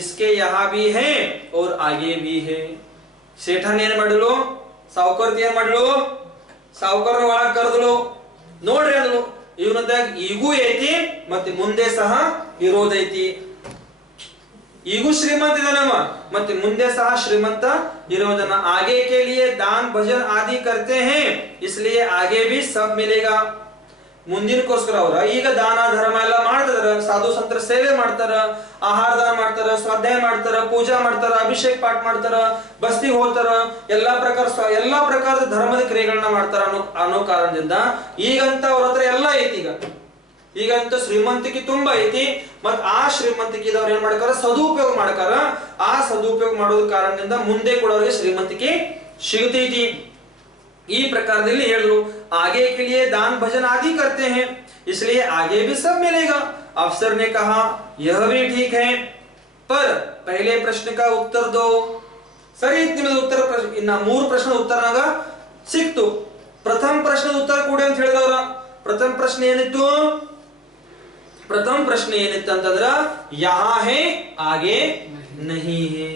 इसके यहाँ भी है और आगे भी है. ಸೇಠಾನಿ ಏನ್ ಮಾಡಿದ್ರು, ಸಾವುಕಾರ್ತಿ ಏನ್ ಮಾಡಿದ್ರು, ಸಾವುಕಾರ ಒಳಗ್ ಕರೆದ್ರು, ನೋಡ್ರಿ ಅಂದ್ರು ಇವನದಾಗ ಈಗೂ ಐತಿ ಮತ್ತೆ ಮುಂದೆ ಸಹ ಇರೋದೈತಿ. ಈಗೂ ಶ್ರೀಮಂತ ಇದಾನವ ಮತ್ತೆ ಮುಂದೆ ಸಹ ಶ್ರೀಮಂತ ಇರೋದನ್ನ. आगे के लिए दान भजन आदि करते हैं इसलिए आगे भी सब मिलेगा. ಮುಂದಿನಕೋಸ್ಕರ ಅವ್ರ ಈಗ ದಾನ ಧರ್ಮ ಎಲ್ಲ ಮಾಡ್ತಾರ, ಸಾಧು ಸಂತರ ಸೇವೆ ಮಾಡ್ತಾರ, ಆಹಾರ ದಾನ ಮಾಡ್ತಾರ, ಸ್ವಾಧ್ಯಾಯ ಮಾಡ್ತಾರ, ಪೂಜಾ ಮಾಡ್ತಾರ, ಅಭಿಷೇಕ ಪಾಠ ಮಾಡ್ತಾರ, ಬಸ್ತಿಗೆ ಹೋಗ್ತಾರ, ಎಲ್ಲಾ ಪ್ರಕಾರದ ಧರ್ಮದ ಕ್ರಿಯೆಗಳನ್ನ ಮಾಡ್ತಾರ ಅನ್ನೋ ಕಾರಣದಿಂದ ಈಗಂತ ಅವ್ರ ಹತ್ರ ಎಲ್ಲ ಐತಿ. ಈಗಂತ ಶ್ರೀಮಂತಿಕೆ ತುಂಬಾ ಐತಿ. ಮತ್ ಆ ಶ್ರೀಮಂತಿಕೆದವ್ರು ಏನ್ ಮಾಡ್ತಾರ, ಸದುಪಯೋಗ ಮಾಡ್ತಾರ. ಆ ಸದುಪಯೋಗ ಮಾಡೋದ ಕಾರಣದಿಂದ ಮುಂದೆ ಕೂಡ ಅವ್ರಿಗೆ ಶ್ರೀಮಂತಿಕೆ ಸಿಗತೈತಿ. ಈ ಪ್ರಕಾರದಲ್ಲಿ ಹೇಳಿದ್ರು, आगे के लिए दान भजन आदि करते हैं इसलिए आगे भी सब मिलेगा. अफसर ने कहा यह भी ठीक है, पर पहले प्रश्न का उत्तर दो. सरी निम्मद उत्तर ಇನ್ನ ಮೂರು ಪ್ರಶ್ನೆ ಉತ್ತರನಾಗ ಸಿಕ್ತು. ಪ್ರಥಮ ಪ್ರಶ್ನೆ ಉತ್ತರ ಕೊಡಿ ಅಂತ ಹೇಳಿದವರ. ಪ್ರಥಮ ಪ್ರಶ್ನೆ ಏನಿತ್ತು ಅಂತಂದ್ರ ಯಹಾ ಹೇ ಆಗೆ ನಹಿ ಹೇ.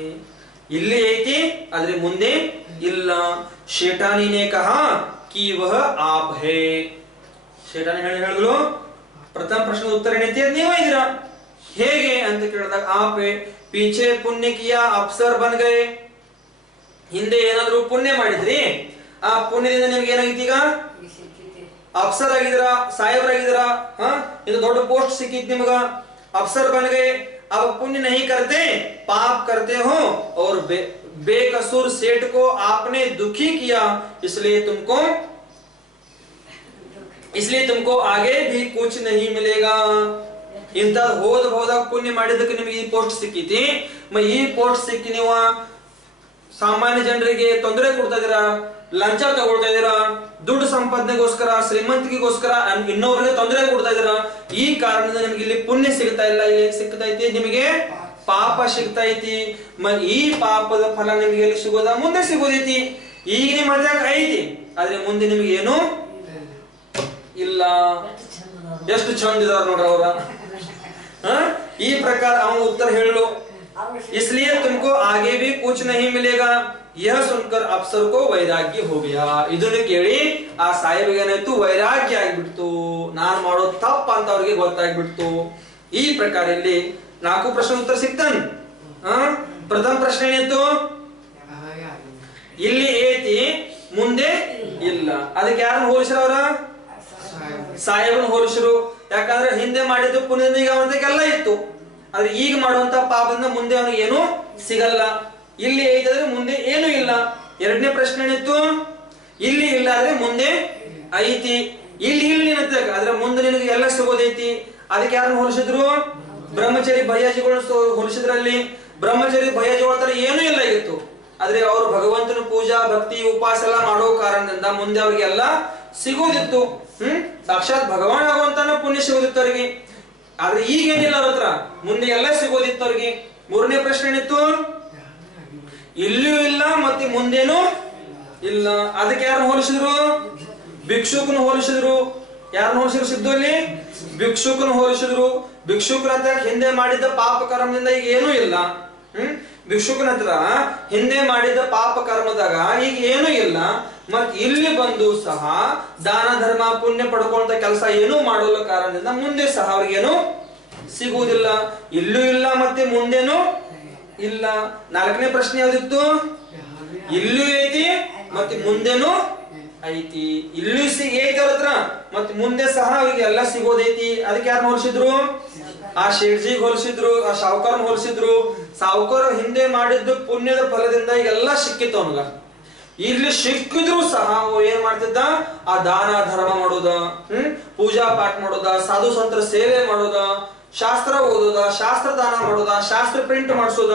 ಇಲ್ಲಿ ಐತಿ ಆದ್ರೆ ಮುಂದೆ ಇಲ್ಲ. ಶೇಠಾನಿ ನೇ ಕಹಾ कि वह आप है. ಶೇಠಾನಿ ಹೇಳಿದ್ರು ಪ್ರಥಮ ಪ್ರಶ್ನೆ ಉತ್ತರ ಏನೈತಿ, ನೀವೇ ಇದ್ದೀರಾ. ಹೇಗೆ ಅಂತ ಕೇಳಿದಾಗ आप है, पीछे पुण्य किया अफसर बन गए. ಹಿಂದೆ ಏನಾದ್ರೂ ಪುಣ್ಯ ಮಾಡಿದ್ರಿ, ಆ ಪುಣ್ಯದಿಂದ ನಿಮ್ಗೆ ಏನಾಗಿತ್ತು, ಈಗ ಅಫ್ಸರ್ ಆಗಿದ್ರ, ಸಾಹೇಬ್ರಾಗಿದ್ರ, ಇದು ದೊಡ್ಡ ಪೋಸ್ಟ್ ಸಿಕ್ಕಿತ್ ನಿಮ್ಗ, अफसर बन गए. अब पुण्य नहीं करते, पाप करते हो और बेकसूर सेठ को आपने दुखी किया, इसलिए तुमको आगे भी कुछ नहीं मिलेगा. ಇಂತ ಹೋದಾಗ ಪುಣ್ಯ ಮಾಡಿದಕ್ಕೆ ನಿಮಗೆ ಈ ಪೋಸ್ಟ್ ಸಿಕ್ಕಿತಿ. ಈ ಪೋಸ್ಟ್ ಸಿಕ್ಕಿ ನೀವು ಸಾಮಾನ್ಯ ಜನರಿಗೆ ತೊಂದರೆ ಕೊಡ್ತಾ ಇದೀರಾ, ಲಂಚ ತಗೊಳ್ತಾ ಇದೀರಾ, ದುಡ್ಡು ಸಂಪಾದನೆಗೋಸ್ಕರ, ಶ್ರೀಮಂತಿಕೆಗೋಸ್ಕರ ಇನ್ನೊಬ್ಬರಿಗೆ ತೊಂದರೆ ಕೊಡ್ತಾ ಇದೀರಾ. ಈ ಕಾರಣದಿಂದ ನಿಮ್ಗೆ ಇಲ್ಲಿ ಪುಣ್ಯ ಸಿಗ್ತಾ ಇಲ್ಲ. ಇಲ್ಲಿ ಸಿಗ್ತೈತಿ ನಿಮಗೆ ಪಾಪ ಸಿಗ್ತೈತಿ. ಈ ಪಾಪದ ಫಲ ನಿಮಗೆ ಎಲ್ಲಿ ಸಿಗೋದ, ಮುಂದೆ ಸಿಗೋದೈತಿ. ಈಗ ನಿಮ್ಮ ಮದ್ಯಾಗ ಐತಿ ಆದ್ರೆ ಮುಂದೆ ನಿಮಗೆ ಏನು ಇಲ್ಲ. ಎಷ್ಟು ಚಂದ ಇದಾರ ನೋಡ್ರ ಅವ್ರ. ಈ ಪ್ರಕಾರ ಅವನು ಉತ್ತರ ಹೇಳಲು, इसलिए तुमको आगे भी कुछ नहीं मिलेगा. यह सुनकर अफसर को वैराग्य हो गया. ಇದನ್ನು ಕೇಳಿ ಆ ಸಾಹೇಬಗೆ ಏನಾಯ್ತು, ವೈರಾಗ್ಯ ಆಗಿಬಿಡ್ತು. ನಾನು ಮಾಡೋ ತಪ್ಪ ಅಂತ ಅವ್ರಿಗೆ ಗೊತ್ತಾಗ್ಬಿಡ್ತು. ಈ ಪ್ರಕಾರ ಇಲ್ಲಿ 4 ಪ್ರಶ್ನೆ ಉತ್ತರ ಸಿಕ್ತಾನ. ಪ್ರಥಮ ಪ್ರಶ್ನೆ ಏನಿತ್ತು, ಇಲ್ಲಿ ಐತಿ ಮುಂದೆ ಇಲ್ಲ. ಅದಕ್ಕೆ ಯಾರನ್ನ ಹೋಲಿಸ್ರ ಅವ್ರ, ಸಾಹೇಬನ ಹೋಲಿಸರು. ಯಾಕಂದ್ರೆ ಹಿಂದೆ ಮಾಡಿದ್ದು ಪುಣ್ಯದಿಂದ ಈಗ ಅವನಿಗೆಲ್ಲ ಇತ್ತು, ಆದ್ರೆ ಈಗ ಮಾಡುವಂತ ಪಾಪದಿಂದ ಮುಂದೆ ಅವನಿಗೆ ಏನು ಸಿಗಲ್ಲ. ಇಲ್ಲಿ ಐತಾದ್ರೆ ಮುಂದೆ ಏನು ಇಲ್ಲ. ಎರಡನೇ ಪ್ರಶ್ನೆ ಏನಿತ್ತು, ಇಲ್ಲಿ ಇಲ್ಲ ಆದ್ರೆ ಮುಂದೆ ಐತಿ. ಇಲ್ಲಿ ಆದ್ರೆ ಮುಂದೆ ನಿನಗೆ ಎಲ್ಲ ಸಿಗೋದೈತಿ. ಅದಕ್ಕೆ ಯಾರನ್ನ ಹೋಲಿಸಿದ್ರು, ಬ್ರಹ್ಮಚಾರಿ ಭಯ್ಯಾಜಿಗಳು ಹೋಲಿಸಿದ್ರಲ್ಲಿ. ಬ್ರಹ್ಮಚಾರಿ ಭಯ್ಯಾಜಿಗಳ ತರ ಏನೂ ಇಲ್ಲ ಇತ್ತು, ಆದ್ರೆ ಅವರು ಭಗವಂತನ ಪೂಜಾ ಭಕ್ತಿ ಉಪವಾಸ ಎಲ್ಲ ಮಾಡೋ ಕಾರಣದಿಂದ ಮುಂದೆ ಅವ್ರಿಗೆಲ್ಲ ಸಿಗೋದಿತ್ತು. ಸಾಕ್ಷಾತ್ ಭಗವಾನ್ ಆಗುವಂತಾನ ಪುಣ್ಯ ಸಿಗೋದಿತ್ತು ಅವ್ರಿಗೆ. ಆದ್ರೆ ಈಗೇನಿಲ್ಲ ಅವ್ರ ಹತ್ರ, ಮುಂದೆ ಎಲ್ಲ ಸಿಗೋದಿತ್ತು ಅವ್ರಿಗೆ. ಮೂರನೇ ಪ್ರಶ್ನೆ ಏನಿತ್ತು, ಇಲ್ಲೂ ಇಲ್ಲ ಮತ್ತೆ ಮುಂದೇನು ಇಲ್ಲ. ಅದಕ್ಕೆ ಯಾರನ್ನ ಹೋಲಿಸಿದ್ರು, ಭಿಕ್ಷುಕನ ಹೋಲಿಸಿದ್ರು. ಯಾರನ್ನ ಹೋಲಿಸಿದ್ರು ಸಿದ್ಧಲ್ಲಿ, ಭಿಕ್ಷುಕನ ಹೋಲಿಸಿದ್ರು. ಭಿಕ್ಷುಕನ ಹತ್ರ ಹಿಂದೆ ಮಾಡಿದ್ದ ಪಾಪ ಕರ್ಮದಿಂದ ಈಗ ಏನೂ ಇಲ್ಲ. ಭಿಕ್ಷುಕನ ಹತ್ರ ಹಿಂದೆ ಮಾಡಿದ ಪಾಪ ಕರ್ಮದಾಗ ಈಗ ಏನೂ ಇಲ್ಲ. ಮತ್ ಇಲ್ಲಿ ಬಂದು ಸಹ ದಾನ ಧರ್ಮ ಪುಣ್ಯ ಪಡ್ಕೊಂತ ಕೆಲಸ ಏನೂ ಮಾಡೋಲ್ಲ ಕಾರಣದಿಂದ ಮುಂದೆ ಸಹ ಅವ್ರಿಗೇನು ಸಿಗುವುದಿಲ್ಲ. ಇಲ್ಲೂ ಇಲ್ಲ ಮತ್ತೆ ಮುಂದೇನು ಇಲ್ಲ. ನಾಲ್ಕನೇ ಪ್ರಶ್ನೆ ಯಾವ್ದಿತ್ತು, ಇಲ್ಲೂ ಐತಿ ಮತ್ತೆ ಮುಂದೇನು ಐತಿ. ಇಲ್ಲೂ ಐತಿ ಅವ್ರ ಹತ್ರ ಮತ್ತೆ ಮುಂದೆ ಸಹ ಅವ್ರಿಗೆ ಎಲ್ಲ ಸಿಗೋದೈತಿ. ಅದಕ್ಕೆ ಯಾರನ್ನ ಹೋಲಿಸಿದ್ರು, ಆ ಶೇಠ್ಜಿಗೆ ಹೋಲಿಸಿದ್ರು, ಆ ಸಾವುಕಾರನ ಹೋಲಿಸಿದ್ರು. ಸಾವುಕಾರ ಹಿಂದೆ ಮಾಡಿದ್ದು ಪುಣ್ಯದ ಫಲದಿಂದ ಎಲ್ಲ ಸಿಕ್ಕಿತ್ತು ಅವನಿಗ. ಇಲ್ಲಿ ಸಿಕ್ಕಿದ್ರು ಸಹ ಏನ್ ಮಾಡ್ತಿದ್ದ, ಆ ದಾನ ಧರ್ಮ ಮಾಡೋದ, ಪೂಜಾ ಪಾಠ ಮಾಡೋದ, ಸಾಧು ಸಂತರ ಸೇವೆ ಮಾಡೋದ, ಶಾಸ್ತ್ರ ಓದೋದ, ಶಾಸ್ತ್ರ ದಾನ ಮಾಡೋದ, ಶಾಸ್ತ್ರ ಪ್ರಿಂಟ್ ಮಾಡಿಸೋದ,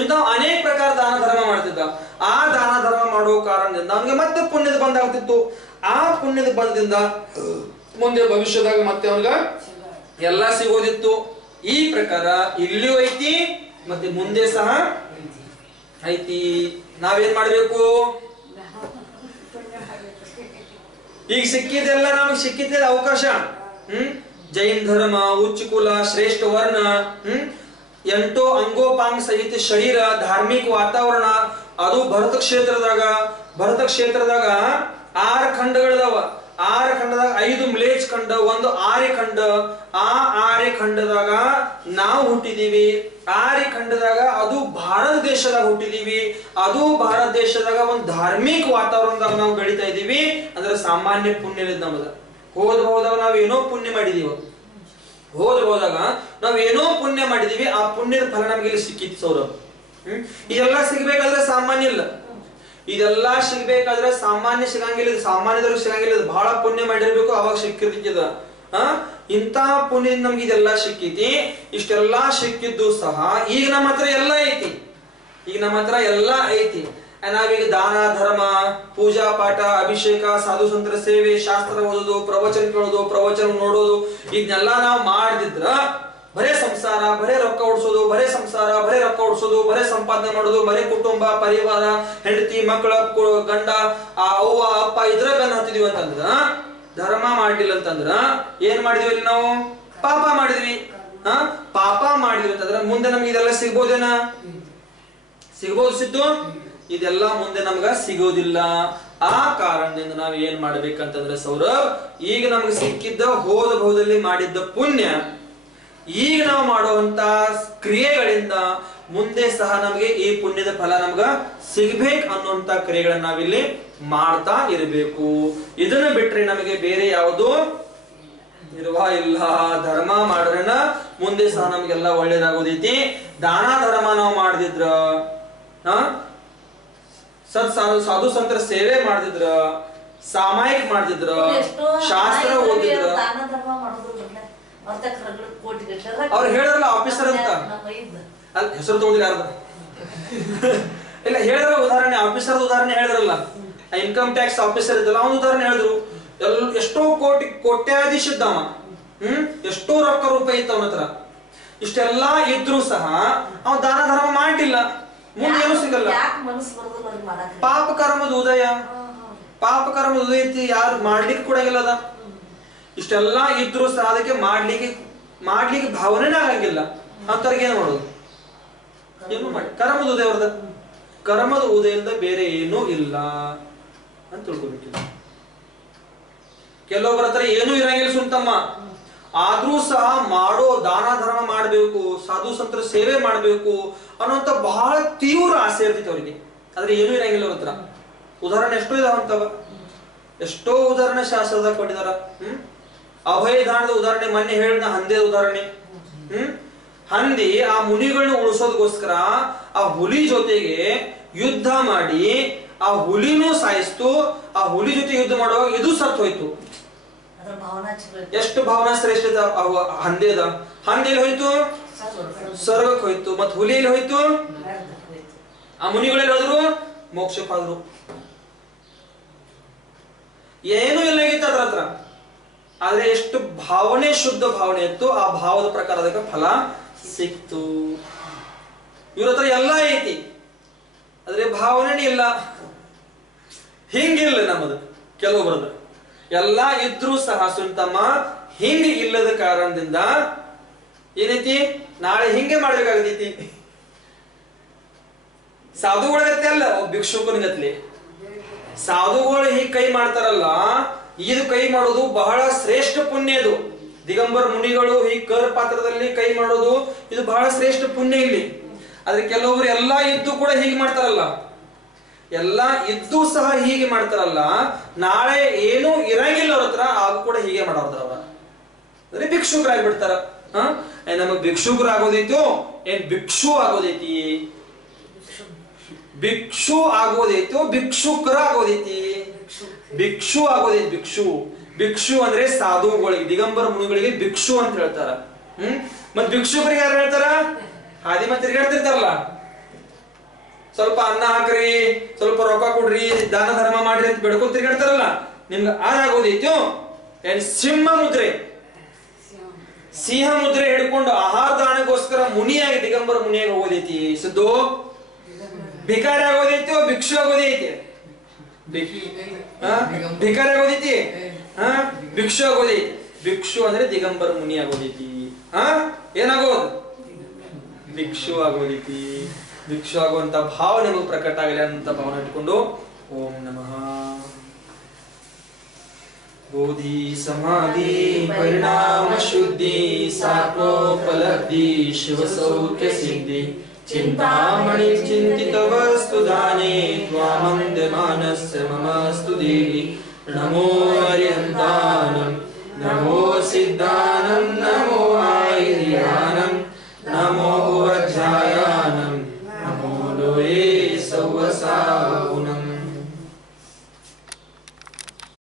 ಇಂತ ಅನೇಕ ಪ್ರಕಾರ ದಾನ ಧರ್ಮ ಮಾಡ್ತಿದ್ದ. ಆ ದಾನ ಧರ್ಮ ಮಾಡೋ ಕಾರಣದಿಂದ ಅವನಿಗೆ ಮತ್ತೆ ಪುಣ್ಯದ ಬಂದ ಆಗ್ತಿತ್ತು. ಆ ಪುಣ್ಯದ ಬಂಧದಿಂದ ಮುಂದೆ ಭವಿಷ್ಯದಾಗ ಮತ್ತೆ ಅವನಿಗ ಎಲ್ಲ ಸಿಗೋದಿತ್ತು. ಈ ಪ್ರಕಾರ ಇಲ್ಲಿಯೂ ಐತಿ, ಮತ್ತೆ ಮುಂದೆ ಸಹ ಐತಿ. ನಾವೇನ್ ಮಾಡ್ಬೇಕು, ಈಗ ಸಿಕ್ಕಿದೆಲ್ಲ ನಮಗೆ ಸಿಕ್ಕಿದ್ದ ಅವಕಾಶ. ಜೈನ್ ಧರ್ಮ, ಉಚ್ಚ ಕುಲ, ಶ್ರೇಷ್ಠ ವರ್ಣ, 8 ಅಂಗೋಪಾಂಗ ಸಹಿತ ಶರೀರ, ಧಾರ್ಮಿಕ ವಾತಾವರಣ, ಅದು ಭರತ ಕ್ಷೇತ್ರದಾಗ 6 ಖಂಡಗಳದಾವ. 6 ಖಂಡದಾಗ 5 ಮ್ಲೇಚ್ ಖಂಡ, 1 ಆರ್ಯ ಖಂಡ. ಆ ಆರ್ಯ ಖಂಡದಾಗ ನಾವು ಹುಟ್ಟಿದೀವಿ. ಆರ್ಯ ಖಂಡದಾಗ ಅದು ಭಾರತ ದೇಶದಾಗ ಹುಟ್ಟಿದೀವಿ. ಅದು ಭಾರತ ದೇಶದಾಗ ಒಂದು ಧಾರ್ಮಿಕ ವಾತಾವರಣದಾಗ ನಾವು ಬೆಳಿತಾ ಇದೀವಿ. ಅಂದ್ರೆ ಸಾಮಾನ್ಯ ಪುಣ್ಯ ಇಲ್ಲ ನಮ್ಮದ. ಹೋದಾಗ ನಾವ್ ಏನೋ ಪುಣ್ಯ ಮಾಡಿದೀವಿ. ಹೋದಾಗ ನಾವ್ ಏನೋ ಪುಣ್ಯ ಮಾಡಿದೀವಿ. ಆ ಪುಣ್ಯದ ಫಲ ನಮ್ಗೆ ಇಲ್ಲಿ ಸಿಕ್ಕಿತ್ತು ಸೌರಭ್. ಇದೆಲ್ಲ ಸಿಗ್ಬೇಕಾದ್ರೆ ಸಾಮಾನ್ಯ ಇಲ್ಲ. ಇದೆಲ್ಲ ಸಿಗ್ಬೇಕಾದ್ರೆ ಸಾಮಾನ್ಯ ಸಿಗಂಗಿಲ್ಲ. ಸಾಮಾನ್ಯದವ್ರಿಗೆ ಸಿಗಂಗಿಲ್ಲ. ಬಹಳ ಪುಣ್ಯ ಮಾಡಿರ್ಬೇಕು, ಅವಾಗ ಸಿಕ್ಕಿರ್ತಿದ. ಇಂತ ಪುಣ್ಯ ನಮ್ಗೆ ಇದೆಲ್ಲ ಸಿಕ್ಕೈತಿ. ಇಷ್ಟೆಲ್ಲಾ ಸಿಕ್ಕಿದ್ದು ಸಹ ಈಗ ನಮ್ಮ ಹತ್ರ ಎಲ್ಲ ಐತಿ. ನಾವೀಗ ದಾನ ಧರ್ಮ, ಪೂಜಾ ಪಾಠ, ಅಭಿಷೇಕ, ಸಾಧು ಸಂತರ ಸೇವೆ, ಶಾಸ್ತ್ರ ಓದೋದು, ಪ್ರವಚನ ಕೇಳೋದು, ಪ್ರವಚನ ನೋಡೋದು, ಇದನ್ನೆಲ್ಲ ನಾವು ಮಾಡದಿದ್ರ ಬರೇ ಸಂಸಾರ, ಬರೇ ರೊಕ್ಕ ಓಡಿಸೋದು, ಬರೇ ಸಂಸಾರ, ಬರೇ ರೊಕ್ಕ ಓಡಿಸೋದು, ಬರೇ ಸಂಪಾದನೆ ಮಾಡೋದು, ಬರೇ ಕುಟುಂಬ, ಪರಿವಾರ, ಹೆಂಡತಿ, ಮಕ್ಕಳ, ಗಂಡ, ಅವ್ವ ಅಪ್ಪ ಇದ್ರ ಬೆನ್ನ ಹತ್ತಿದೀವಿ ಅಂತಂದ್ರ, ಧರ್ಮ ಮಾಡ್ಲಿಲ್ಲ ಅಂತಂದ್ರ ಏನ್ ಮಾಡಿದ್ವಿ ಇಲ್ಲಿ ನಾವು? ಪಾಪ ಮಾಡಿದ್ವಿ. ಪಾಪ ಮಾಡಿದ್ವಿ ಅಂತಂದ್ರ ಮುಂದೆ ನಮ್ಗೆ ಇದೆಲ್ಲ ಸಿಗ್ಬೋದೇನ? ಸಿಗ್ಬೋದು ಸಿದ್ದು? ಇದೆಲ್ಲ ಮುಂದೆ ನಮ್ಗ ಸಿಗೋದಿಲ್ಲ. ಆ ಕಾರಣದಿಂದ ನಾವ್ ಏನ್ ಮಾಡ್ಬೇಕಂತಂದ್ರೆ ಸೌರಭ್, ಈಗ ನಮ್ಗೆ ಸಿಕ್ಕಿದ್ದ ಹೋದ ಭಾವದಲ್ಲಿ ಮಾಡಿದ್ದ ಪುಣ್ಯ, ಈಗ ನಾವು ಮಾಡುವಂತ ಕ್ರಿಯೆಗಳಿಂದ ಮುಂದೆ ಸಹ ನಮಗೆ ಈ ಪುಣ್ಯದ ಫಲ ನಮ್ಗ ಸಿಗ್ಬೇಕು ಅನ್ನುವಂತ ಕ್ರಿಯೆಗಳನ್ನ ನಾವಿಲ್ಲಿ ಮಾಡ್ತಾ ಇರಬೇಕು. ಇದನ್ನ ಬಿಟ್ರೆ ನಮಗೆ ಬೇರೆ ಯಾವುದು ನಿರ್ವಾಹ ಇಲ್ಲ. ಧರ್ಮ ಮಾಡ್ರನ ಮುಂದೆ ಸಹ ನಮ್ಗೆಲ್ಲ ಒಳ್ಳೇದಾಗೋದೈತಿ. ದಾನ ಧರ್ಮ ನಾವು ಮಾಡ್ದಿದ್ರ, ಸಾಧು ಸಂತರ ಸೇವೆ ಮಾಡ್ದಿದ್ರ, ಸಾಮಾಯಿಕ ಮಾಡ್ದಿದ್ರ, ಶಾಸ್ತ್ರ ಓದಿದ್ರ, ಅವ್ರು ಹೇಳಿದ್ರಲ್ಲ ಆಫೀಸರ್ ಅಂತ, ಅಲ್ಲಿ ಹೆಸರು ತಗೊಂಡಿಲ್ಲ ಯಾರ್ದ ಇಲ್ಲ ಹೇಳಿದ್ರ ಉದಾಹರಣೆ, ಆಫೀಸರ್ ಉದಾಹರಣೆ ಹೇಳಿದ್ರಲ್ಲ, ಇನ್ಕಮ್ ಟ್ಯಾಕ್ಸ್ ಆಫೀಸರ್ ಇದ್ದಲ್ಲ ಅವನ ಉದಾಹರಣೆ ಹೇಳಿದ್ರು. ಎಷ್ಟೋ ಕೋಟ್ಯಾಧೀಶ ಇದ್ದವ, ಎಷ್ಟೋ ರೊಕ್ಕ ರೂಪಾಯಿ ಇತ್ತು ಅವನ ಹತ್ರ. ಇಷ್ಟೆಲ್ಲಾ ಇದ್ರು ಸಹ ಅವ ದಾನ ಧರ್ಮ ಮಾಡಿಲ್ಲ, ಮುಂದೆ ಏನು ಸಿಗಲ್ಲ. ಪಾಪ ಕರ್ಮದ ಉದಯ ಯಾರು ಮಾಡ್ಲಿಕ್ಕೆ ಕೊಡಂಗಿಲ್ಲ ಅದ. ಇಷ್ಟೆಲ್ಲಾ ಇದ್ರು ಸಹ ಅದಕ್ಕೆ ಮಾಡ್ಲಿಕ್ಕೆ ಭಾವನೆ ಆಗಂಗಿಲ್ಲ. ಅಂತವ್ರಿಗೆ ಏನ್ ಮಾಡೋದು? ಏನು ಮಾಡಿ ಕರ್ಮದ ಉದಯ ಅವ್ರದ, ಕರ್ಮದ ಉದಯದಿಂದ ಬೇರೆ ಏನೂ ಇಲ್ಲ ಅಂತ ತಿಳ್ಕೊಬೇಕಿಲ್ಲ. ಕೆಲವೊಬ್ಬರ ಹತ್ರ ಏನೂ ಇರಂಗಿಲ್ಲ ಸುಂತಮ್ಮ, ಆದ್ರೂ ಸಹ ಮಾಡೋ ದಾನ ಧರ್ಮ ಮಾಡ್ಬೇಕು, ಸಾಧು ಸಂತರ ಸೇವೆ ಮಾಡ್ಬೇಕು ಅನ್ನೋಂತ ಬಹಳ ತೀವ್ರ ಆಸೆ ಇರ್ತೈತಿ ಅವರಿಗೆ. ಆದ್ರೆ ಏನೂ ಇರಂಗಿಲ್ಲ ಅವ್ರ ಹತ್ರ. ಉದಾಹರಣೆ ಎಷ್ಟೋ ಇದಾವಂತವ, ಎಷ್ಟೋ ಉದಾಹರಣೆ ಶಾಸ್ತ್ರದಾಗ ಕೊಟ್ಟಿದಾರ. ಅಭಯ ದಾನದ ಉದಾಹರಣೆ ಮೊನ್ನೆ ಹೇಳಿದ ಹಂದಿಯ ಉದಾಹರಣೆ. ಹಂದಿ ಆ ಮುನಿಗಳನ್ನ ಉಳಿಸೋದಕ್ಕೋಸ್ಕರ ಆ ಹುಲಿ ಜೊತೆಗೆ ಯುದ್ಧ ಮಾಡಿ ಆ ಹುಲಿನೂ ಸಾಯಿಸ್ತು. ಆ ಹುಲಿ ಜೊತೆ ಯುದ್ಧ ಮಾಡುವಾಗ ಇದು ಸತ್ತು ಹೋಯ್ತು. ಎಷ್ಟು ಭಾವನಾ ಶ್ರೇಷ್ಠ ಹಂದಿದ. ಹಂದಿಯಲ್ಲಿ ಹೋಯ್ತು ಸ್ವರ್ಗಕ್ಕೆ ಹೋಯ್ತು. ಮತ್ ಹುಲಿಯಲ್ಲಿ ಹೋಯ್ತು ಆ ಮುನಿಗಳಲ್ಲಿ ಹೋದ್ರು ಮೋಕ್ಷಕ್ಕಾದ್ರು. ಏನೂ ಇಲ್ಲ ಆಗಿತ್ತು ಅದ್ರ ಹತ್ರ. ಆದ್ರೆ ಎಷ್ಟು ಭಾವನೆ, ಶುದ್ಧ ಭಾವನೆ ಇತ್ತು, ಆ ಭಾವದ ಪ್ರಕಾರ ಅದಕ್ಕೆ ಫಲ ಸಿಕ್ತು. ಇವ್ರ ಹತ್ರ ಎಲ್ಲ ಐತಿ, ಆದ್ರೆ ಭಾವನೆ ಇಲ್ಲ. ಹಿಂಗಿಲ್ಲ ನಮ್ಮದು. ಕೆಲವೊಬ್ಬರದು ಎಲ್ಲ ಇದ್ರೂ ಸಹ ಸುಂತಮ್ಮ ಹಿಂಗ ಇಲ್ಲದ ಕಾರಣದಿಂದ ಏನೈತಿ, ನಾಳೆ ಹಿಂಗೆ ಮಾಡ್ಬೇಕಾಗತೈತಿ. ಸಾಧುಗಳಗತ್ತೆ ಅಲ್ಲ, ಭಿಕ್ಷುಕನಿಗತ್ಲಿ. ಸಾಧುಗಳು ಹೀಗೆ ಕೈ ಮಾಡ್ತಾರಲ್ಲ, ಇದು ಕೈ ಮಾಡೋದು ಬಹಳ ಶ್ರೇಷ್ಠ ಪುಣ್ಯ. ಇದು ದಿಗಂಬರ ಮುನಿಗಳು ಈ ಕರ್ ಪಾತ್ರದಲ್ಲಿ ಕೈ ಮಾಡೋದು ಇದು ಬಹಳ ಶ್ರೇಷ್ಠ ಪುಣ್ಯ ಇಲ್ಲಿ. ಆದ್ರೆ ಕೆಲವೊಬ್ರು ಎಲ್ಲಾ ಇದ್ದು ಕೂಡ ಹೀಗೆ ಮಾಡ್ತಾರಲ್ಲ, ಎಲ್ಲಾ ಇದ್ದು ಸಹ ಹೀಗೆ ಮಾಡ್ತಾರಲ್ಲ, ನಾಳೆ ಏನೂ ಇರಂಗಿಲ್ಲ ಅವ್ರ ಹತ್ರ, ಆಗ ಕೂಡ ಹೀಗೆ ಮಾಡೋದ್ರ ಅವ್ರ. ಅಂದ್ರೆ ಭಿಕ್ಷುಕರಾಗ್ಬಿಡ್ತಾರ. ನಮಗ್ ಭಿಕ್ಷುಕರಾಗೋದೈತೋ ಏನ್ ಭಿಕ್ಷು ಆಗೋದೈತಿ? ಭಿಕ್ಷು ಆಗೋದೈತೋ ಭಿಕ್ಷುಕರ ಆಗೋದೈತಿ? ಭಿಕ್ಷು ಆಗೋದೈತಿ. ಭಿಕ್ಷು ಭಿಕ್ಷು ಅಂದ್ರೆ ಸಾಧುಗಳಿಗೆ, ದಿಗಂಬರ ಮುನಿಗಳಿಗೆ ಭಿಕ್ಷು ಅಂತ ಹೇಳ್ತಾರ. ಮತ್ ಭಿಕ್ಷುಕರಿಗೆ ಯಾರು ಹೇಳ್ತಾರ? ಹಾದಿ ಮತ್ತೆ ತಿರ್ಗಾಡ್ತಿರ್ತಾರಲ್ಲ, ಸ್ವಲ್ಪ ಅನ್ನ ಹಾಕ್ರಿ, ಸ್ವಲ್ಪ ರೊಕ್ಕ ಕೊಡ್ರಿ, ದಾನ ಧರ್ಮ ಮಾಡ್ರಿ ಅಂತ ಬೆಡ್ಕೊಂಡ್ ತಿರ್ಗಾಡ್ತಾರಲ್ಲ, ನಿಮ್ಗೆ ಆಗೋದೈತೋ? ಏನ್ ಸಿಂಹ ಮುದ್ರೆ, ಸಿಂಹ ಮುದ್ರೆ ಹಿಡ್ಕೊಂಡು ಆಹಾರ ದಾನಕ್ಕೋಸ್ಕರ ಮುನಿಯಾಗಿ, ದಿಗಂಬರ ಮುನಿಯಾಗಿ ಹೋಗೋದೈತಿ? ಸಿದ್ದು ಭಿಕಾರಿ ಆಗೋದೈತೋ ಭಿಕ್ಷು ಆಗೋದೈತಿ? ಭಿಕಾರಿ ಆಗೋದೈತಿ? ಭಿಕ್ಷು ಆಗೋದೈತಿ. ಭಿಕ್ಷು ಅಂದ್ರೆ ದಿಗಂಬರ ಮುನಿ ಆಗೋದೈತಿ. ಏನಾಗೋದು? ಭಿಕ್ಷು ಆಗೋದೈತಿ. ಭಿಕ್ಷು ಆಗುವಂತ ಭಾವ ನಿಮಗೆ ಪ್ರಕಟ ಆಗಲಿ ಅಂತ ಭಾವನೆ ಇಟ್ಕೊಂಡು ಓಂ ನಮಃ. ಬೋಧಿ ಸಮಾಧಿ ಪರಿಣಾಮ ಶುದ್ಧಿ ಸಾತ್ಮೋಪಲಬ್ಧಿ ಶಿವ ಸೌಖ್ಯ ಸಿದ್ಧಿ ಚಿಂತಾಮಣಿ ಚಿಂತಿತ ವಸ್ತು ದಾನೇ ತ್ವಾಮಂದ್ಯಮಾನಸ್ಯ ಮಮಸ್ತು ದೇವಿ. ನಮೋ ಹರಿಹಂತಾನಂ ನಮೋ ಸಿದ್ಧಾ